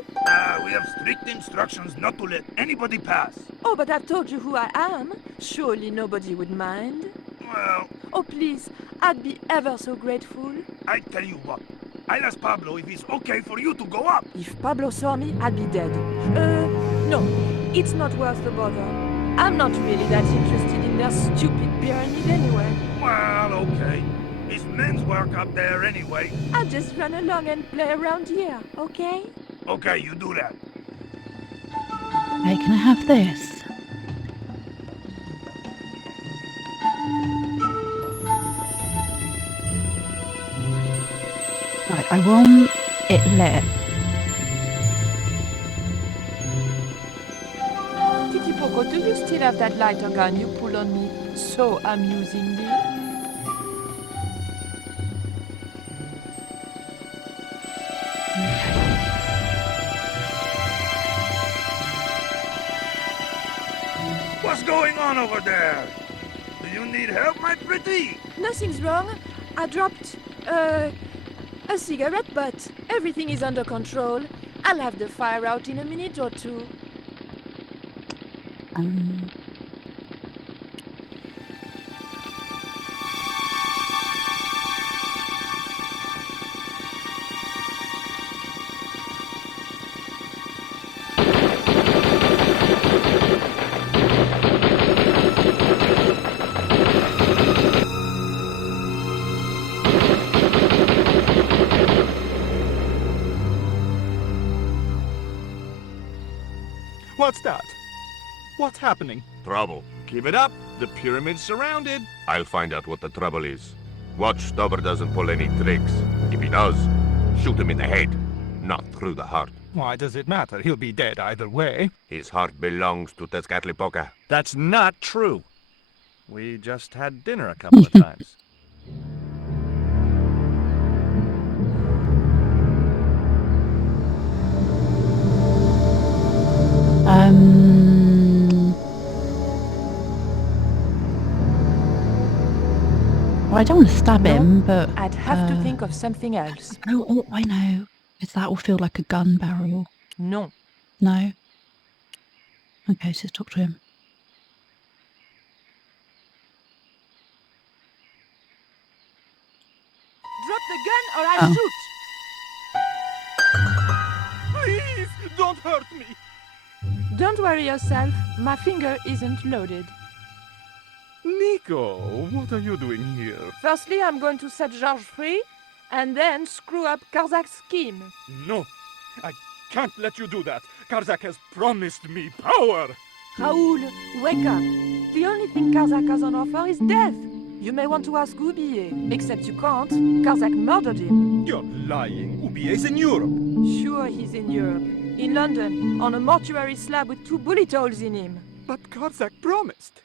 We have strict instructions not to let anybody pass. Oh, but I've told you who I am. Surely nobody would mind. Well... Oh, please. I'd be ever so grateful. I tell you what. I'll ask Pablo if it's okay for you to go up. If Pablo saw me, I'd be dead. No. It's not worth the bother. I'm not really that interested in their stupid pyramid anyway. Well, okay. It's men's work up there anyway. I'll just run along and play around here, okay? Okay, you do that. Hey, can I have this? Right, I want it lit. Titipoko, do you still have that lighter gun you pulled on me so amusingly? What's going on over there? Do you need help, my pretty? Nothing's wrong. I dropped, a cigarette butt. Everything is under control. I'll have the fire out in a minute or two. What's that? What's happening? Trouble. Keep it up. The pyramid's surrounded. I'll find out what the trouble is. Watch Stobbart doesn't pull any tricks. If he does, shoot him in the head, not through the heart. Why does it matter? He'll be dead either way. His heart belongs to Tezcatlipoca. That's not true. We just had dinner a couple of times. I don't want to stab him, but... I'd have to think of something else. Oh, I know. Is that will feel like a gun barrel? No. No? Okay, so let's talk to him. Drop the gun or I'll shoot! Please, don't hurt me! Don't worry yourself, my finger isn't loaded. Nico, what are you doing here? Firstly, I'm going to set Georges free, and then screw up Karzak's scheme. No, I can't let you do that. Karzak has promised me power. Raoul, wake up. The only thing Karzak has on offer is death. You may want to ask Oublier, except you can't. Karzak murdered him. You're lying. Oubier's in Europe. Sure, he's in Europe. In London, on a mortuary slab with 2 bullet holes in him. But Karzak promised.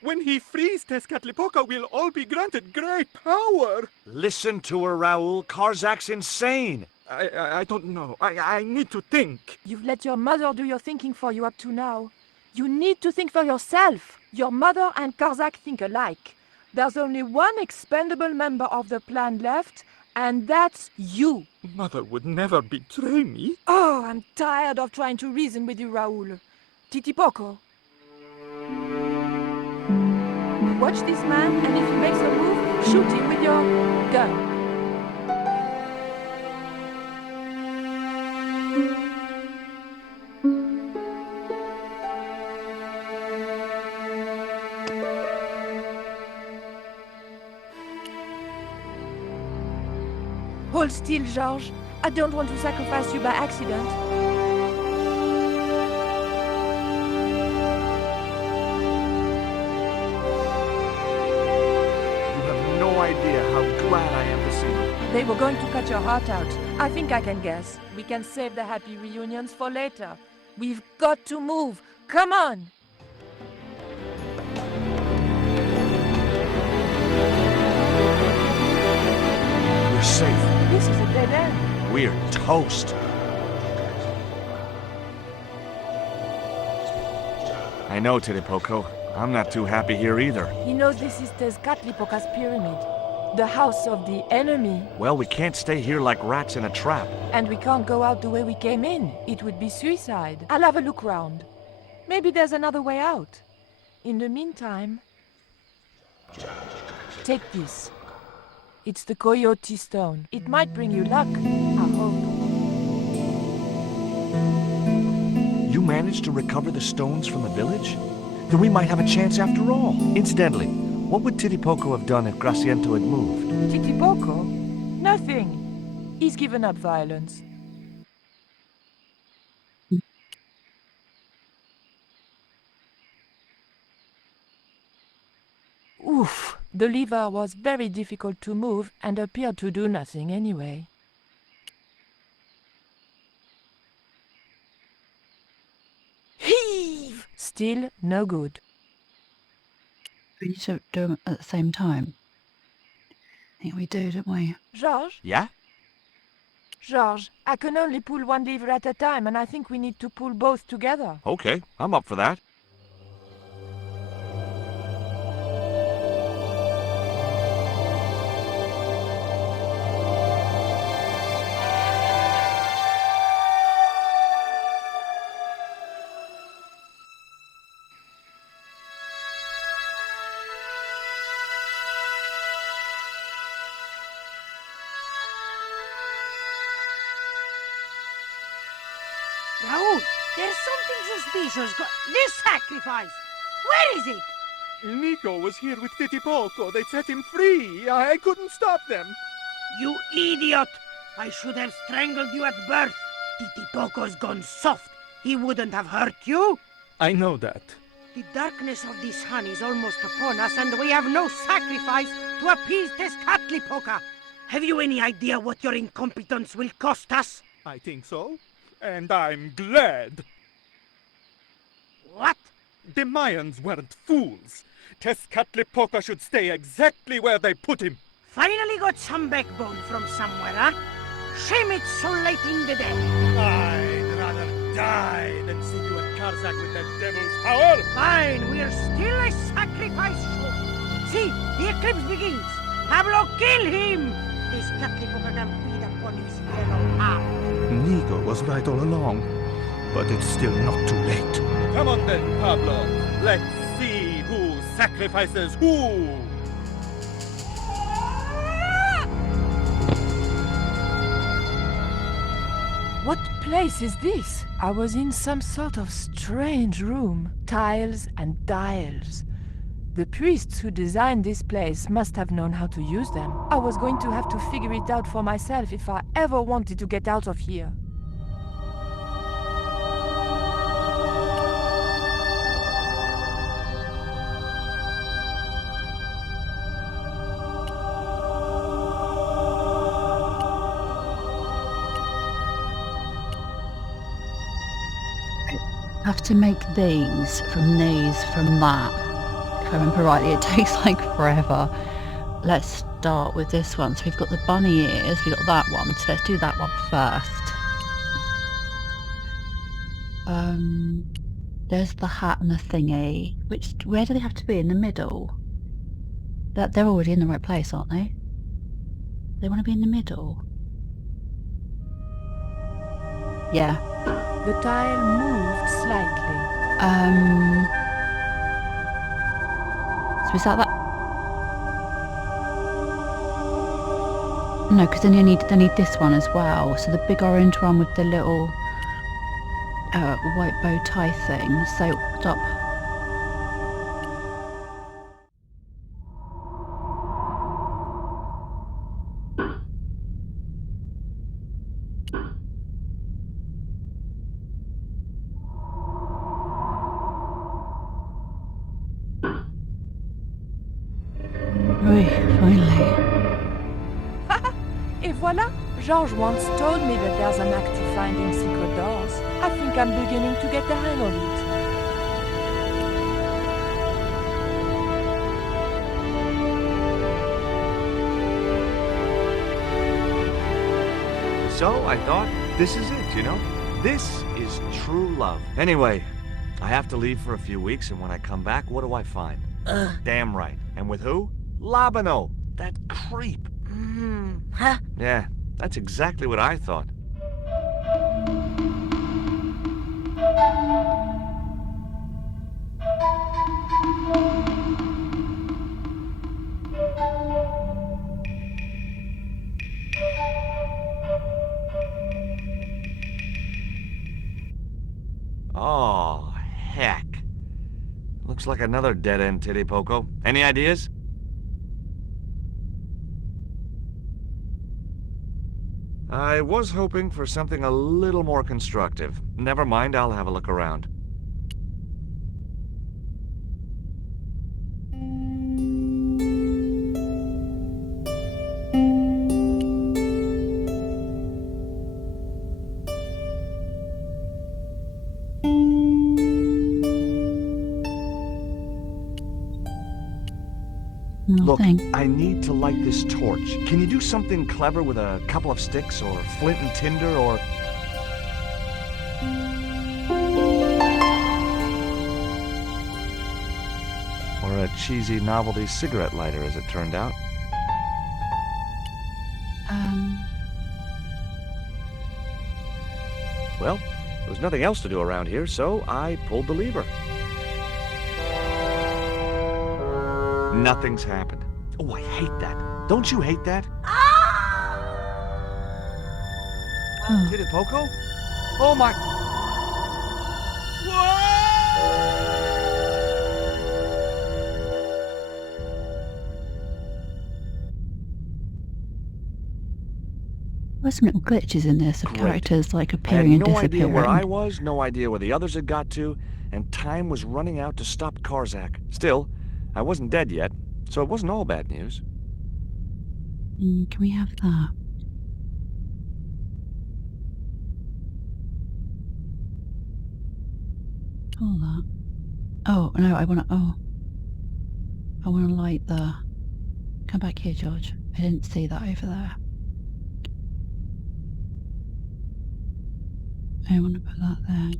When he frees Tezcatlipoca, we'll all be granted great power. Listen to her, Raoul. Karzak's insane. I don't know. I need to think. You've let your mother do your thinking for you up to now. You need to think for yourself. Your mother and Karzak think alike. There's only one expendable member of the plan left, and that's you. Mother would never betray me. Oh, I'm tired of trying to reason with you, Raoul. Titipoco. Watch this man, and if he makes a move, shoot him with your gun. Hold still, Georges. I don't want to sacrifice you by accident. Idea how glad I am to see you. They were going to cut your heart out. I think I can guess. We can save the happy reunions for later. We've got to move. Come on! We're safe. This is a dead end. We're toast. I know, Titipoco. I'm not too happy here either. He knows this is Tezcatlipoca's pyramid. The house of the enemy. Well, we can't stay here like rats in a trap. And we can't go out the way we came in. It would be suicide. I'll have a look round. Maybe there's another way out. In the meantime... Take this. It's the Coyote Stone. It might bring you luck, I hope. You managed to recover the stones from the village? Then we might have a chance after all. Incidentally, what would Titipoco have done if Graciento had moved? Titipoco? Nothing. He's given up violence. Oof. The lever was very difficult to move and appeared to do nothing anyway. Heave! Still no good. We need to do them at the same time. I think we do, don't we? Georges? Yeah? Georges, I can only pull one lever at a time, and I think we need to pull both together. Okay, I'm up for that. Raoul, there's something suspicious. This sacrifice! Where is it? Nico was here with Titipoco. They set him free. I couldn't stop them. You idiot! I should have strangled you at birth. Titipoco's gone soft. He wouldn't have hurt you. I know that. The darkness of the sun is almost upon us, and we have no sacrifice to appease Tezcatlipoca. Have you any idea what your incompetence will cost us? I think so. And I'm glad. What? The Mayans weren't fools. Tezcatlipoca should stay exactly where they put him. Finally got some backbone from somewhere, huh? Shame it's so late in the day. I'd rather die than see you and Karzak with the devil's power. Fine, we're still a sacrifice show. See, the eclipse begins. Pablo, kill him! This Pt.3 can feed upon his yellow heart. Nico was right all along, but it's still not too late. Come on then, Pablo. Let's see who sacrifices who. What place is this? I was in some sort of strange room. Tiles and dials. The priests who designed this place must have known how to use them. I was going to have to figure it out for myself if I ever wanted to get out of here. Have to make these, from that. If I remember rightly, it takes like forever. Let's start with this one. So we've got the bunny ears, we've got that one, so let's do that one first. There's the hat and the thingy. Where do they have to be? In the middle? They're already in the right place, aren't they? They want to be in the middle. Yeah. The tile moved slightly. So is that? No, because then they need this one as well. So the big orange one with the little white bow tie thing. So stop. Finally. Et voilà! George once told me that there's an act to finding secret doors. I think I'm beginning to get the hang of it. So I thought, this is it, you know? This is true love. Anyway, I have to leave for a few weeks, and when I come back, what do I find? Damn right. And with who? Labano, that creep. Huh? Yeah, that's exactly what I thought. Oh, heck. Looks like another dead-end titty poco. Any ideas? I was hoping for something a little more constructive. Never mind, I'll have a look around. Look, I need to light this torch. Can you do something clever with a couple of sticks, or flint and tinder, or... or a cheesy novelty cigarette lighter, as it turned out? Well, there was nothing else to do around here, so I pulled the lever. Nothing's happened. Oh, I hate that. Don't you hate that? Did it, Poco? Oh my... There's some little glitches in this of characters like appearing and disappearing. I had no idea where I was, no idea where the others had got to, and time was running out to stop Karzak. Still, I wasn't dead yet, so it wasn't all bad news. Can we have that? All that. Oh, no, I want to light the... Come back here, George. I didn't see that over there. I want to put that there.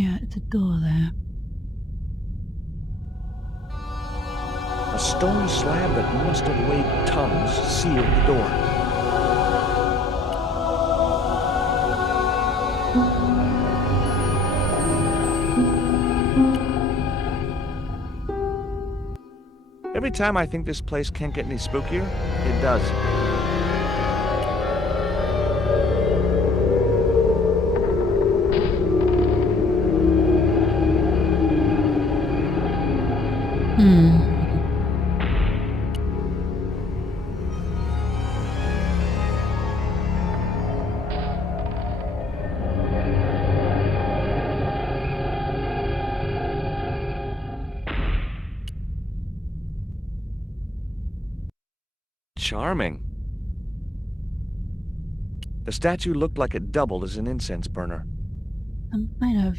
Yeah, it's a door there. A stone slab that must have weighed tons sealed the door. Every time I think this place can't get any spookier, it does. Charming. The statue looked like it doubled as an incense burner. I'm kind of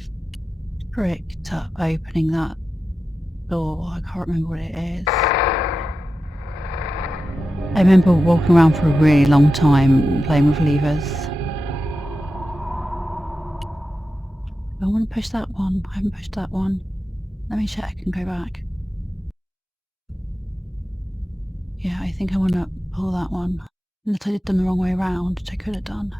pricked at opening that door. I can't remember what it is. I remember walking around for a really long time playing with levers. I want to push that one. I haven't pushed that one. Let me check and go back. Yeah, I think I want to pull that one. Unless I did them the wrong way around, which I could have done.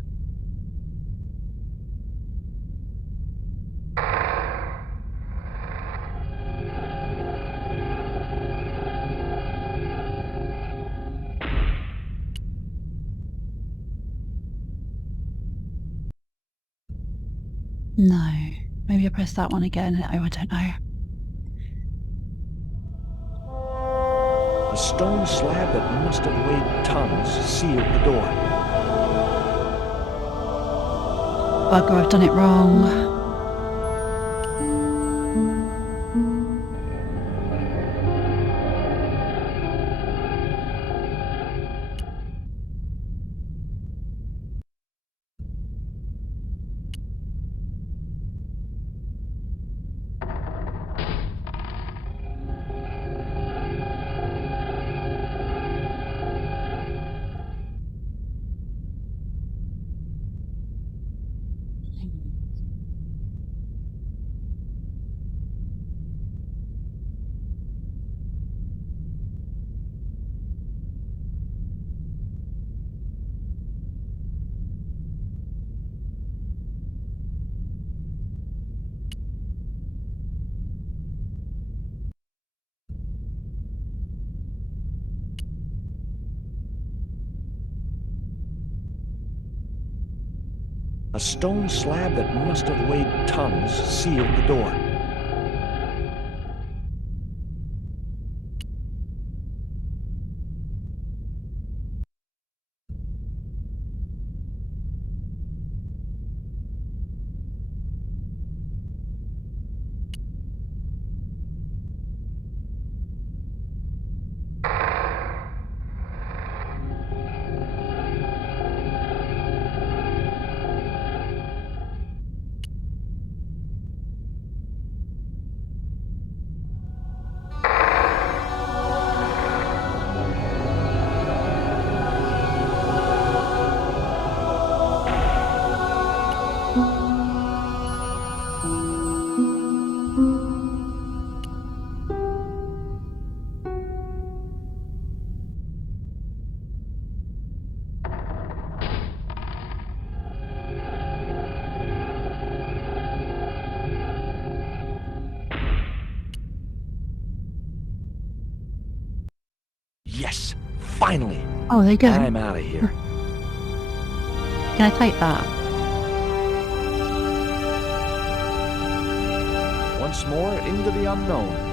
No. Maybe I press that one again. Oh, I don't know. A stone slab that must have weighed tons sealed the door. Bugger, I've done it wrong. A stone slab that must have weighed tons sealed the door. Yes, finally. Oh, there you go. I'm out of here. Can I take that? Once more into the unknown.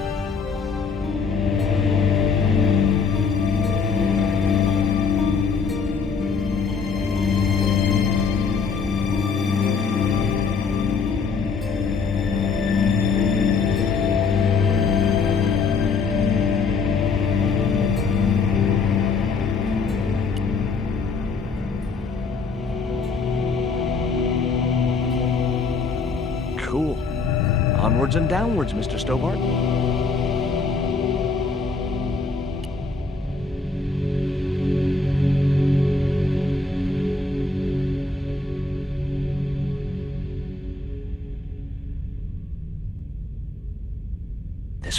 Cool. Onwards and downwards, Mr. Stobbart.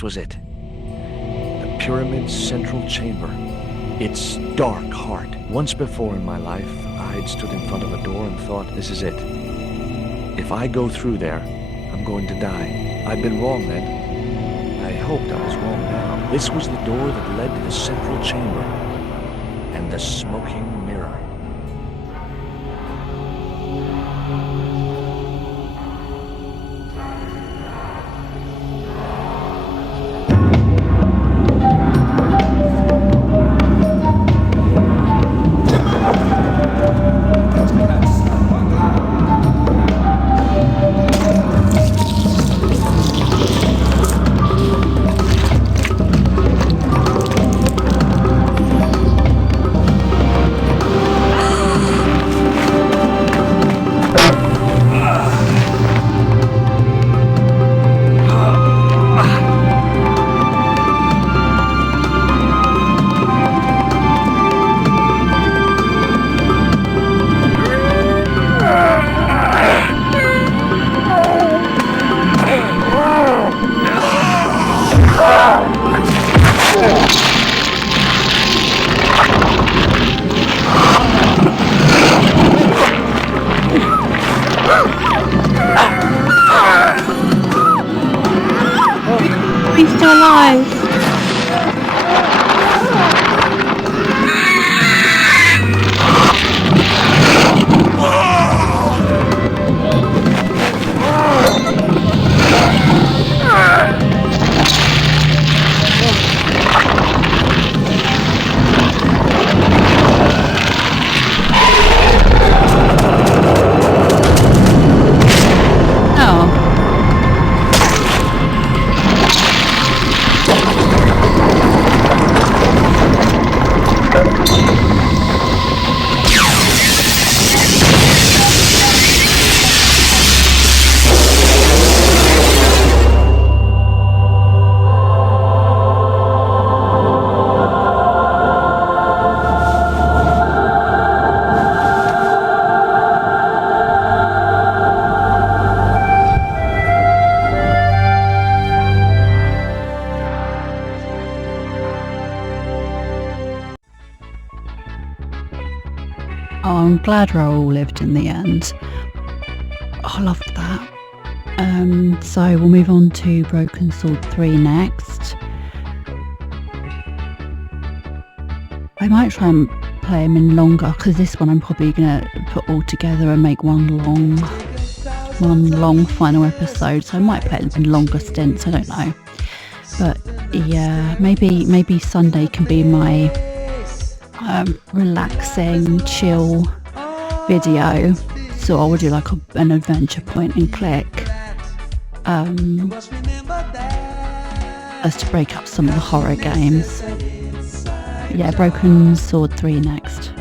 This was it. The pyramid's central chamber. Its dark heart. Once before in my life, I'd stood in front of a door and thought, this is it. If I go through there, I'm going to die. I'd been wrong then. I hoped I was wrong now. This was the door that led to the central chamber and the smoking mirror. He's still alive. Oh, I'm glad Raoul lived in the end. Oh, I loved that. So we'll move on to Broken Sword 3 next. I might try and play them in longer, because this one I'm probably going to put all together and make one long final episode, so I might play them in longer stints, I don't know. But yeah, maybe Sunday can be my relaxing, chill video. So I would do like an adventure point and click. As to break up some of the horror games. Yeah, Broken Sword 3 next.